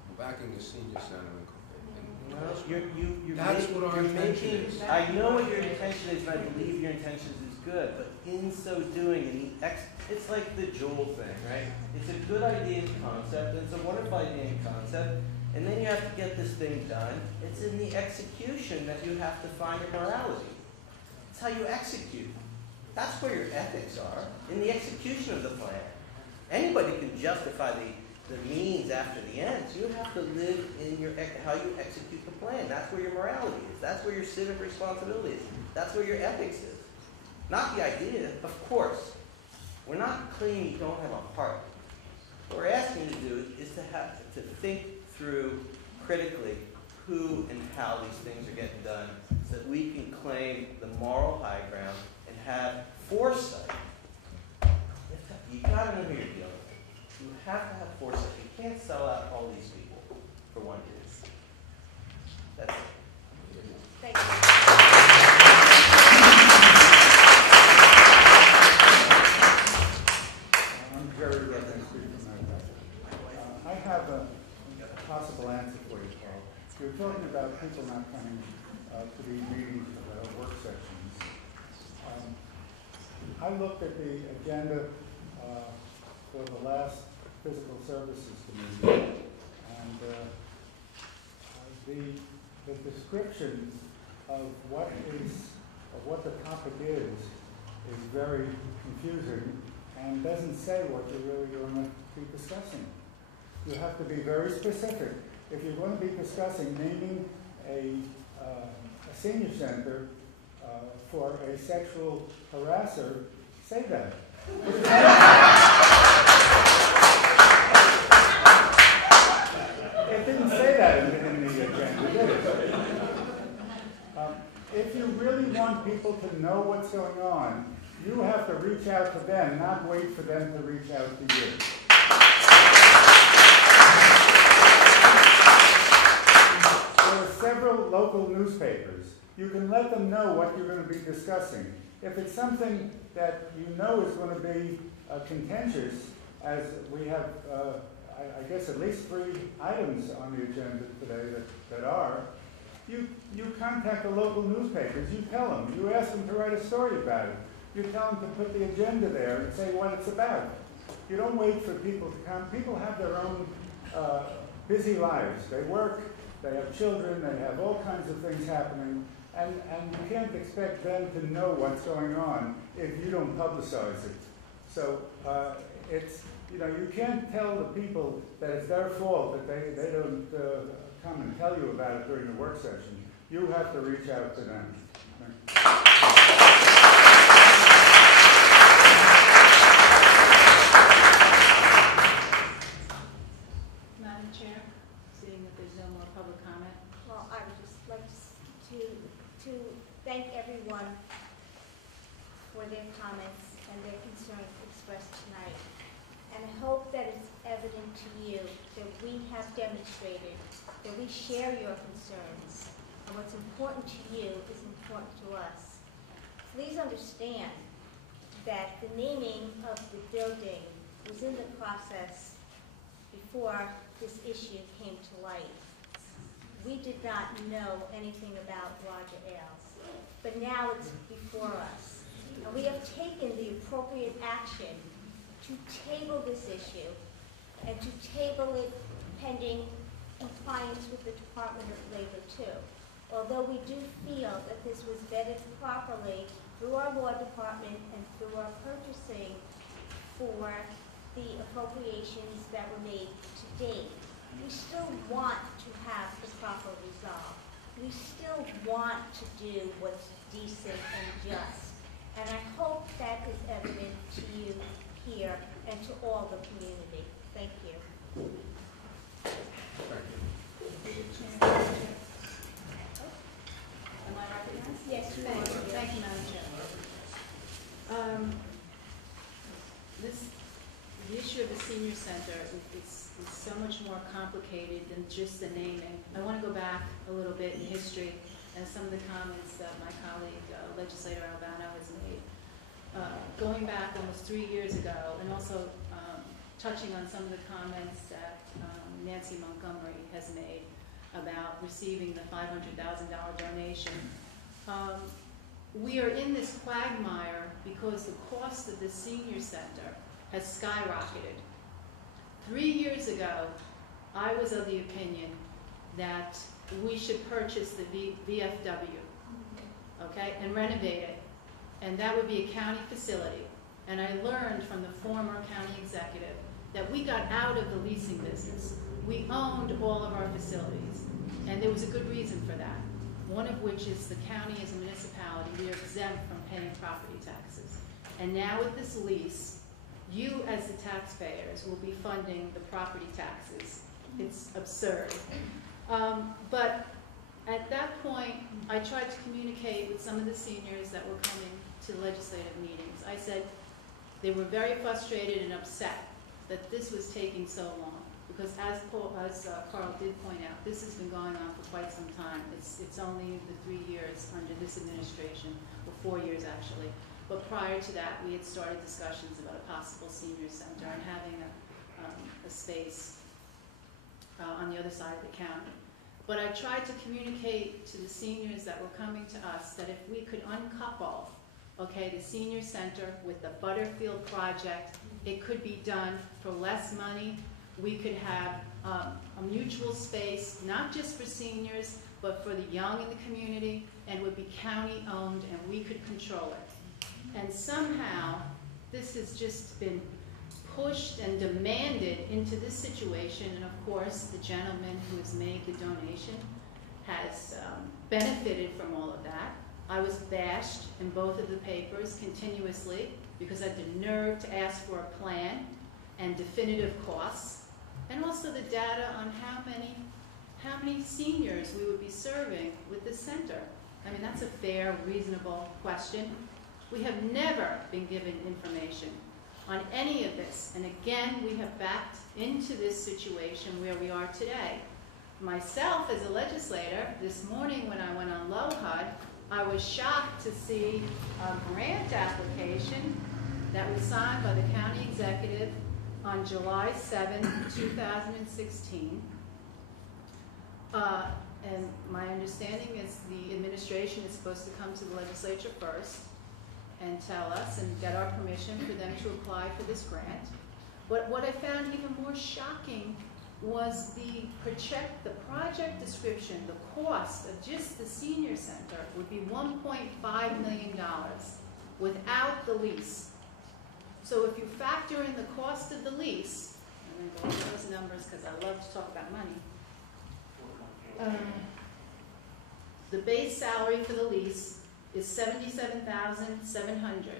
We're backing the senior center and Well, you're that's what our intention is. I know what your intention is, and I believe your intention is good, but in so doing, it's like the Joel thing, right? It's a good idea in concept, and it's a wonderful idea in concept, and then you have to get this thing done. It's in the execution that you have to find your morality. It's how you execute. That's where your ethics are, in the execution of the plan. Anybody can justify the means after the ends. You have to live in how you execute the plan. That's where your morality is. That's where your civic responsibility is. That's where your ethics is. Not the idea, of course. We're not claiming you don't have a heart. What we're asking you to do is to think through critically who and how these things are getting done so that we can claim the moral high ground and have foresight. You gotta know who you're dealing with. You have to have foresight. You can't sell out all these people for one year. That's it. Thank you. I'm Jerry Redden, speaking from that. I have a possible answer for you, Paul. You're talking about people not coming to these meetings, work sessions. I looked at the agenda for the last Physical Services Committee, and the description of what the topic is very confusing and doesn't say what you're really going to be discussing. You have to be very specific. If you're going to be discussing naming a senior center for a sexual harasser, say that. really want people to know what's going on, you have to reach out to them, not wait for them to reach out to you. There are several local newspapers. You can let them know what you're going to be discussing. If it's something that you know is going to be contentious, as we have, I guess, at least 3 items on the agenda today that are, you contact the local newspapers. You tell them. You ask them to write a story about it. You tell them to put the agenda there and say what it's about. You don't wait for people to come. People have their own busy lives. They work, they have children, they have all kinds of things happening, and you can't expect them to know what's going on if you don't publicize it. So it's, you know, you can't tell the people that it's their fault that they don't come and tell you about it during the work session. You have to reach out to them. Madam Chair, seeing that there's no more public comment. Well, I would just like to thank everyone for their comments and their concerns expressed tonight. And I hope that it's evident to you that we have demonstrated that we share your concerns, and what's important to you is important to us. Please understand that the naming of the building was in the process before this issue came to light. We did not know anything about Roger Ailes, but now it's before us. And we have taken the appropriate action to table this issue and to table it pending compliance with the Department of Labor too. Although we do feel that this was vetted properly through our law department and through our purchasing for the appropriations that were made to date, we still want to have the proper resolve. We still want to do what's decent and just. And I hope that is evident to you here and to all the community. Thank you. Am I recognized? Yes, you Thank are. you. Thank you, Madam Chair. The issue of the senior center is so much more complicated than just the naming. I want to go back a little bit in history and some of the comments that my colleague, legislator Albano, has made. Going back almost 3 years ago, and also touching on some of the comments that Nancy Montgomery has made about receiving the $500,000 donation. We are in this quagmire because the cost of the senior center has skyrocketed. 3 years ago, I was of the opinion that we should purchase the VFW, okay, and renovate it, and that would be a county facility. And I learned from the former county executive that we got out of the leasing business. We owned all of our facilities, and there was a good reason for that. One of which is the county as a municipality, we are exempt from paying property taxes. And now with this lease, you as the taxpayers will be funding the property taxes. It's absurd. But at that point, I tried to communicate with some of the seniors that were coming to legislative meetings. I said they were very frustrated and upset that this was taking so long. Because as Carl did point out, this has been going on for quite some time. It's only the 3 years under this administration, or 4 years actually. But prior to that, we had started discussions about a possible senior center and having a space on the other side of the county. But I tried to communicate to the seniors that were coming to us that if we could uncouple, okay, the senior center with the Butterfield project, it could be done for less money. We could have a mutual space, not just for seniors, but for the young in the community, and would be county owned, and we could control it. And somehow, this has just been pushed and demanded into this situation, and of course, the gentleman who has made the donation has benefited from all of that. I was bashed in both of the papers continuously because I had the nerve to ask for a plan and definitive costs, and also the data on how many seniors we would be serving with the center. I mean, that's a fair, reasonable question. We have never been given information on any of this. And again, we have backed into this situation where we are today. Myself, as a legislator, this morning when I went on LOHUD, I was shocked to see a grant application that was signed by the county executive on July 7, 2016. And my understanding is the administration is supposed to come to the legislature first and tell us and get our permission for them to apply for this grant. But what I found even more shocking was the project description, the cost of just the senior center would be $1.5 million without the lease. So if you factor in the cost of the lease, I'm going to go over those numbers because I love to talk about money. The base salary for the lease is $77,700,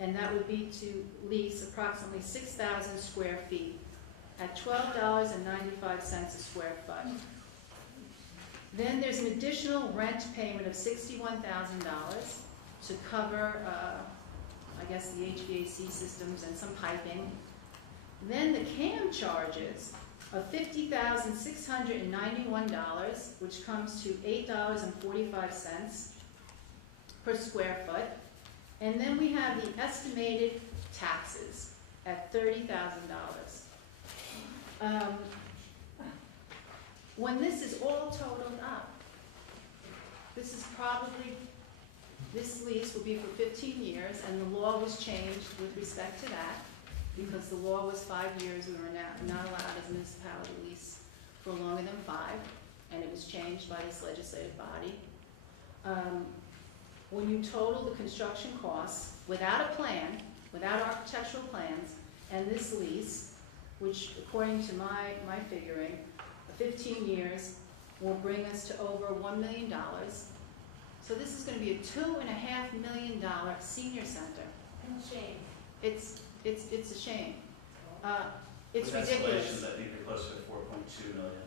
and that would be to lease approximately 6,000 square feet at $12.95 a square foot. Then there's an additional rent payment of $61,000 to cover, I guess, the HVAC systems and some piping. Then the CAM charges of $50,691, which comes to $8.45 per square foot. And then we have the estimated taxes at $30,000. When this is all totaled up, this lease will be for 15 years, and the law was changed with respect to that, because the law was 5 years. We were not allowed as a municipality to lease for longer than 5, and it was changed by this legislative body. When you total the construction costs without a plan, without architectural plans, and this lease, which according to my figuring, 15 years will bring us to over $1 million. So this is going to be a $2.5 million senior center. Shame. It's a shame. It's With ridiculous. escalations, I think they're closer to 4.2 million.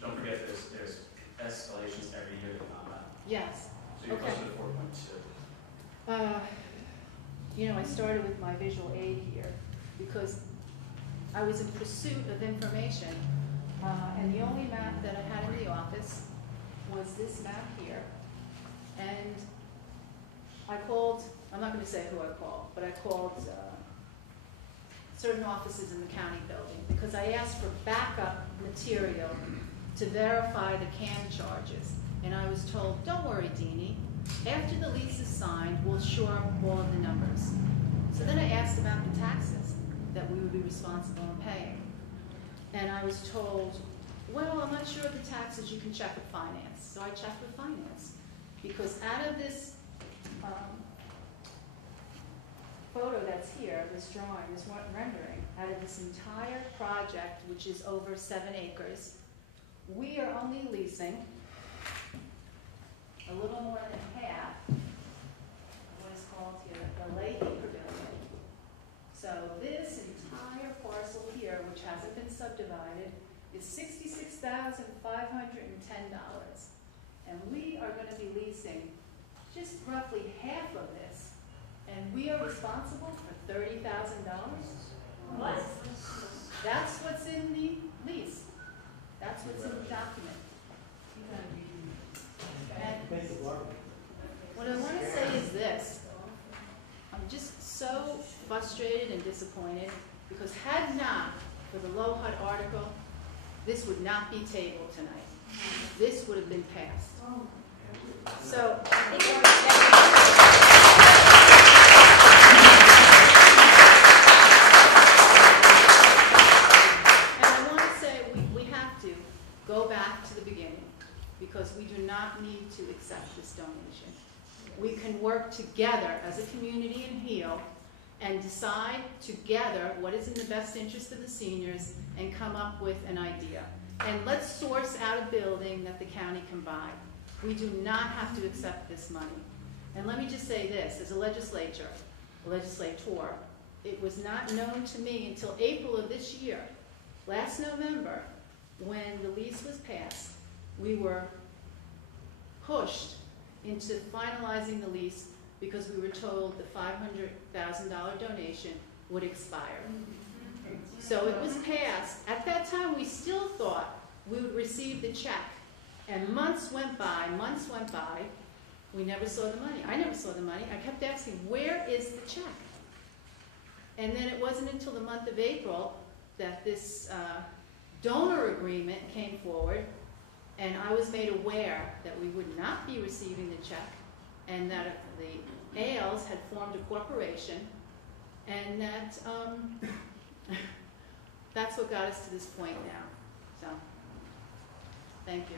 Don't forget there's escalations every year that come out. Yes. So you're Okay. closer to 4.2. You know, I started with my visual aid here because I was in pursuit of information, and the only map that I had in the office was this map here. And I called, I'm not going to say who I called, but I called certain offices in the county building because I asked for backup material to verify the CAM charges. And I was told, don't worry, Deanie, after the lease is signed, we'll shore up all of the numbers. So then I asked about the taxes that we would be responsible in paying. And I was told, well, I'm not sure of the taxes, you can check with finance. So I checked with finance. Because out of this photo that's here, this drawing, this rendering, out of this entire project, which is over 7 acres, we are only leasing a little more than half of what is called here the Leahy Pavilion. So this entire parcel here, which hasn't been subdivided, is $66,510. And we are going to be leasing just roughly half of this. And we are responsible for $30,000. What? That's what's in the lease. That's what's in the document. And what I want to say is this. I'm just so frustrated and disappointed because had not for the LOHUD article, this would not be tabled tonight. This would have been passed. So I think and I want to say we have to go back to the beginning because we do not need to accept this donation. We can work together as a community and heal and decide together what is in the best interest of the seniors and come up with an idea. And let's source out a building that the county can buy. We do not have to accept this money. And let me just say this, as a legislator, it was not known to me until April of this year, last November, when the lease was passed, we were pushed into finalizing the lease because we were told the $500,000 donation would expire. So it was passed. At that time, we still thought we would receive the check. And months went by. We never saw the money. I never saw the money. I kept asking, where is the check? And then it wasn't until the month of April that this donor agreement came forward, and I was made aware that we would not be receiving the check, and that the Ailes had formed a corporation, and that that's what got us to this point now. So, thank you.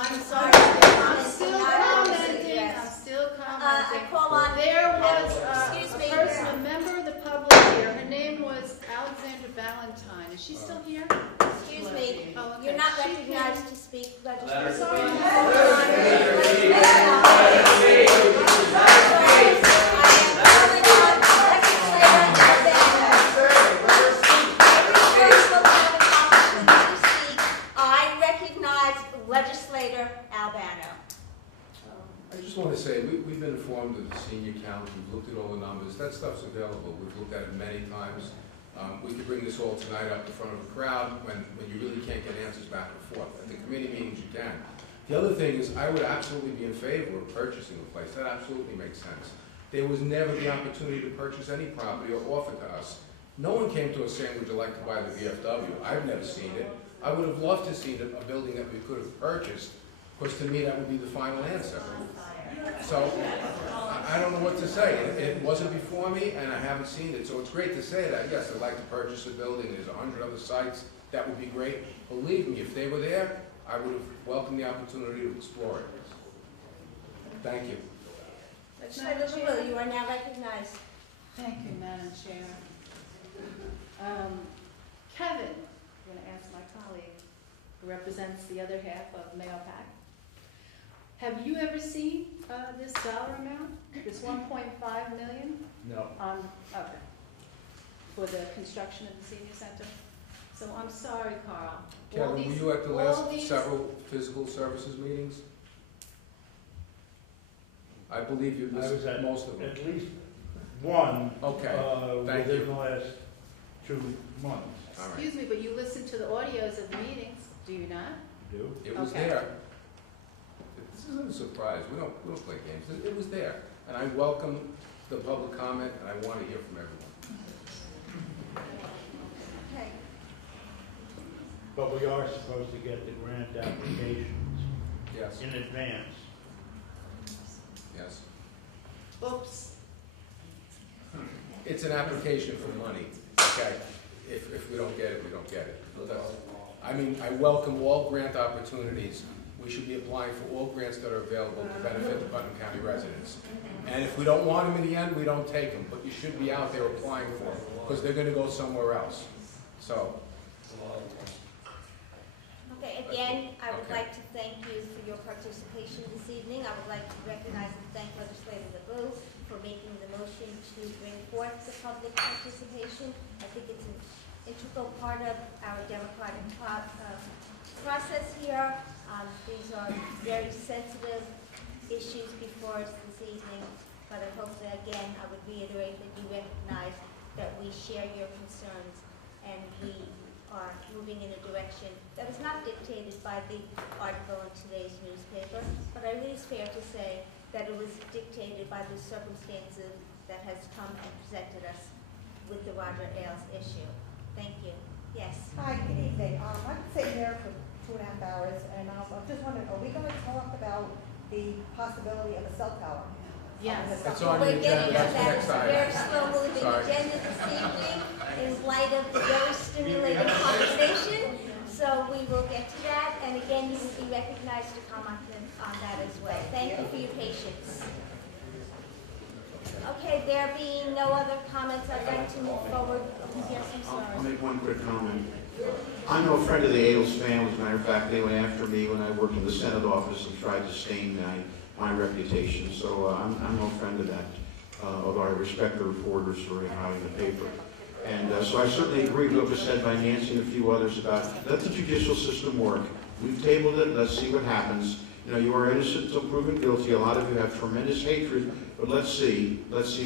I'm sorry. I'm still commenting. I call on. There was a person, a member of the public here. Her name was Alexandra Valentine. Is she still here? Excuse me. Oh, okay. You're not recognized to speak. Legislator Albano. I just want to say, we've been informed of the senior count, we've looked at all the numbers, that stuff's available, we've looked at it many times. We could bring this all tonight up in front of a crowd when you really can't get answers back and forth. At the committee meetings you can. The other thing is, I would absolutely be in favor of purchasing the place, that absolutely makes sense. There was never the opportunity to purchase any property or offer to us. No one came to us saying, would you like to buy the VFW? I've never seen it. I would have loved to see a building that we could have purchased, because to me that would be the final answer. So I don't know what to say. It wasn't before me, and I haven't seen it. So it's great to say that. Yes, I'd like to purchase a building. There's 100 other sites. That would be great. Believe me, if they were there, I would have welcomed the opportunity to explore it. Thank you. Legislator LaRue, you are now recognized. Thank you, Madam Chair. Kevin, I'm going to ask my colleague who represents the other half of Mayo Pac. Have you ever seen this dollar amount, this 1.5 million? No. Okay. For the construction of the senior center? So I'm sorry, Carl. Kevin, were you at the last several physical services meetings? I believe you missed most of them. At least one. Okay. Thank within you. the last 2 months. Excuse me, but you listen to the audios of the meetings, do you not? Do. It was there. This isn't a surprise. We don't play games. It was there. And I welcome the public comment, and I want to hear from everyone. Okay. But we are supposed to get the grant applications Yes. in advance. Yes. Oops. It's an application for money, okay? If we don't get it, we don't get it. I mean, I welcome all grant opportunities. We should be applying for all grants that are available to benefit the Putnam County residents. And if we don't want them in the end, we don't take them. But you should be out there applying for them, because they're going to go somewhere else. So. Okay, again, I would like to thank you for your participation this evening. I would like to recognize and thank Legislator LaRue for making the motion to bring forth the public participation. I think it's an integral part of our democratic process here. These are very sensitive issues before us this evening, but I hope that, again, I would reiterate that you recognize that we share your concerns and we are moving in a direction that was not dictated by the article in today's newspaper, but I think it's fair to say that it was dictated by the circumstances that has come and presented us with the Roger Ailes issue. Thank you. Yes. Hi, good evening. I've been sitting here for 2.5 hours, and I'm just wondering, are we going to talk about the possibility of a cell tower? Yes. That's on the We're getting agenda. to That's the that. next It's a very item. slow-moving Sorry. agenda this evening in light of the very stimulating conversation. So we will get to that, and again, you will be recognized to comment on that as well. Thank you for your patience. Okay, there being no other comments, I'd like to move forward. Yes, I'm sorry. I'll make one quick comment. I'm no friend of the Ailes family. As a matter of fact, they went after me when I worked in the Senate office and tried to stain my reputation. So I'm no friend of that, although I respect the reporters who are out in the paper. And so I certainly agree with what was said by Nancy and a few others about let the judicial system work. We've tabled it. Let's see what happens. You know, you are innocent until proven guilty. A lot of you have tremendous hatred, but let's see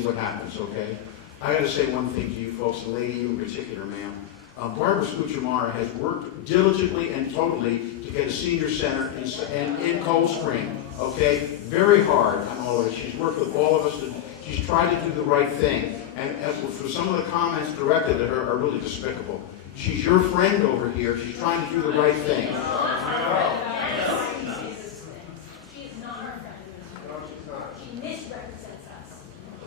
what happens, okay? I got to say one thing to you folks, and lady, you in particular, ma'am. Barbara Scuchamara has worked diligently and totally to get a senior center in Cold Spring, okay? Very hard on all of it. She's worked with all of us. She's tried to do the right thing. And for some of the comments directed at her are really despicable. She's your friend over here. She's trying to do the right thing.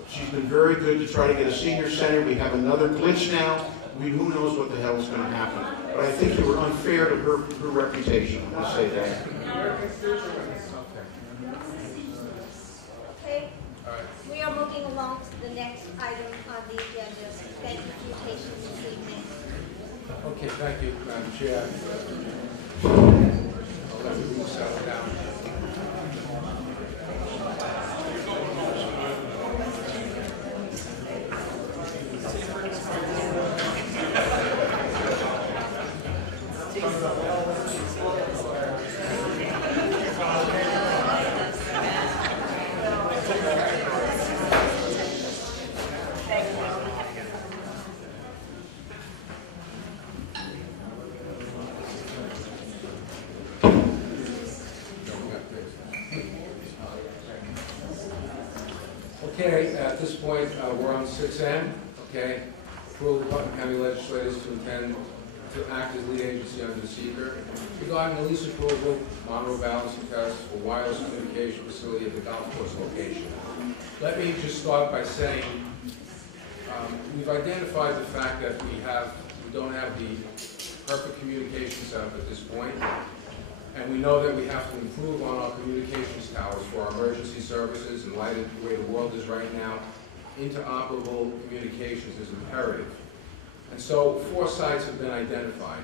She's been very good to try to get a senior center. We have another glitch now. Who knows what the hell is going to happen. But I think you were unfair to her reputation. I'm going to say that. Okay. We are moving along to the next item on the agenda. Thank you for your patience this evening. Okay, thank you, Madam Chair. I'll let the room settle down. Okay, at this point, we're on 6M, okay? Approval of the Putnam County legislators to intend to act as lead agency under the seeker regarding the lease approval, Monroe balancing test for wireless communication facility at the golf course location. Let me just start by saying we've identified the fact that we don't have the perfect communication setup at this point. And we know that we have to improve on our communications towers for our emergency services, and light of the way the world is right now. Interoperable communications is imperative. And so 4 sites have been identified.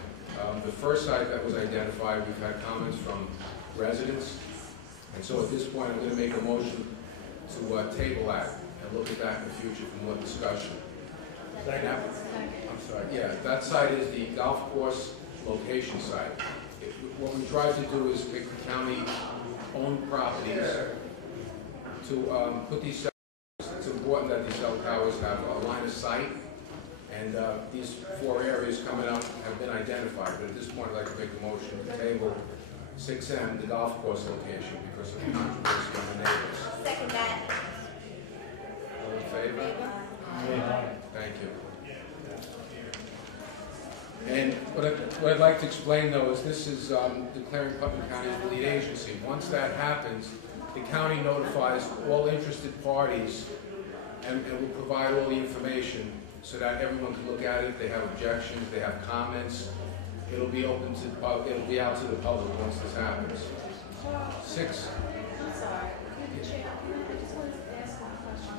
The first site that was identified, we've had comments from residents. And so at this point, I'm going to make a motion to table that and look at that in the future for more discussion. I'm sorry. Yeah, that site is the golf course location site. What we tried to do is pick the county-owned properties to put these cell towers. It's important that these cell towers have a line of sight, and these 4 areas coming up have been identified. But at this point, I'd like to make a motion to table 6M, the golf course location, because of the controversy on the neighbors. Second that. All in favor? Thank you. And what I'd like to explain, though, is this is declaring Putnam County as the lead agency. Once that happens, the county notifies all interested parties and will provide all the information so that everyone can look at it. If they have objections, they have comments. It'll be open to it'll be out to the public once this happens. 6. I'm sorry. Through the chair, I just wanted to ask one question,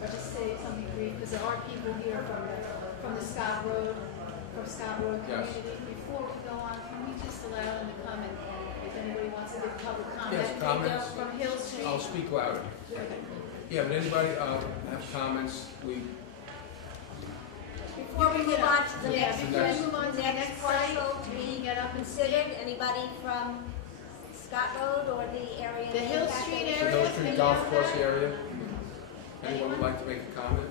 or just say something brief, because there are people here from the Scott Road Yes. community. Before we go on, can we just allow them to comment if anybody wants to give public comment? Yes, comments. From Hill Street. I'll speak louder. Yeah, but anybody have comments? Before we move on to the next, before we move on to the next parcel site, to be get up and considered, anybody from Scott Road or the area? The Hill Street area. The Hill Street Golf Course area. Anyone would like to make a comment?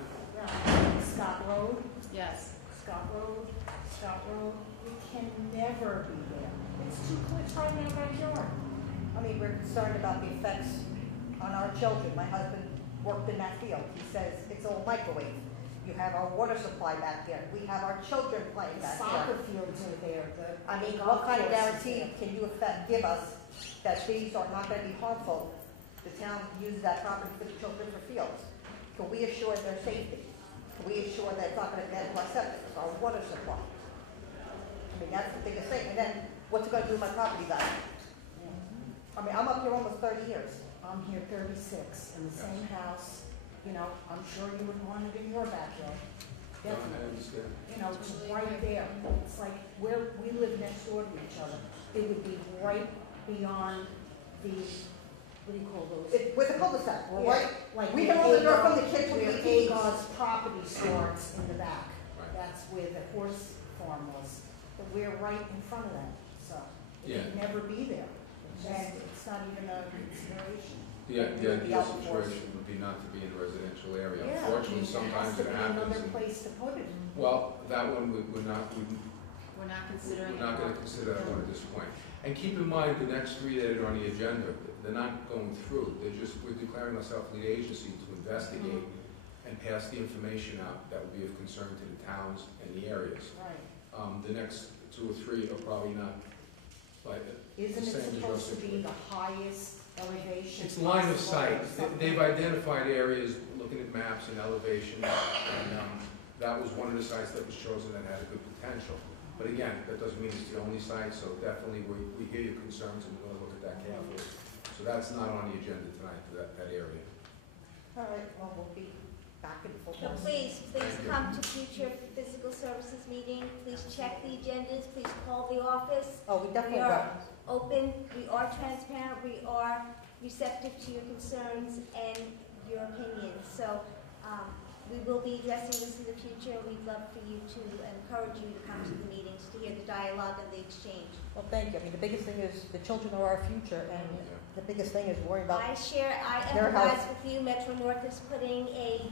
Scott Road, Yes. Scott Road, we can never be there. It's too close right in our backyard. I mean, we're concerned about the effects on our children. My husband worked in that field. He says it's all microwave. You have our water supply back there. We have our children playing back there. Soccer fields are there. I mean, what kind of guarantee can you give us that these are not going to be harmful? The town uses that property for the children for fields. Can we assure their safety? Can we assure that it's not going to get into our septic, our water supply? I mean, that's the biggest thing. And then, what's it going to do to my property value? I mean, I'm up here almost 30 years. I'm here 36 in the same house. You know, I'm sure you would want it in your backyard. I definitely. understand. You know, it's right there. It's like, we live next door to each other. It would be right beyond the, what do you call those? With the cul-de-sac, we're Yeah, right, like we where can hold the door from the Agar's- kids from where the teens. Agar's property starts in the back. Right. That's where the horse farm was. But we're right in front of that, so it Yeah. would never be there. And it's not even a consideration. The It would be ideal out for us. situation would be not to be in a residential area. Yeah, Unfortunately, sometimes it has to be happens. another and- place to put it. Well, that one, we're not considering. we're not gonna consider that one at this point. And keep in mind, the next three that are on the agenda, they're not going through. We're declaring ourselves lead agency to investigate and pass the information out that would be of concern to the towns and the areas. Right. The next two or three are probably not like the Isn't it same as your supposed to be situation. the highest elevation? It's line of possible sight. or something? They've identified areas, looking at maps and elevations, and that was one of the sites that was chosen that had a good potential. But again, that doesn't mean it's the only site, so definitely we hear your concerns and we're gonna look at that carefully. So that's not on the agenda tonight, that area. All right, well, we'll be back in full. So please come to future physical services meeting. Please check the agendas. Please call the office. Oh, we definitely We will. are open, we are transparent, we are receptive to your concerns and your opinions. So we will be addressing this in the future. We'd love for you to encourage you to come to the meetings, to hear the dialogue and the exchange. Well, thank you. I mean, the biggest thing is the children are our future, and the biggest thing is worrying about I their health. empathize with you. Metro North is putting a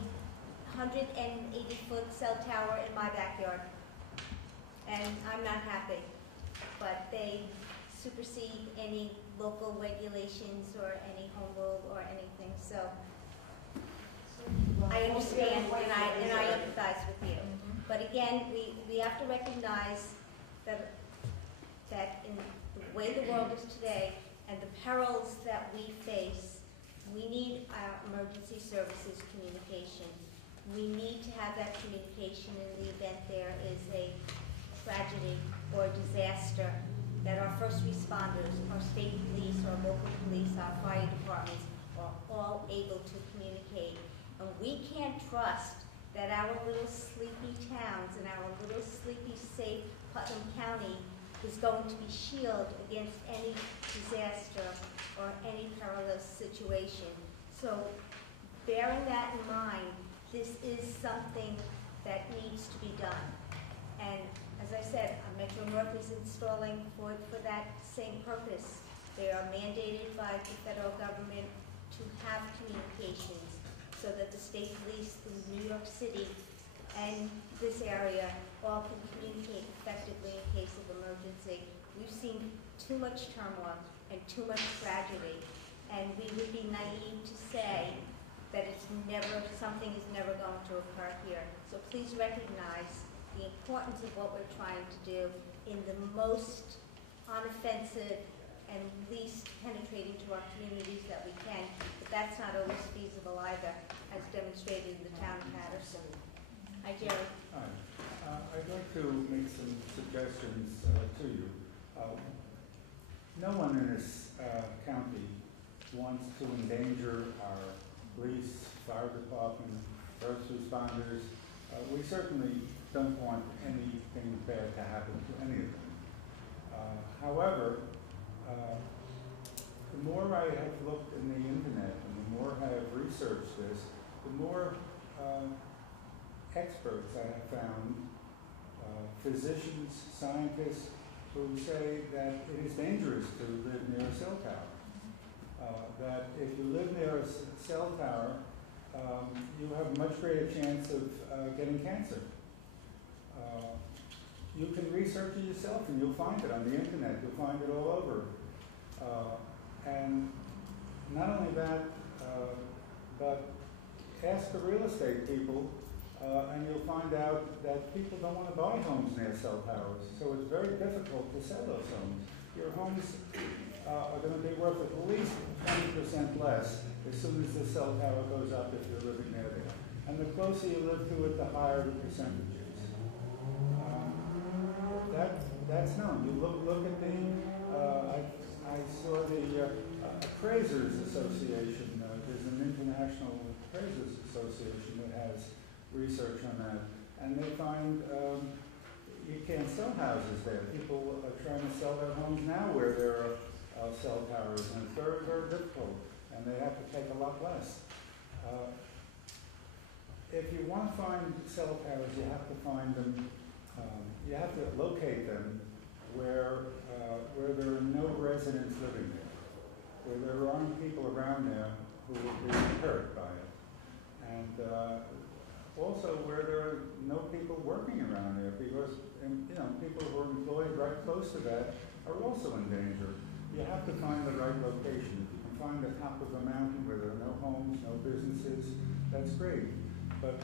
180-foot cell tower in my backyard. And I'm not happy, but they supersede any local regulations or any home rule or anything, so I understand and I empathize with you. But again, we have to recognize that in the way the world is today and the perils that we face, we need our emergency services communication. We need to have that communication in the event there is a tragedy or disaster, that our first responders, our state police, our local police, our fire departments are all able to communicate. And we can't trust that our little sleepy towns and our little sleepy safe Putnam County is going to be shielded against any disaster or any perilous situation. So bearing that in mind, this is something that needs to be done. And as I said, Metro North is installing for that same purpose. They are mandated by the federal government to have communications so that the state police in New York City and this area all can communicate effectively in case of emergency. We've seen too much turmoil and too much tragedy, and we would be naive to say that something is never going to occur here. So please recognize the importance of what we're trying to do in the most unoffensive and least penetrating to our communities that we can. But that's not always feasible either, as demonstrated in the town of Patterson. Hi, Jerry. Hi. I'd like to make some suggestions to you. No one in this county wants to endanger our police, fire department, first responders. We certainly don't want anything bad to happen to any of them. However, the more I have looked in the internet and the more I have researched this, the more experts I have found, physicians, scientists, who say that it is dangerous to live near a cell tower. That if you live near a cell tower, you have a much greater chance of getting cancer. You can research it yourself and you'll find it on the internet. You'll find it all over. And not only that, but ask the real estate people and you'll find out that people don't want to buy homes near cell towers. So it's very difficult to sell those homes. Your homes are going to be worth at least 20% less as soon as the cell tower goes up if you're living near there. And the closer you live to it, the higher the percentages. That's known. You look at the, I saw the Appraisers Association. There's an international appraisers association that has research on that. and they find you can't sell houses there. People are trying to sell their homes now where there are cell towers, and it's very, very difficult, and they have to take a lot less. If you want to find cell towers, you have to find them, you have to locate them where there are no residents living there, where there aren't people around there who will be hurt by it. And also where there are no people working around there, because people who are employed right close to that are also in danger. You have to find the right location. If you can find the top of a mountain where there are no homes, no businesses, that's great. But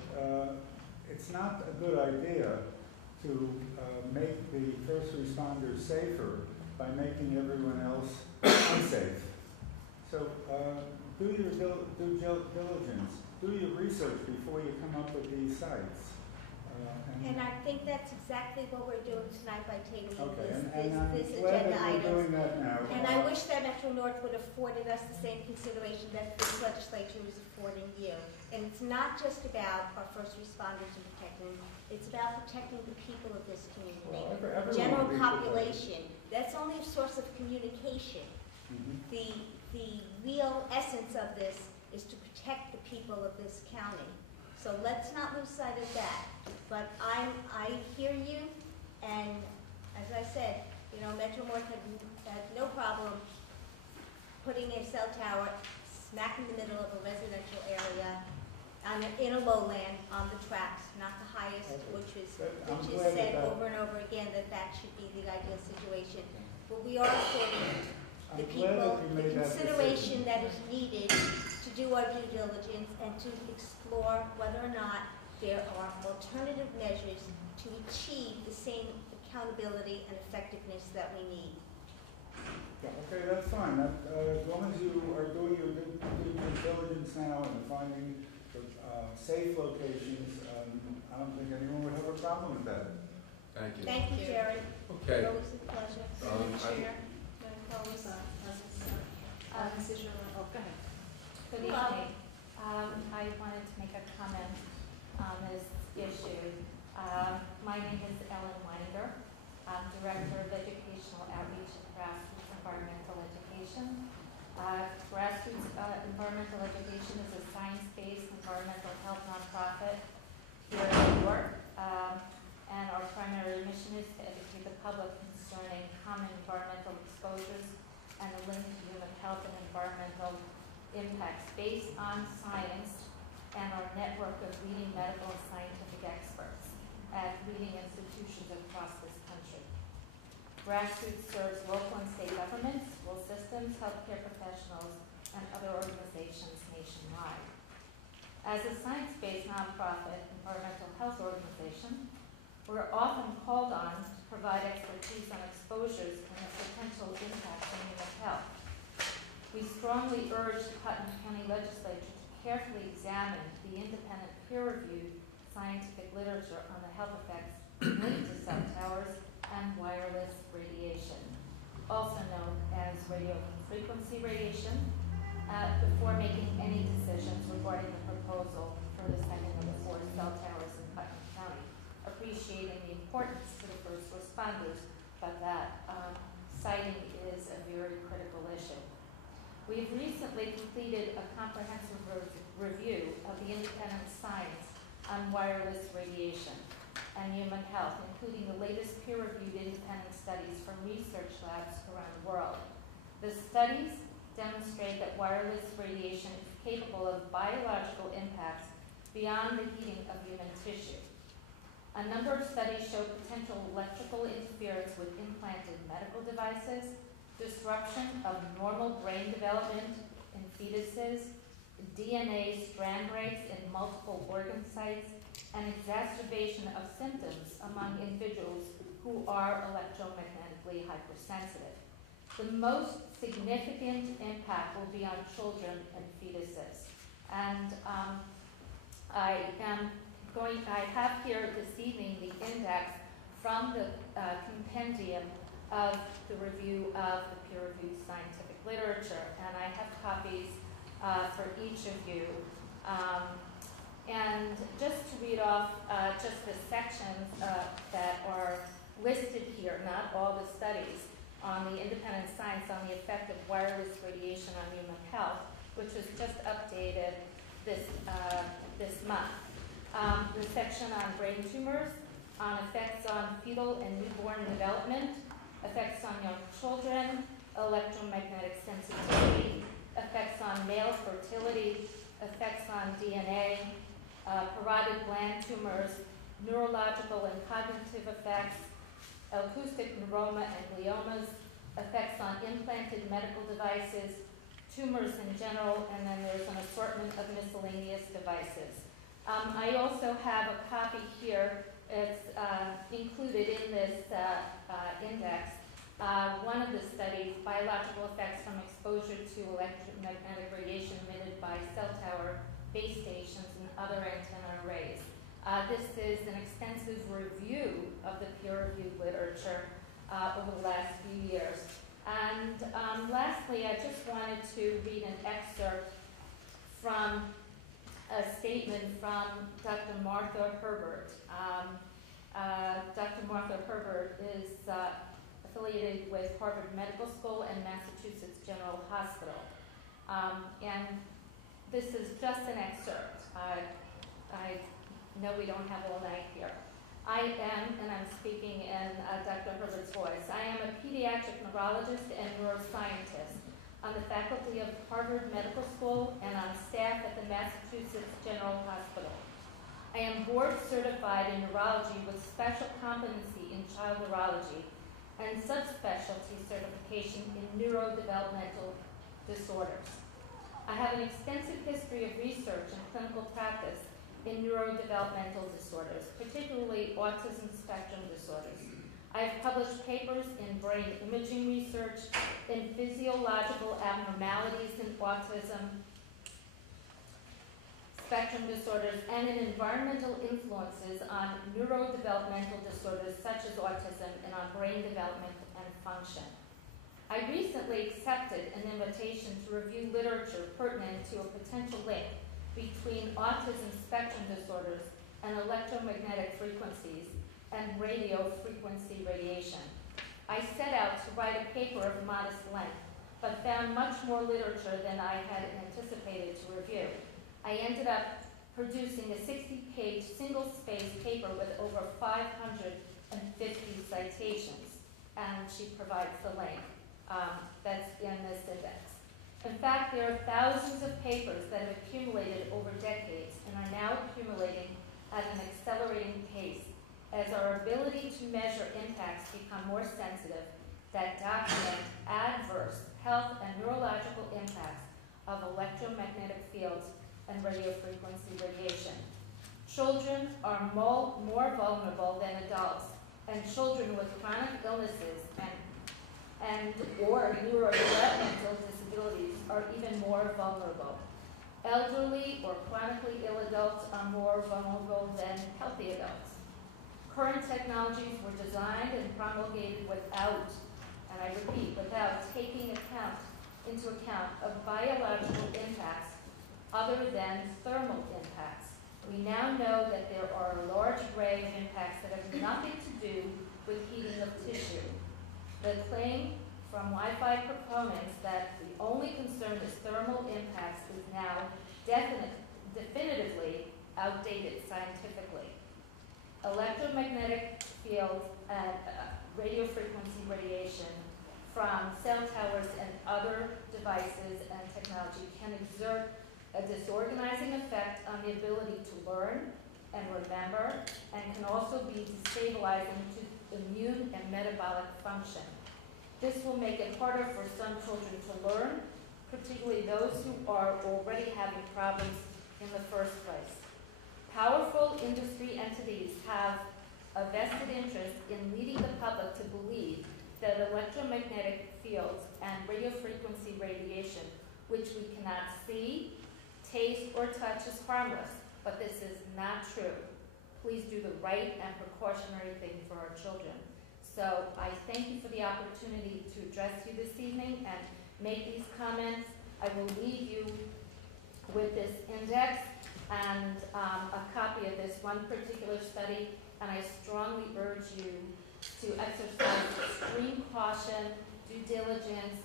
it's not a good idea to make the first responders safer by making everyone else unsafe. So do your due diligence. Do your research before you come up with these sites. And I think that's exactly what we're doing tonight by taking I'm this glad agenda that we're item. doing that now. And I wish that Metro North would have afforded us the same consideration that this legislature is affording you. And it's not just about our first responders and protecting them, it's about protecting the people of this community. Well, General population, that's only a source of communication. Mm-hmm. The real essence of this is to protect the people of this county. So let's not lose sight of that. But I hear you, and as I said, Metro North had no problem putting a cell tower smack in the middle of a residential area in a lowland on the tracks, not the highest, which is said over and over again that should be the ideal situation. But we are affording the people the consideration that is needed to do our due diligence and to explore whether or not there are alternative measures to achieve the same accountability and effectiveness that we need. Yeah, okay, that's fine. As long as you are doing your due diligence now and finding the safe locations, I don't think anyone would have a problem with that. Thank you. Thank you, Jerry. Okay. Always a pleasure. Chair, oh, go ahead. Good evening. I wanted to make a comment on this issue. My name is Ellen Winder. I'm Director of Educational Outreach at Grassroots Environmental Education. Grassroots Environmental Education is a science-based environmental health nonprofit here in New York. And our primary mission is to educate the public concerning common environmental exposures and the link to human health and environmental impacts based on science and our network of leading medical and scientific experts at leading institutions across this country. Grassroots serves local and state governments, school systems, healthcare professionals, and other organizations nationwide. As a science-based nonprofit environmental health organization, we're often called on to provide expertise on exposures and the potential impacts on human health. We strongly urge the Putnam County Legislature to carefully examine the independent peer-reviewed scientific literature on the health effects linked to cell towers and wireless radiation, also known as radio frequency radiation, before making any decisions regarding the proposal for the second of the 4 cell towers in Putnam County, appreciating the importance to the first responders, but that siting is a very critical issue. We've recently completed a comprehensive review of the independent science on wireless radiation and human health, including the latest peer-reviewed independent studies from research labs around the world. The studies demonstrate that wireless radiation is capable of biological impacts beyond the heating of human tissue. A number of studies show potential electrical interference with implanted medical devices, disruption of normal brain development in fetuses, DNA strand breaks in multiple organ sites, and exacerbation of symptoms among individuals who are electromagnetically hypersensitive. The most significant impact will be on children and fetuses. And I have here this evening the index from the compendium of the review of the peer-reviewed scientific literature, and I have copies for each of you. And just to read off just the sections that are listed here, not all the studies, on the independent science on the effect of wireless radiation on human health, which was just updated this month. The section on brain tumors, on effects on fetal and newborn development, effects on young children, electromagnetic sensitivity, effects on male fertility, effects on DNA, parotid gland tumors, neurological and cognitive effects, acoustic neuroma and gliomas, effects on implanted medical devices, tumors in general, and then there's an assortment of miscellaneous devices. I also have a copy here. It's included in this index. One of the studies, biological effects from exposure to electromagnetic radiation emitted by cell tower base stations and other antenna arrays. This is an extensive review of the peer-reviewed literature over the last few years. And lastly, I just wanted to read an excerpt from a statement from Dr. Martha Herbert. Dr. Martha Herbert is affiliated with Harvard Medical School and Massachusetts General Hospital. And this is just an excerpt. I know we don't have all night here. I am, and I'm speaking in Dr. Herbert's voice, I am a pediatric neurologist and neuroscientist on the faculty of Harvard Medical School and on staff at the Massachusetts General Hospital. I am board certified in neurology with special competency in child neurology and subspecialty certification in neurodevelopmental disorders. I have an extensive history of research and clinical practice in neurodevelopmental disorders, particularly autism spectrum disorders. I have published papers in brain imaging research, in physiological abnormalities in autism spectrum disorders, and in environmental influences on neurodevelopmental disorders such as autism and on brain development and function. I recently accepted an invitation to review literature pertinent to a potential link between autism spectrum disorders and electromagnetic frequencies and radio frequency radiation. I set out to write a paper of modest length, but found much more literature than I had anticipated to review. I ended up producing a 60-page single-space paper with over 550 citations, and she provides the link that's in this index. In fact, there are thousands of papers that have accumulated over decades and are now accumulating at an accelerating pace as our ability to measure impacts become more sensitive that document adverse health and neurological impacts of electromagnetic fields and radiofrequency radiation. Children are more vulnerable than adults, and children with chronic illnesses or neurodevelopmental disabilities are even more vulnerable. Elderly or chronically ill adults are more vulnerable than healthy adults. Current technologies were designed and promulgated without, and I repeat, without taking into account of biological impacts other than thermal impacts. We now know that there are a large array of impacts that have nothing to do with heating of tissue. The claim from Wi-Fi proponents that the only concern is thermal impacts is now definitively outdated scientifically. Electromagnetic fields and radio frequency radiation from cell towers and other devices and technology can exert a disorganizing effect on the ability to learn and remember, and can also be destabilizing to immune and metabolic function. This will make it harder for some children to learn, particularly those who are already having problems in the first place. Powerful industry entities have a vested interest in leading the public to believe that electromagnetic fields and radiofrequency radiation, which we cannot see, taste, or touch, is harmless, but this is not true. Please do the right and precautionary thing for our children. So I thank you for the opportunity to address you this evening and make these comments. I will leave you with this index. and a copy of this one particular study, and I strongly urge you to exercise extreme caution, due diligence,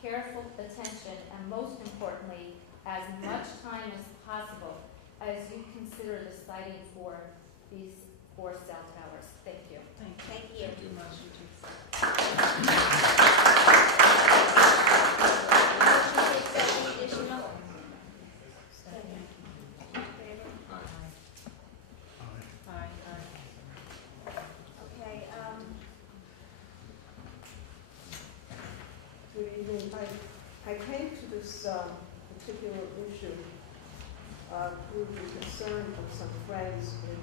careful attention, and most importantly, as much time as possible as you consider the siting for these 4 cell towers. Thank you. Thank you. Thank you. Motion to accept. Motion to accept the additional. Second. Favor? Aye. Okay, Good evening. I came to this particular issue through the concern of some friends in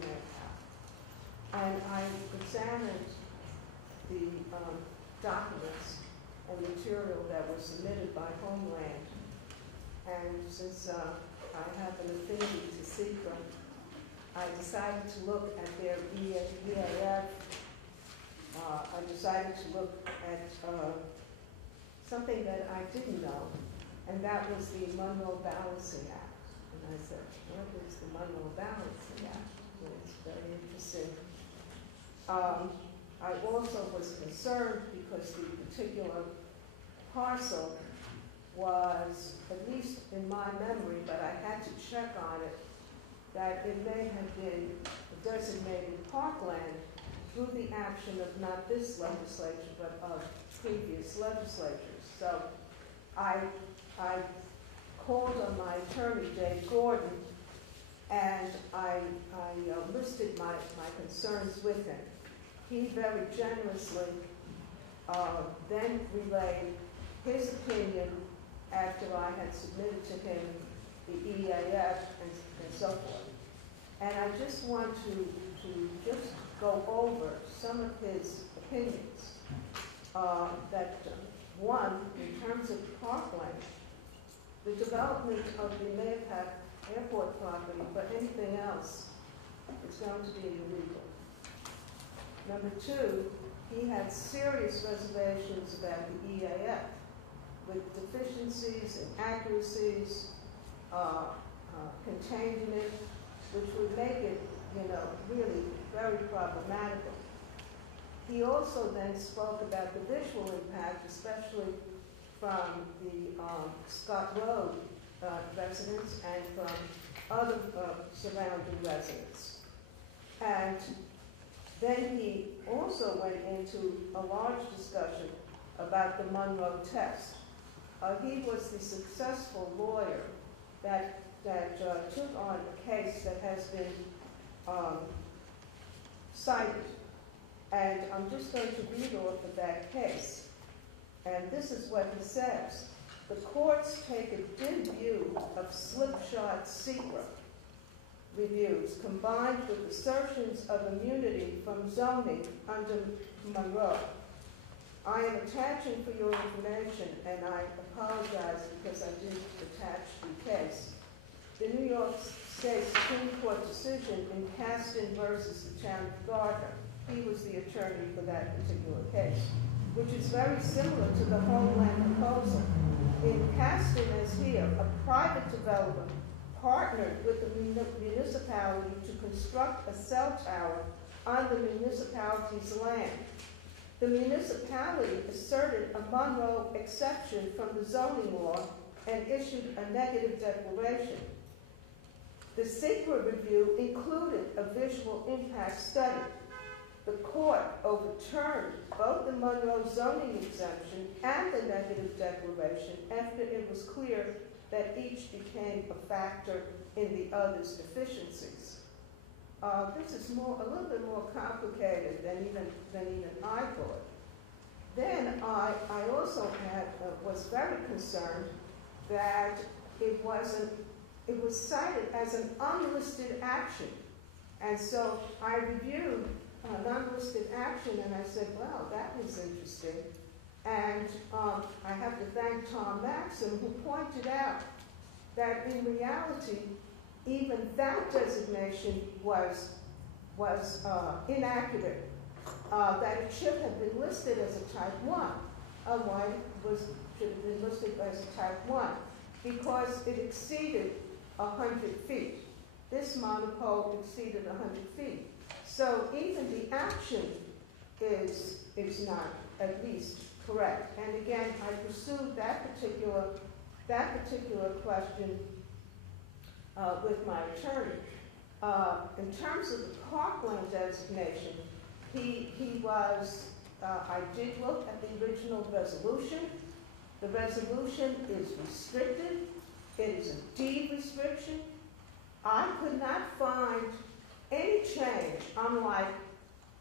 their town. And I examined the documents and material that was submitted by Homeland. And since I have an affinity to SECRA, I decided to look at their EAF. I decided to look at something that I didn't know, and that was the Monroe Balancing Act. And I said, what is the Monroe Balancing Act? Well, it's very interesting. I also was concerned because the particular parcel was, at least in my memory, but I had to check on it, that it may have been designated parkland through the action of not this legislature, but of previous legislatures. So I called on my attorney, Dave Gordon, and I listed my concerns with him. He very generously then relayed his opinion after I had submitted to him the EAF and so forth. And I just want to just go over some of his opinions. One, in terms of parkland, the development of the Mayapack Airport property, but anything else is going to be illegal. Number 2, he had serious reservations about the EAF, with deficiencies and accuracies contained in it, which would make it, really very problematical. He also then spoke about the visual impact, especially from the Scott Road residents and from other surrounding residents. And then he also went into a large discussion about the Monroe test. He was the successful lawyer that took on a case that has been cited. And I'm just going to read off of that case. And this is what he says. The courts take a dim view of slipshod secret reviews combined with assertions of immunity from zoning under Monroe. I am attaching for your information, and I apologize because I didn't attach the case, the New York State Supreme Court decision in Caston versus the town of Gardner. He was the attorney for that particular case, which is very similar to the Homeland proposal. In Caston, as here, a private developer partnered with the municipality to construct a cell tower on the municipality's land. The municipality asserted a Monroe exception from the zoning law and issued a negative declaration. The secret review included a visual impact study. The court overturned both the Monroe zoning exemption and the negative declaration after it was clear that each became a factor in the other's deficiencies. This is a little bit more complicated than even I thought. Then I also was very concerned that it was cited as an unlisted action. And so I reviewed an unlisted action and I said, wow, that was interesting. And I have to thank Tom Maxim, who pointed out that in reality, even that designation was inaccurate, that it should have been listed as a type 1. Why should have been listed as a type 1? Because it exceeded 100 feet. This monopole exceeded 100 feet. So even the action is not at least correct. And again, I pursued that particular question with my attorney. In terms of the parkland designation, he was, I did look at the original resolution. The resolution is restricted. It is a deed restriction. I could not find any change, unlike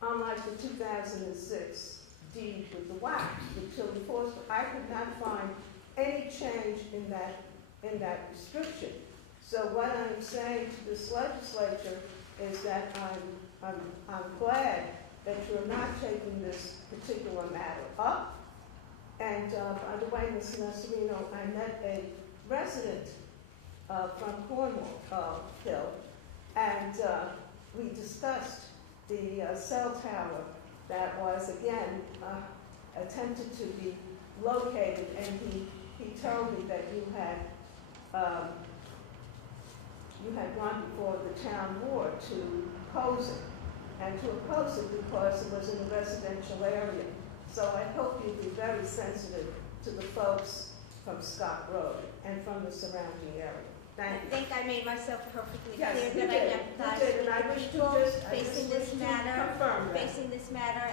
the 2006 deed with the WAC, utility enforcement. I could not find any change in that restriction. So what I'm saying to this legislature is that I'm glad that you're not taking this particular matter up. And by the way, Ms. Nasserino, I met a resident from Cornwall Hill, and we discussed the cell tower that was, again, attempted to be located, and he told me that you had gone before the town board to oppose it, and to oppose it because it was in a residential area. So I hope you'll be very sensitive to the folks from Scott Road and from the surrounding area. Thank you. I think I made myself perfectly Yes, clear you that I did. empathize You did, and I with wish to people just- I facing just this wish to matter, confirm that.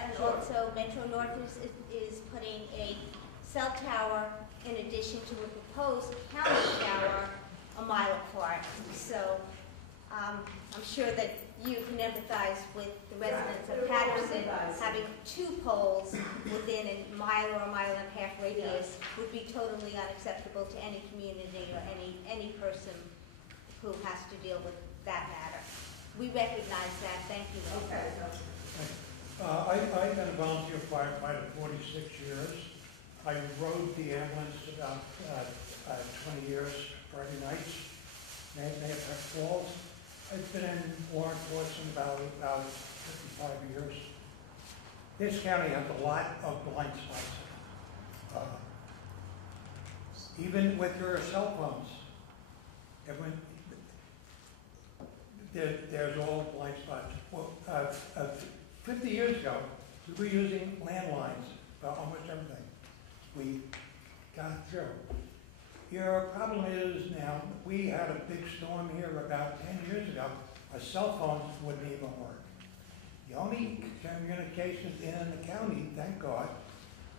and Sure. also Metro North is putting a cell tower in addition to a proposed county tower a mile apart. So I'm sure that you can empathize with the residents of Patterson having 2 poles within a mile or a mile and a half radius would be totally unacceptable to any community or any person who has to deal with that matter. We recognize that. Thank you. Okay. I've been a volunteer firefighter 46 years. I rode the ambulance about 20 years, Friday nights. They have calls. I've been in law enforcement about 55 years. This county has a lot of blind spots. Even with your cell phones, there's all blind spots. Well, 50 years ago, we were using landlines for almost everything. We got through. Your problem is now, we had a big storm here about 10 years ago. Our cell phones wouldn't even work. The only communications in the county, thank God,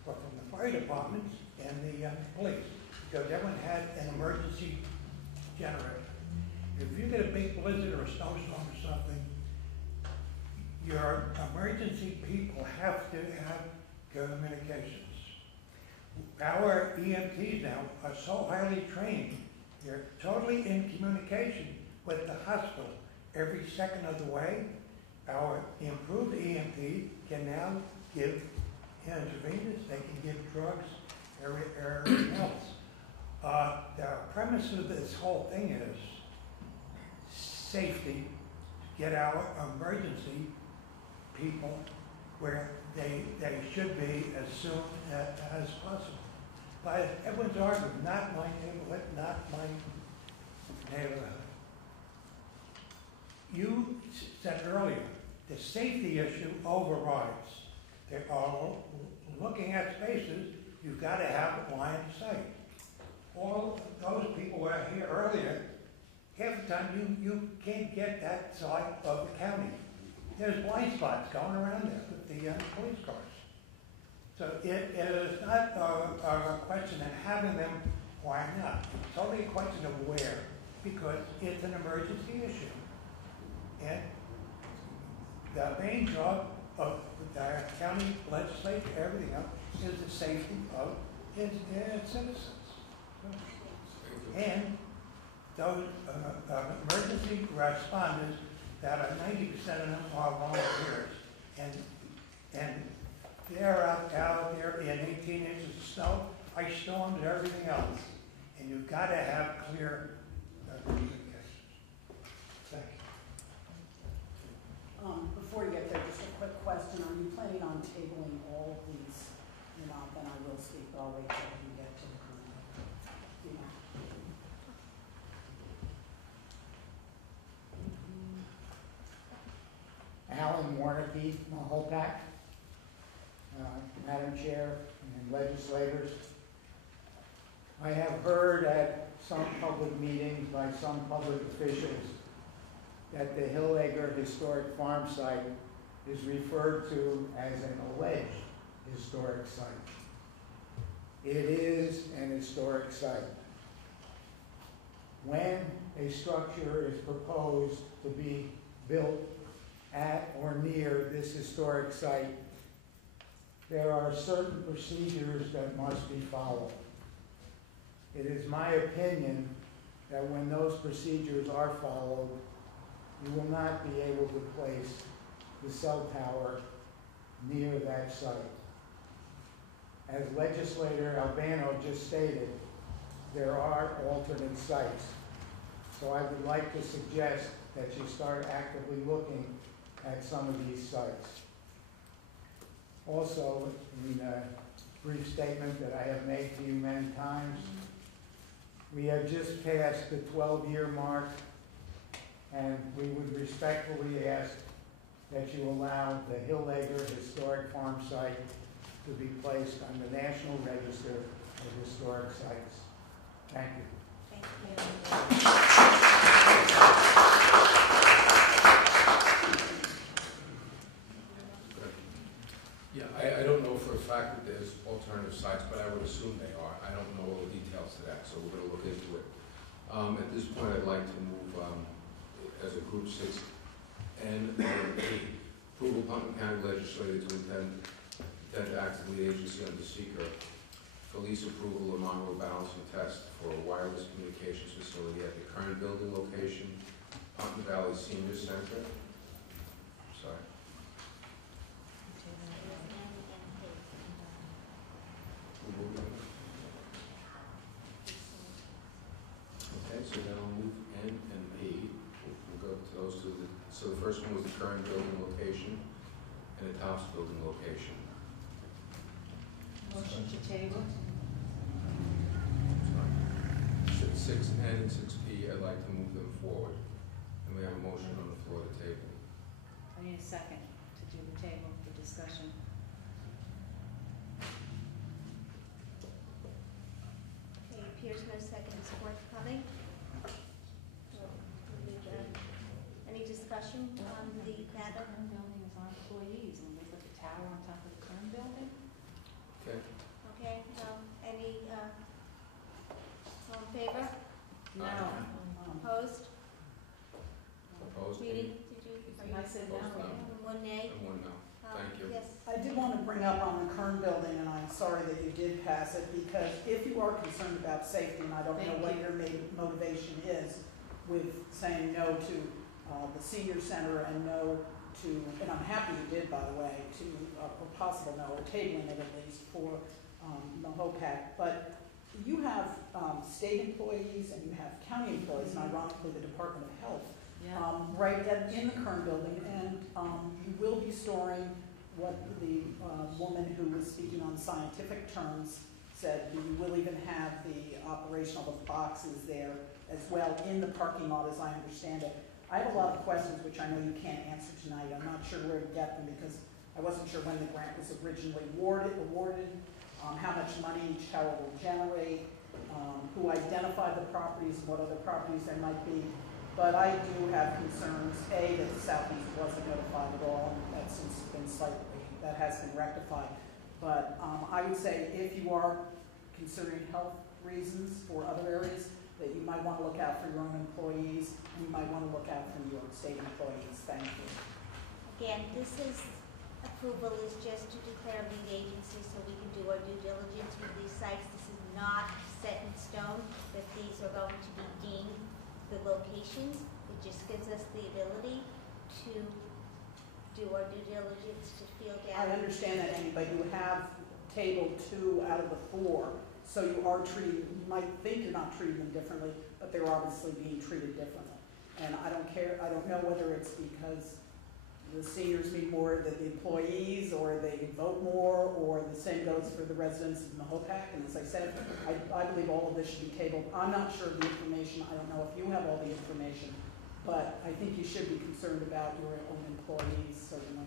were from the fire departments and the police, because everyone had an emergency generator. If you get a big blizzard or a snowstorm or something, your emergency people have to have communications. Our EMTs now are so highly trained, they're totally in communication with the hospital every second of the way. Our improved EMT can now give intravenous, they can give drugs, everything else. The premise of this whole thing is safety, get our emergency people where they should be as soon as possible. But everyone's arguing, not my neighborhood, not my neighborhood. You said earlier, the safety issue overrides. They're all looking at spaces, you've got to have a line of sight. All those people who were here earlier, half the time you can't get that side of the county. There's blind spots going around there with the police cars. So it is not a question of having them or not. It's only a question of where, because it's an emergency issue. And the main job of the county legislature, everything else, is the safety of its citizens. And those emergency responders, that are 90% of them are volunteers, and they're out there in 18 inches of snow, ice storms, and everything else. And you've got to have clear communications. Thank you. Before you get there, just a quick question. Are you planning on tabling all of these? Then I will speak, but I'll wait till we get to the current. Warnocky, Mahopac, Madam Chair and legislators. I have heard at some public meetings by some public officials that the Hillacre Historic Farm Site is referred to as an alleged historic site. It is an historic site. When a structure is proposed to be built at or near this historic site, there are certain procedures that must be followed. It is my opinion that when those procedures are followed, you will not be able to place the cell tower near that site. As legislator Albano just stated, there are alternate sites. So I would like to suggest that you start actively looking at some of these sites. Also, in a brief statement that I have made to you many times, we have just passed the 12-year mark, and we would respectfully ask that you allow the Hillacre Historic Farm Site to be placed on the National Register of Historic Sites. Thank you. Thank you. Yeah, I don't know for a fact that there's alternative sites, but I would assume they are. I don't know all the details to that, so we're going to look into it. At this point, I'd like to move as a group 6 and 8, approval Putnam County Legislature to intend to act as lead agency under seeker for lease approval of on-road balancing test for a wireless communications facility at the current building location, Putnam Valley Senior Center. Sorry. Okay, so then I'll move N and P. We'll go to those two. So the first one was the current building location and the Tops building location. Motion to table. 6N and 6P, I'd like to move them forward. And we have a motion on the floor to table. I need a second to do the table for discussion. Okay, appears no second is forthcoming. Any discussion on the matter? The current building is our employees, and they put the tower on top of the current building. Okay. Okay, any, all in favor? No. Opposed? Opposed? Judy, did you? are you- I said no. Opposed, no. And one nay? And one no. Thank you. Yes. I did want to bring up on the Kern building, and I'm sorry that you did pass it, because if you are concerned about safety, and I don't know Thank what you. your motivation is with saying no to the senior center and no to, and I'm happy you did, by the way, to a possible no, or tabling it at least for Mahopac, but you have state employees and you have county employees, and ironically the Department of Health, Yeah. right in the Kern building, and you will be storing what the woman who was speaking on scientific terms said. You will even have the operational boxes there as well in the parking lot, as I understand it. I have a lot of questions which I know you can't answer tonight. I'm not sure where to get them because I wasn't sure when the grant was originally awarded, how much money each tower will generate, who identified the properties and what other properties there might be. But I do have concerns, A, that Southeast wasn't notified at all, and that has been rectified. But I would say if you are considering health reasons for other areas, that you might want to look out for your own employees, and you might want to look out for your state employees. Thank you. Again, approval is just to declare lead agency so we can do our due diligence with these sites. This is not set in stone that these are going to be deemed the locations. It just gives us the ability to do our due diligence to field out. I understand that, Amy, but you have tabled 2 out of the 4, so you are treating, you might think you're not treating them differently, but they're obviously being treated differently. And I don't know whether it's because the seniors meet more than the employees, or they vote more, or the same goes for the residents of Mahopac. And as I said, I believe all of this should be tabled. I'm not sure of the information. I don't know if you have all the information, but I think you should be concerned about your own employees, certainly.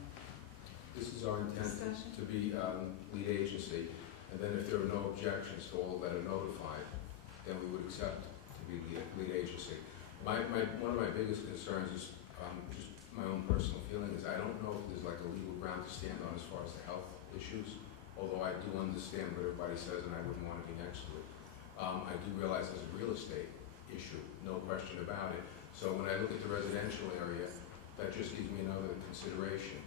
This is our intent Discussion? to be lead agency, and then if there are no objections to all that are notified, then we would accept to be lead agency. One of my biggest concerns is just my own personal feeling is I don't know if there's like a legal ground to stand on as far as the health issues, although I do understand what everybody says and I wouldn't want to be next to it. I do realize there's a real estate issue, no question about it. So when I look at the residential area, that just gives me another consideration.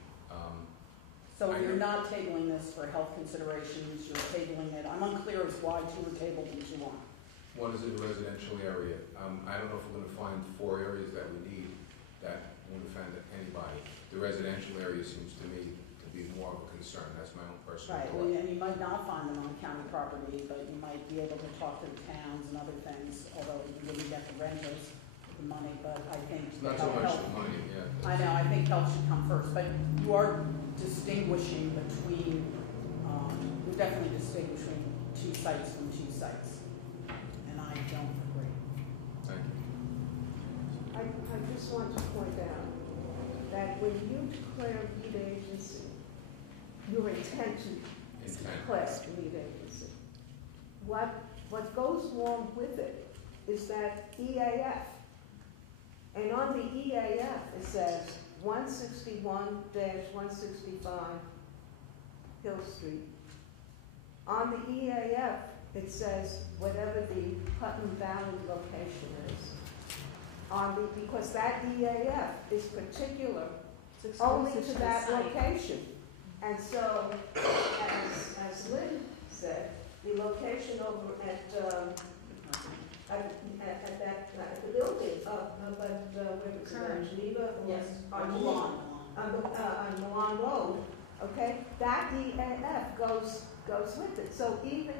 So you're not tabling this for health considerations, you're tabling it, I'm unclear as why two are tabled and two aren't. One is in the residential area. I don't know if we're going to find 4 areas that we need that won't offend anybody. The residential area seems to me to be more of a concern. That's my own personal Right, thought. well, and you might not find them on county property, but you might be able to talk to the towns and other things, although you wouldn't get the renters the money, but I think. It's not so much the money, yeah. I know, I think health should come first, but you are distinguishing between, you're definitely distinguishing 2 sites from 2 sites, and I don't agree. Thank you. I just want to point out that when you declare lead agency, your intention is to declare lead agency. What goes along with it is that EAF. And on the EAF, it says 161-165 Hill Street. On the EAF, it says whatever the Putnam Valley location is. Because that EAF is particular only to that location. And so, as Lynn said, the location over at the building where it's Geneva, Yes. on Milan Road, okay, that EAF goes with it. So even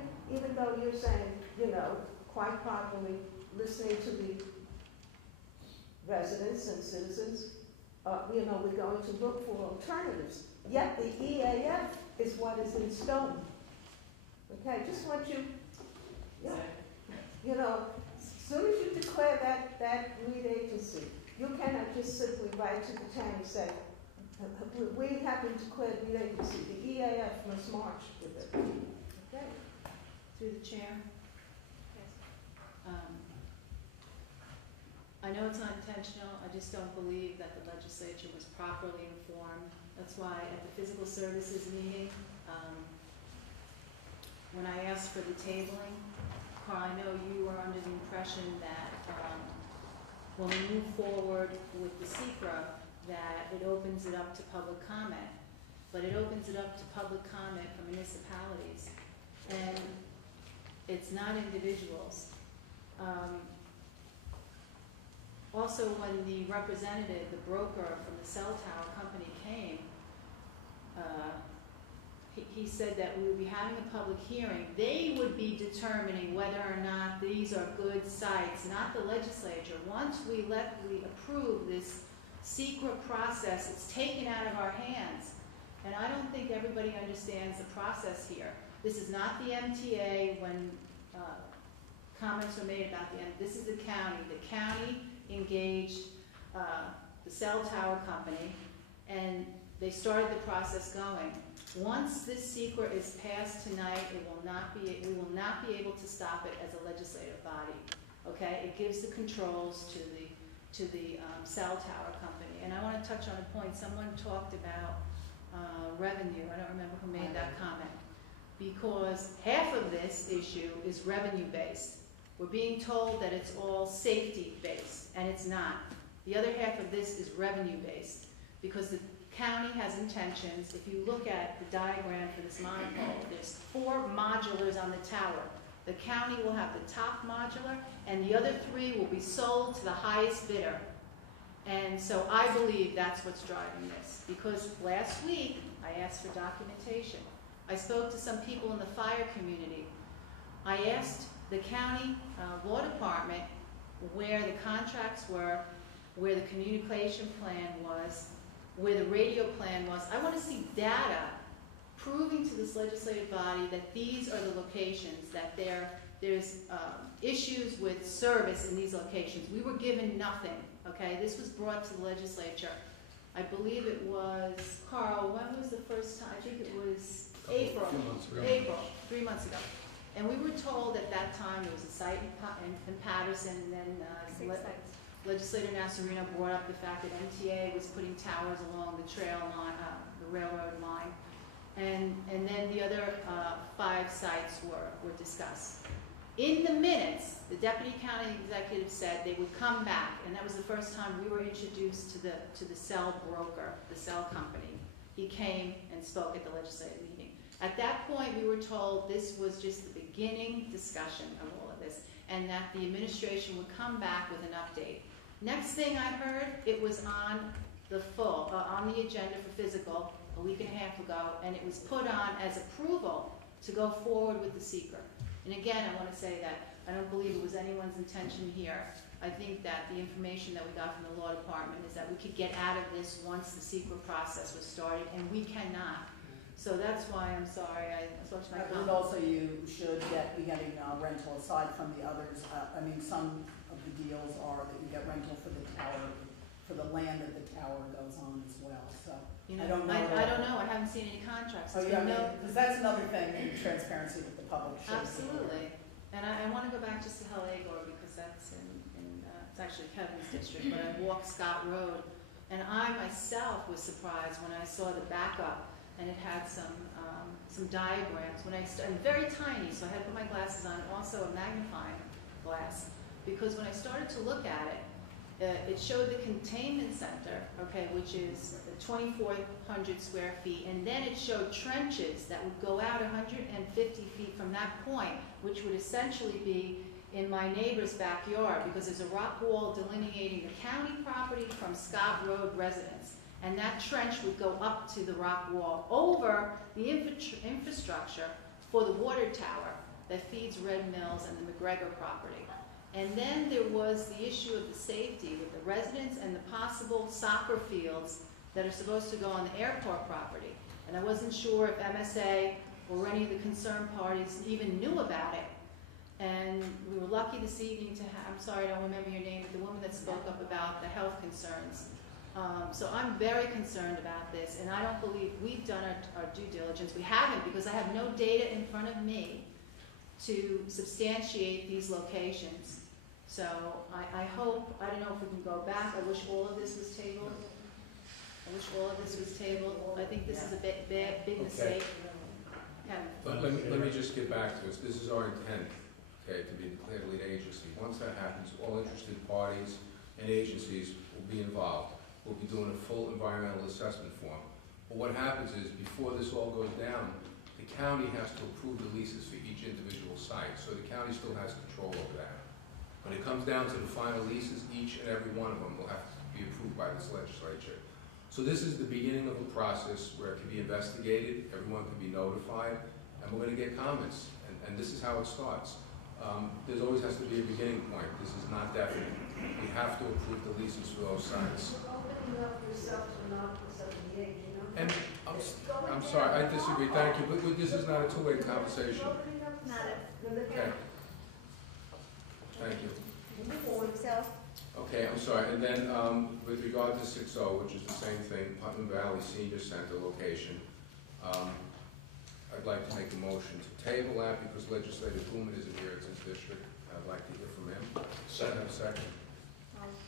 though you're saying, quite properly, listening to the residents and citizens, we're going to look for alternatives. Yet the EAF is what is in stone. Okay, just want you, as soon as you declare that lead agency, you cannot just simply write to the town and say, we have been declared lead agency. The EAF must march with it. Okay. Through the chair. I know it's not intentional, I just don't believe that the legislature was properly informed. That's why at the physical services meeting, when I asked for the tabling, Carl, I know you were under the impression that when we move forward with the SECRA, that it opens it up to public comment. But it opens it up to public comment from municipalities. And it's not individuals. Also, when the representative, the broker from the cell tower company came, he said that we would be having a public hearing. They would be determining whether or not these are good sites, not the legislature. Once we approve this secret process, it's taken out of our hands. And I don't think everybody understands the process here. This is not the MTA when comments were made about the this is the county. The county engaged the cell tower company, and they started the process going. Once this secret is passed tonight, we will not be able to stop it as a legislative body. Okay, it gives the controls to the cell tower company. And I want to touch on a point. Someone talked about revenue. I don't remember who made that comment. Because half of this issue is revenue based. We're being told that it's all safety based, and it's not. The other half of this is revenue based, because the county has intentions. If you look at the diagram for this monopole, there's 4 modulars on the tower. The county will have the top modular, and the other 3 will be sold to the highest bidder. And so I believe that's what's driving this, because last week I asked for documentation. I spoke to some people in the fire community. I asked the county law department where the contracts were, where the communication plan was, where the radio plan was. I want to see data proving to this legislative body that these are the locations, that there's issues with service in these locations. We were given nothing, okay? This was brought to the legislature. I believe it was, Carl, when was the first time? I think it was April. A few months ago. April, 3 months ago. And we were told at that time there was a site in Patterson, and then Legislator Nasarino brought up the fact that MTA was putting towers along the trail line, the railroad line. And then the other 5 sites were discussed. In the minutes, the Deputy County Executive said they would come back, and that was the first time we were introduced to the cell broker, the cell company. He came and spoke at the legislative meeting. At that point, we were told this was just the beginning discussion of all of this, and that the administration would come back with an update. Next thing I heard, it was on the agenda for physical a week and a half ago, and it was put on as approval to go forward with the seeker. And again, I want to say that I don't believe it was anyone's intention here. I think that the information that we got from the law department is that we could get out of this once the secret process was started, and we cannot. So that's why I'm sorry, I switched my And comment. also you should be getting rental aside from the others. I mean, some of the deals are that you get rental for the tower, for the land that the tower goes on as well, so. You know, I don't know. I don't know, I haven't seen any contracts. Oh, yeah, because that's another thing, in transparency that the public should. Absolutely. And I want to go back just to Hell-Agor because that's it's actually Kevin's district, but I walked Scott Road, and I myself was surprised when I saw the backup, and it had some diagrams. And very tiny, so I had to put my glasses on, also a magnifying glass, because when I started to look at it, it showed the containment center, okay, which is 2,400 square feet, and then it showed trenches that would go out 150 feet from that point, which would essentially be in my neighbor's backyard, because there's a rock wall delineating the county property from Scott Road residence. And that trench would go up to the rock wall over the infrastructure for the water tower that feeds Red Mills and the McGregor property. And then there was the issue of the safety with the residents and the possible soccer fields that are supposed to go on the airport property. And I wasn't sure if MSA or any of the concerned parties even knew about it. And we were lucky this evening to have, I'm sorry, I don't remember your name, but the woman that spoke up about the health concerns. So I'm very concerned about this, and I don't believe we've done our due diligence. We haven't, because I have no data in front of me to substantiate these locations. So I hope, I don't know if we can go back. I wish all of this was tabled. I think this is a big mistake. Let me just get back to this. This is our intent, okay, to be declared lead agency. Once that happens, all interested parties and agencies will be involved. We'll be doing a full environmental assessment form. But what happens is, before this all goes down, the county has to approve the leases for each individual site, so the county still has control over that. When it comes down to the final leases, each and every one of them will have to be approved by this legislature. So this is the beginning of a process where it can be investigated, everyone can be notified, and we're going to get comments, and this is how it starts. There always has to be a beginning point. This is not definite. We have to approve the leases for those sites. And I'm sorry, I disagree. Thank you, but this is not a two-way conversation. Okay. Thank you. Okay, I'm sorry. And then with regard to 6-0, which is the same thing, Putnam Valley Senior Center location, I'd like to make a motion to table that because Legislator Blumen isn't here. It's his district. I'd like to hear from him. Second.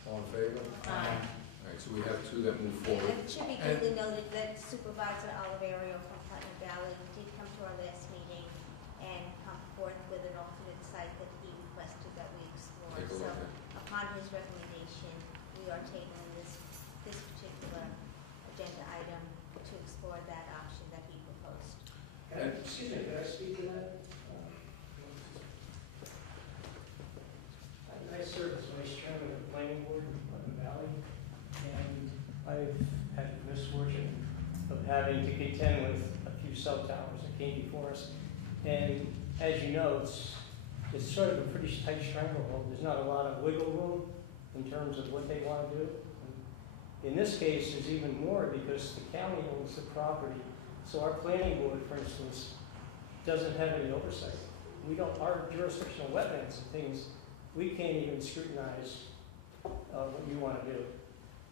All in favor? Aye. All right, so we have two that move forward. It should be duly noted that Supervisor Oliverio from Putnam Valley did come to our last meeting and come forth with an alternate site that he requested that we explore. Take a look So at. upon his recommendation, we are tabling this particular agenda item to explore that option that he proposed. Excuse me, could I speak to that? I serve as vice chairman of the planning board in Putnam Valley, and I've had the misfortune of having to contend with a few cell towers that came before us. And as you know, it's sort of a pretty tight stranglehold. There's not a lot of wiggle room in terms of what they want to do. In this case, there's even more because the county owns the property. So our planning board, for instance, doesn't have any oversight. Our jurisdictional wetlands and things, we can't even scrutinize what you want to do.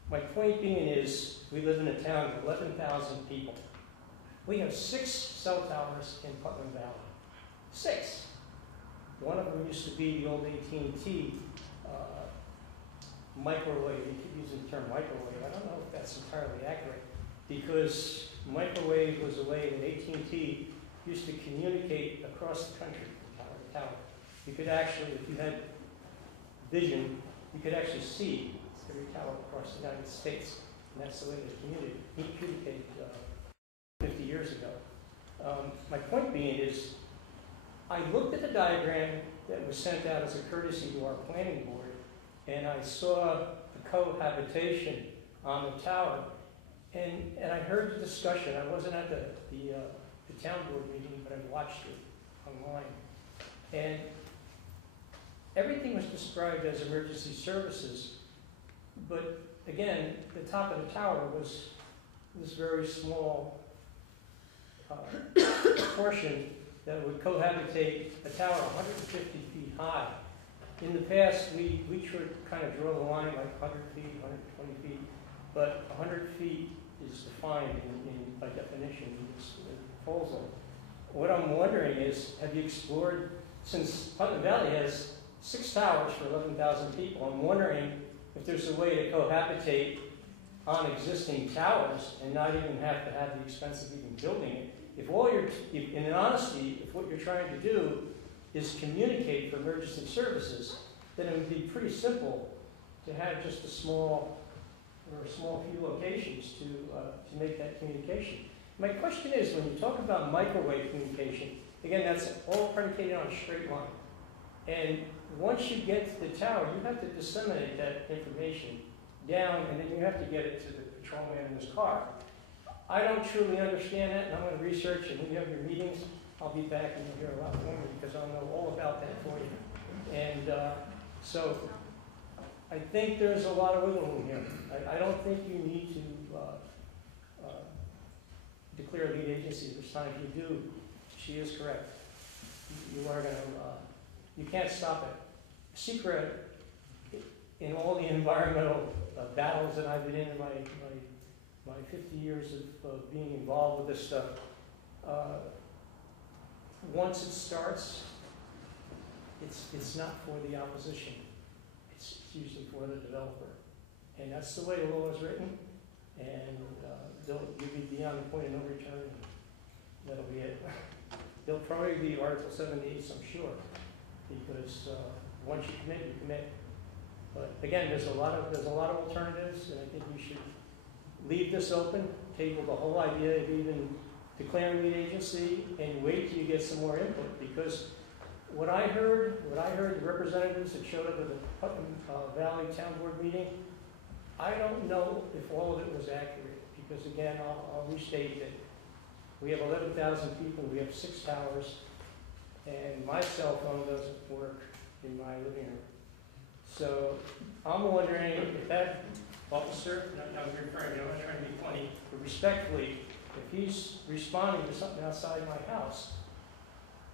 My point being is, we live in a town of 11,000 people. We have 6 cell towers in Putnam Valley. 6. One of them used to be the old AT&T microwave. You keep using the term microwave. I don't know if that's entirely accurate, because microwave was a way that AT&T used to communicate across the country from tower to tower. You could actually, if you had vision, you could actually see every tower across the United States, and that's the way they communicated 50 years ago. My point being is, I looked at the diagram that was sent out as a courtesy to our planning board, and I saw the cohabitation on the tower, and I heard the discussion. I wasn't at the town board meeting, but I watched it online. And everything was described as emergency services, but again, the top of the tower was this very small portion that would cohabitate a tower 150 feet high. In the past, we kind of draw the line like 100 feet, 120 feet, but 100 feet is defined by definition in this proposal. What I'm wondering is, have you explored, since Putnam Valley has 6 towers for 11,000 people, I'm wondering if there's a way to cohabitate on existing towers and not even have to have the expense of even building it. In honesty, if what you're trying to do is communicate for emergency services, then it would be pretty simple to have just a small few locations to make that communication. My question is, when you talk about microwave communication, again, that's all predicated on a straight line. And once you get to the tower, you have to disseminate that information down, and then you have to get it to the patrolman in his car. I don't truly understand that, and I'm going to research, and when you have your meetings, I'll be back and you'll hear a lot more, because I'll know all about that for you. And so I think there's a lot of wiggle room here. I don't think you need to declare lead agency this time. If you do, she is correct. You are going to, you can't stop it. Secret in all the environmental battles that I've been in my 50 years of being involved with this stuff, once it starts, it's not for the opposition. It's usually for the developer. And that's the way the law is written, and you'll be beyond the point of no return, and that'll be it. There'll probably be Article 78, I'm sure, because once you commit. But again, there's a lot of alternatives, and I think we should leave this open, table the whole idea of even declaring lead agency, and wait till you get some more input. Because what I heard, the representatives that showed up at the Putnam Valley Town Board meeting, I don't know if all of it was accurate. Because again, I'll restate that we have 11,000 people, we have 6 towers, and my cell phone doesn't work in my living room. So I'm wondering if that officer, I'm referring to, I'm not trying to be funny, but respectfully, if he's responding to something outside my house,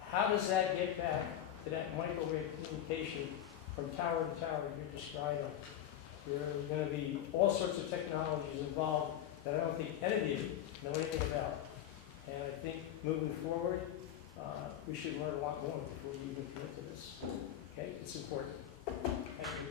how does that get back to that microwave communication from tower to tower you're describing? There are going to be all sorts of technologies involved that I don't think any of you know anything about. And I think moving forward, we should learn a lot more before we even commit to this. Okay, it's important. Thank you.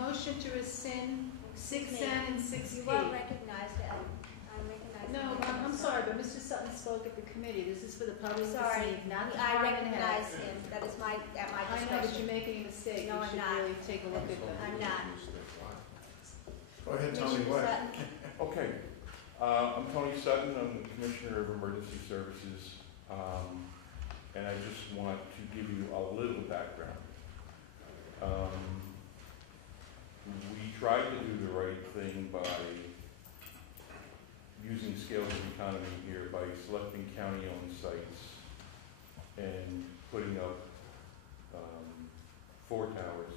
Motion to rescind 6N and 6P. You won't recognize that. I recognize. No, I'm sorry, but Mr. Sutton spoke at the committee. This is for the public to see, not the I department recognize head. him. That is at my discretion. I know, but you're making a mistake. No, you I'm should not. really take a look at them. I'm not. Go ahead, Tony. What? Okay. I'm Tony Sutton. I'm the Commissioner of Emergency Services. And I just want to give you a little background. We tried to do the right thing by using scales of economy here by selecting county-owned sites and putting up 4 towers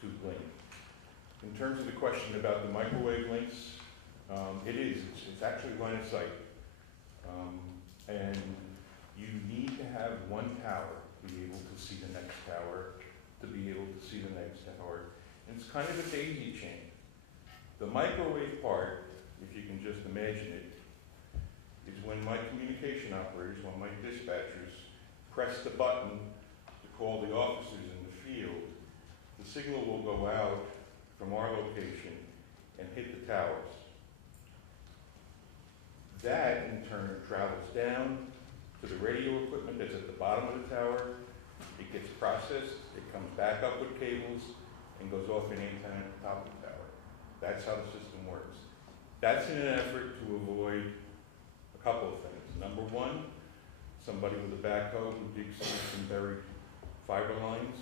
to link. In terms of the question about the microwave links, it's actually line of sight. And you need to have 1 tower be able to see the next tower, to be able to see the next tower. And it's kind of a daisy chain. The microwave part, if you can just imagine it, is when my communication operators, when my dispatchers press the button to call the officers in the field, the signal will go out from our location and hit the towers. That, in turn, travels down to the radio equipment that's at the bottom of the tower. It gets processed, it comes back up with cables, and goes off an antenna at the top of the tower. That's how the system works. That's in an effort to avoid a couple of things. Number one, somebody with a backhoe who digs through some buried fiber lines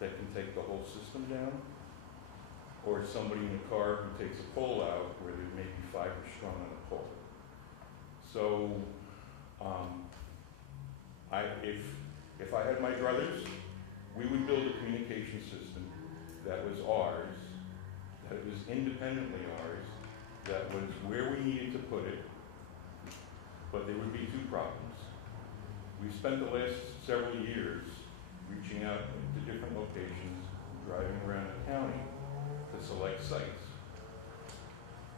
that can take the whole system down, or somebody in a car who takes a pole out where there may be fiber strung on a pole. So, if I had my druthers, we would build a communication system that was ours, that was independently ours, that was where we needed to put it, but there would be two problems. We've spent the last several years reaching out to different locations, driving around the county to select sites.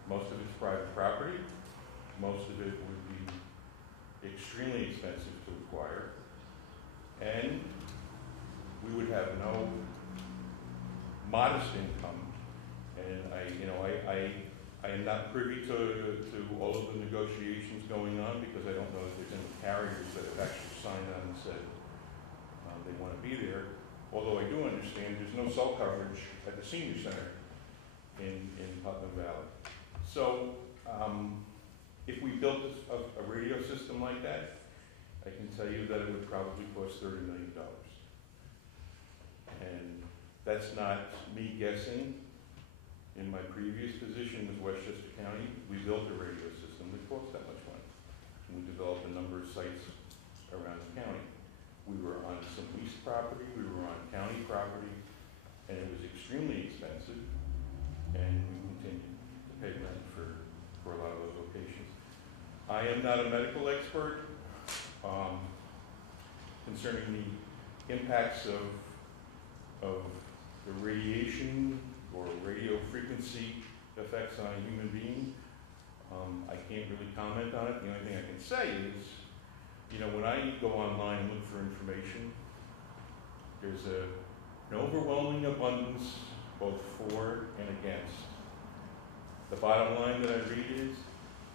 Most of it's private property. Most of it would be extremely expensive to acquire. And we would have no modest income. And I am not privy to all of the negotiations going on because I don't know if there's any carriers that have actually signed on and said they want to be there. Although I do understand there's no cell coverage at the senior center in Putnam Valley. So if we built a radio system like that, I can tell you that it would probably cost $30 million. And that's not me guessing. In my previous position with Westchester County, we built a radio system that cost that much money. We developed a number of sites around the county. We were on some leased property, we were on county property, and it was extremely expensive, and we continued to pay rent for a lot of those locations. I am not a medical expert concerning the impacts of the radiation or radio frequency effects on a human being. I can't really comment on it. The only thing I can say is, when I go online and look for information, there's an overwhelming abundance both for and against. The bottom line that I read is,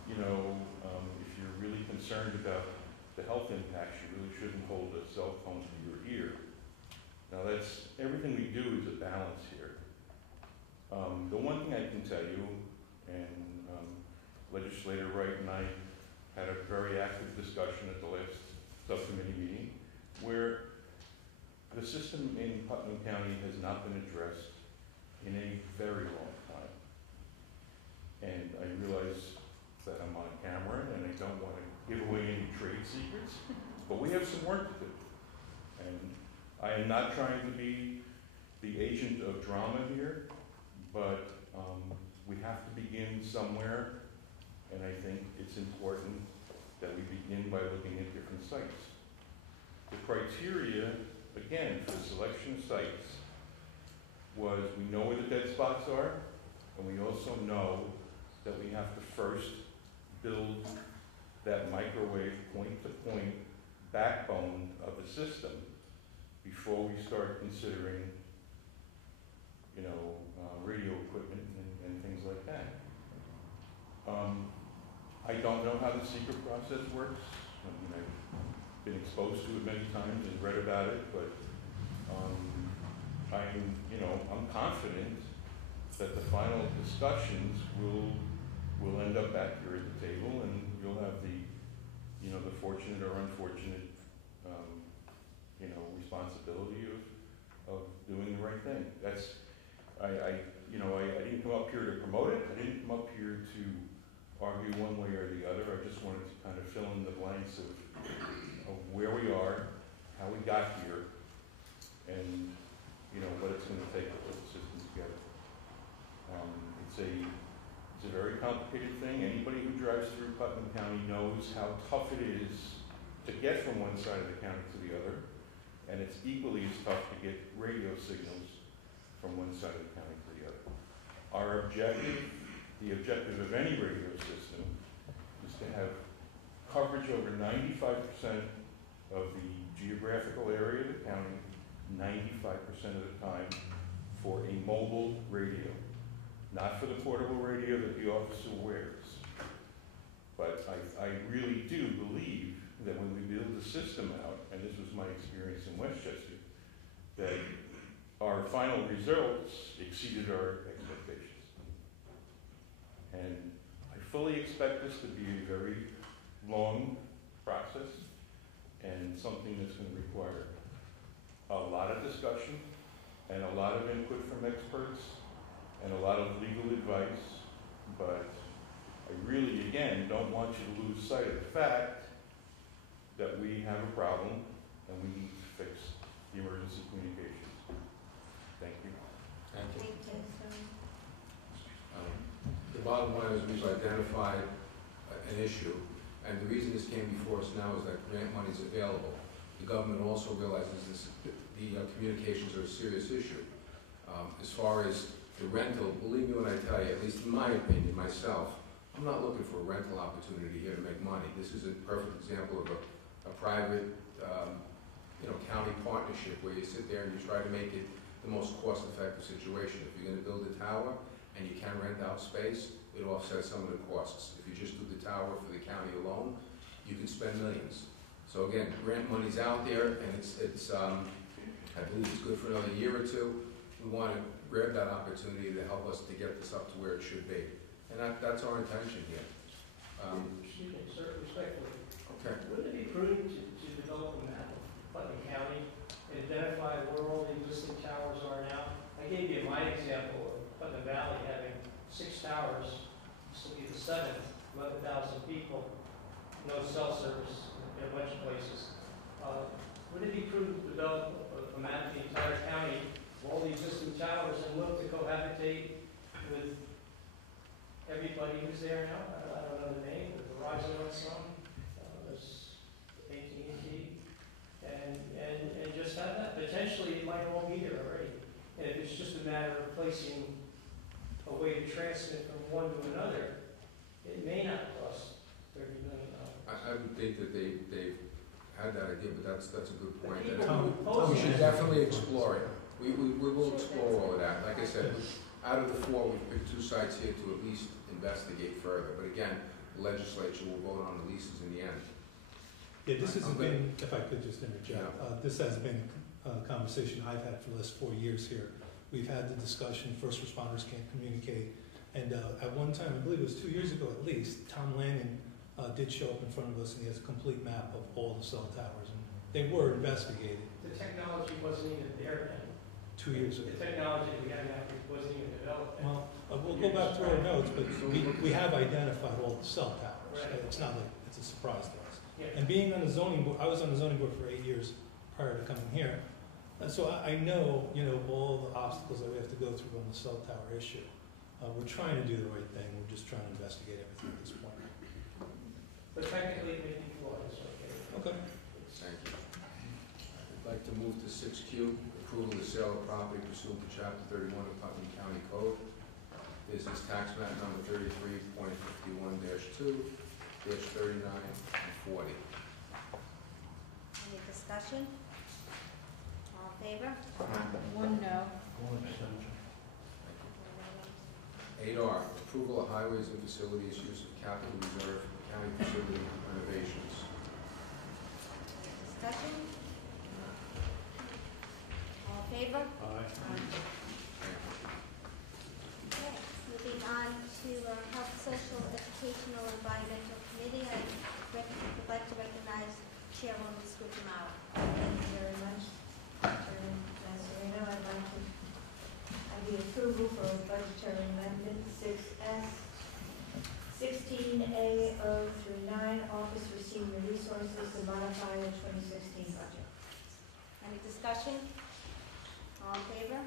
if you're really concerned about the health impacts, you really shouldn't hold a cell phone to your ear. Now everything we do is a balance here. The one thing I can tell you, and Legislator Wright and I had a very active discussion at the last subcommittee meeting, where the system in Putnam County has not been addressed in a very long time. And I realize that I'm on camera and I don't want to give away any trade secrets, but we have some work to do. And I am not trying to be the agent of drama here, but we have to begin somewhere, and I think it's important that we begin by looking at different sites. The criteria, again, for the selection of sites was we know where the dead spots are, and we also know that we have to first build that microwave point-to-point backbone of the system before we start considering radio equipment and things like that. I don't know how the secret process works. I've been exposed to it many times and read about it, but I'm confident that the final discussions will end up back here at the table, and you'll have the fortunate or unfortunate responsibility of doing the right thing. I didn't come up here to promote it. I didn't come up here to argue one way or the other. I just wanted to kind of fill in the blanks of where we are, how we got here, and what it's going to take to put the system together. It's a very complicated thing. Anybody who drives through Putnam County knows how tough it is to get from one side of the county to the other, and it's it's equally as tough to get radio signals from one side of the county to the other. Our objective, the objective of any radio system, is to have coverage over 95% of the geographical area of the county, 95% of the time, for a mobile radio. Not for the portable radio that the officer wears. But I really do believe that when we build the system out, and this was my experience in Westchester, that our final results exceeded our expectations. And I fully expect this to be a very long process and something that's going to require a lot of discussion and a lot of input from experts and a lot of legal advice. But I really, again, don't want you to lose sight of the fact that we have a problem and we need to fix the emergency communications. Thank you. Thank you. Thank you. The bottom line is we've identified an issue, and the reason this came before us now is that grant money is available. The government also realizes the communications are a serious issue. As far as the rental, believe me when I tell you, at least in my opinion, myself, I'm not looking for a rental opportunity here to make money. This is a perfect example of a private, county partnership where you sit there and you try to make it the most cost-effective situation. If you're going to build a tower and you can rent out space, it offsets some of the costs. If you just do the tower for the county alone, you can spend millions. So again, grant money's out there, and it's I believe it's good for another year or two. We want to grab that opportunity to help us to get this up to where it should be. And that's our intention here. Excuse me, sir, respectfully. Okay. Wouldn't it be prudent to develop a map of Putnam County and identify where all the existing towers are now? I gave you my example of Putnam Valley having 6 towers. This will be the 7th, 11,000 people, no cell service in a bunch of places. Would it be prudent to develop a map of the entire county of all the existing towers and look to cohabitate with everybody who's there now? I don't know the name, but Verizon and some, there's AT&T, and just have that. Potentially, it might all be there already. And if it's just a matter of placing a way to transmit from one to another, it may not cost $30 million. I would think that they've had that idea, but that's a good point. We We should definitely explore it. We will explore all of that. Like I said, out of the 4, we've picked 2 sites here to at least investigate further. But again, the legislature will vote on the leases in the end. Yeah, this has been, if I could just interject, this has been a conversation I've had for the last 4 years here. We've had the discussion, first responders can't communicate. And at one time, I believe it was 2 years ago at least, Tom Lannon did show up in front of us, and he has a complete map of all the cell towers. And they were investigated. The technology wasn't even there then. 2 years ago. The technology we have now wasn't even developed then. Well, we'll go back to our notes, but we have identified all the cell towers. Right. It's not like it's a surprise to us. Yeah. And being on the zoning board, I was on the zoning board for 8 years prior to coming here. So I know, all the obstacles that we have to go through on the cell tower issue. We're trying to do the right thing. We're just trying to investigate everything at this point. But technically, it may be flawed, it's okay. Okay. Thank you. I'd like to move to 6Q, approval of the sale of property pursuant to Chapter 31 of Putnam County Code. This is tax map number 33.51-2, -39 and 40. Any discussion? All in favor? 1 no. 8R, approval of highways and facilities use of capital reserve for county facility renovations. Discussion? All in favor? Aye. Okay, moving on to Health, Social, Educational, Environmental Committee. I would like to recognize Chairwoman Scutumala. Thank you very much, Chairman Masserino. I'd like to have the approval for budgetary amendment 6S, 16A039, Office for Senior Resources to modify the 2016 budget. Any discussion? All in favor?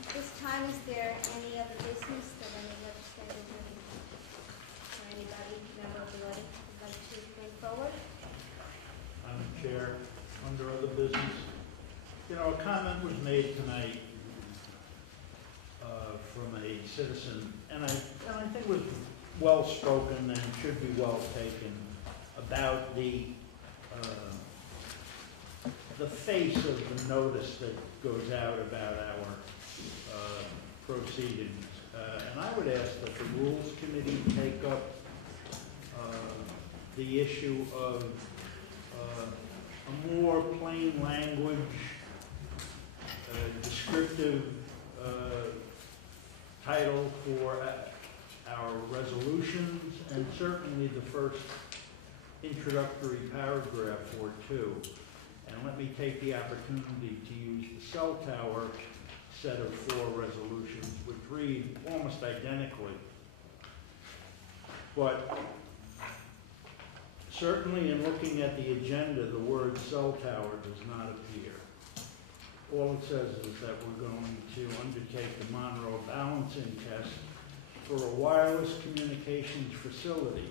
At this time, is there any other business that any legislators or anybody, member of the audience, would like to made tonight from a citizen, and I think was well spoken and should be well taken, about the face of the notice that goes out about our proceedings. And I would ask that the Rules Committee take up the issue of a more plain language, descriptive title for our resolutions, and certainly the first introductory paragraph or two. And let me take the opportunity to use the cell tower set of 4 resolutions, which read almost identically. But certainly in looking at the agenda, the word cell tower does not appear. All it says is that we're going to undertake the Monroe balancing test for a wireless communications facility.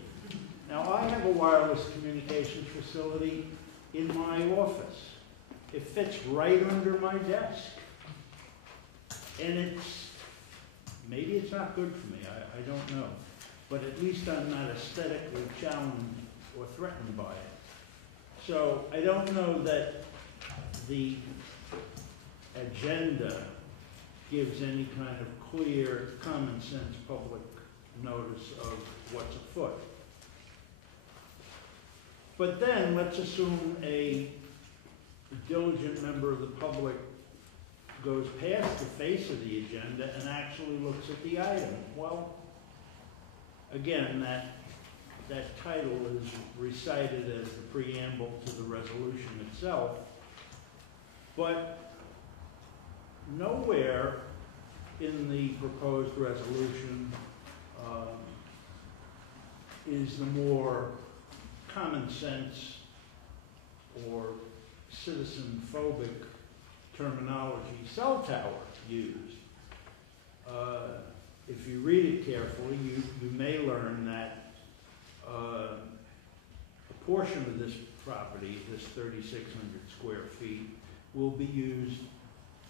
Now, I have a wireless communications facility in my office. It fits right under my desk. And maybe it's not good for me, I don't know. But at least I'm not aesthetically challenged or threatened by it. So I don't know that the agenda gives any kind of clear, common sense public notice of what's afoot. But then let's assume a diligent member of the public goes past the face of the agenda and actually looks at the item. Well, again, that title is recited as the preamble to the resolution itself, but nowhere in the proposed resolution is the more common sense or citizen-phobic terminology cell tower used. If you read it carefully, you may learn that a portion of this property, this 3,600 square feet, will be used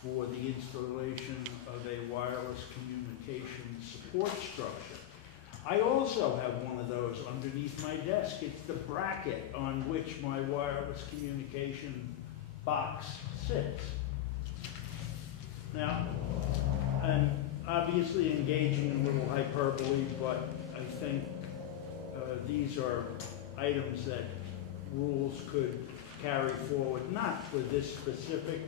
for the installation of a wireless communication support structure. I also have one of those underneath my desk. It's the bracket on which my wireless communication box sits. Now, I'm obviously engaging in a little hyperbole, but I think these are items that rules could carry forward, not for this specific,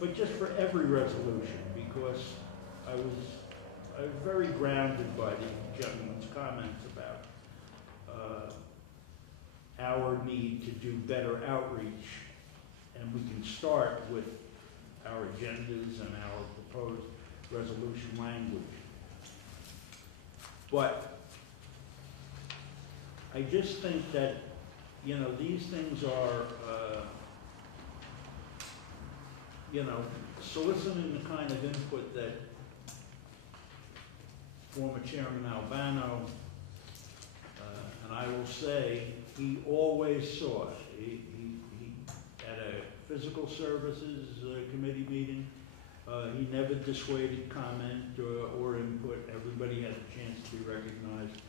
but just for every resolution, because I was very grounded by the gentleman's comments about our need to do better outreach, and we can start with our agendas and our proposed resolution language. But I just think that, you know, these things are, you know, soliciting the kind of input that former Chairman Albano, and I will say, he always saw it. He at a physical services committee meeting, he never dissuaded comment or input. Everybody had a chance to be recognized.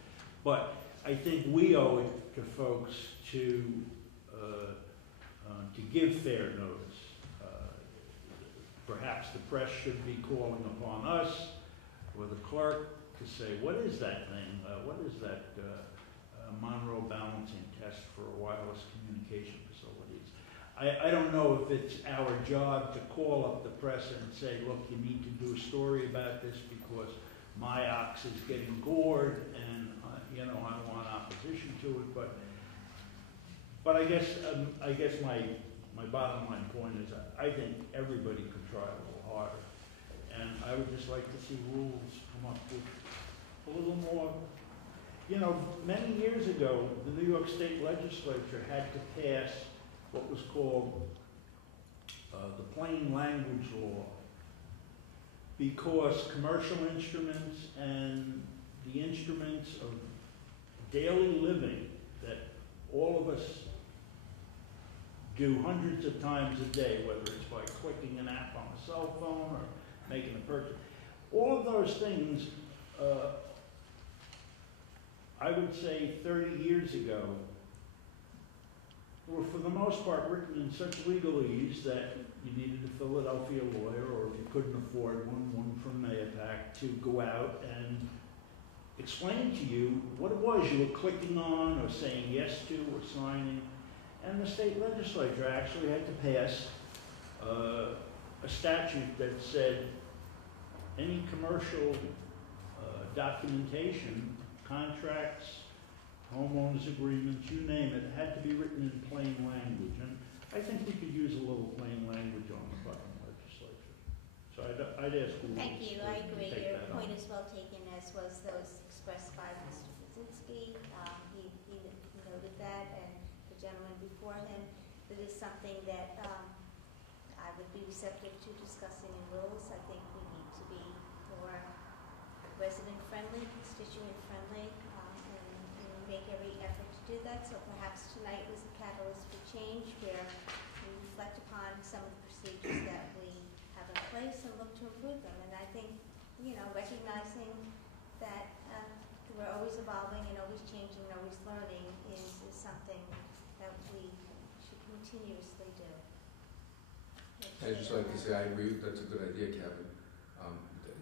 But I think we owe it to folks to give fair notice. Perhaps the press should be calling upon us or the clerk to say, what is that thing? What is that Monroe balancing test for wireless communication facilities? I don't know if it's our job to call up the press and say, look, you need to do a story about this because my ox is getting gored and you know, I want opposition to it. But I guess my bottom line point is I think everybody could try a little harder. And I would just like to see rules come up with a little more. You know, many years ago, the New York State Legislature had to pass what was called the plain language law, because commercial instruments and the instruments of daily living that all of us do hundreds of times a day, whether it's by clicking an app on a cell phone or making a purchase. All of those things, I would say 30 years ago, were for the most part written in such legalese that you needed a Philadelphia lawyer, or if you couldn't afford one from Mayapack, to go out and explain to you what it was you were clicking on or saying yes to or signing. And the state legislature actually had to pass a statute that said any commercial documentation, contracts, homeowners agreements, you name it, had to be written in plain language. And I think we could use a little plain language on the Putnam legislature. So I'd ask who Thank you, I agree. take Your that point on. is well taken, as was those expressed by Mr. Brzezinski. He noted that, and the gentleman before him. It is something that I would be receptive to discussing in rules. I think we need to be more resident-friendly, constituent-friendly, and make every effort to do that. So perhaps tonight was a catalyst for change, where we reflect upon some of the procedures that we have in place and look to improve them. And I think, recognizing that we're always evolving and always changing and always learning is something that we should continuously do. I'd just like to say, I agree, that's a good idea, Kevin.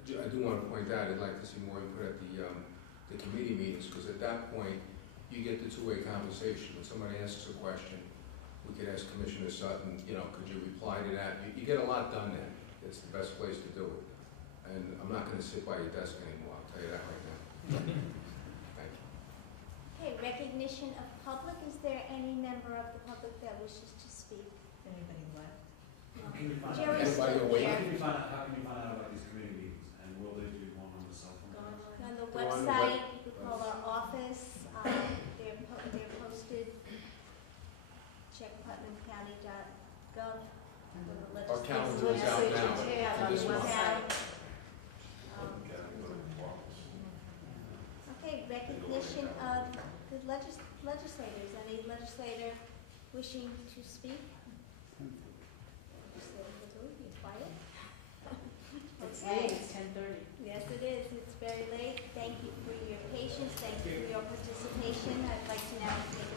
I do want to point out, I'd like to see more input at the committee meetings, because at that point, you get the two-way conversation. When somebody asks a question, we could ask Commissioner Sutton, could you reply to that? You get a lot done then. It's the best place to do it. And I'm not going to sit by your desk anymore, I'll tell you that right now. Thank you. Okay, recognition of public. Is there any member of the public that wishes to speak? Anybody left? Jerry's still awake? here. How can you find out about these committee meetings? And will they do one on the cell phone? On the Go on the website, you could call our office. They're posted. Check putnamcounty.gov. Our calendar is out now for this month. Okay, recognition of the legislators. Any legislator wishing to speak? Be quiet. It's Okay. late, it's 10:30. Yes, it is. It's very late. Thank you for your patience. Thank you for your participation. I'd like to now take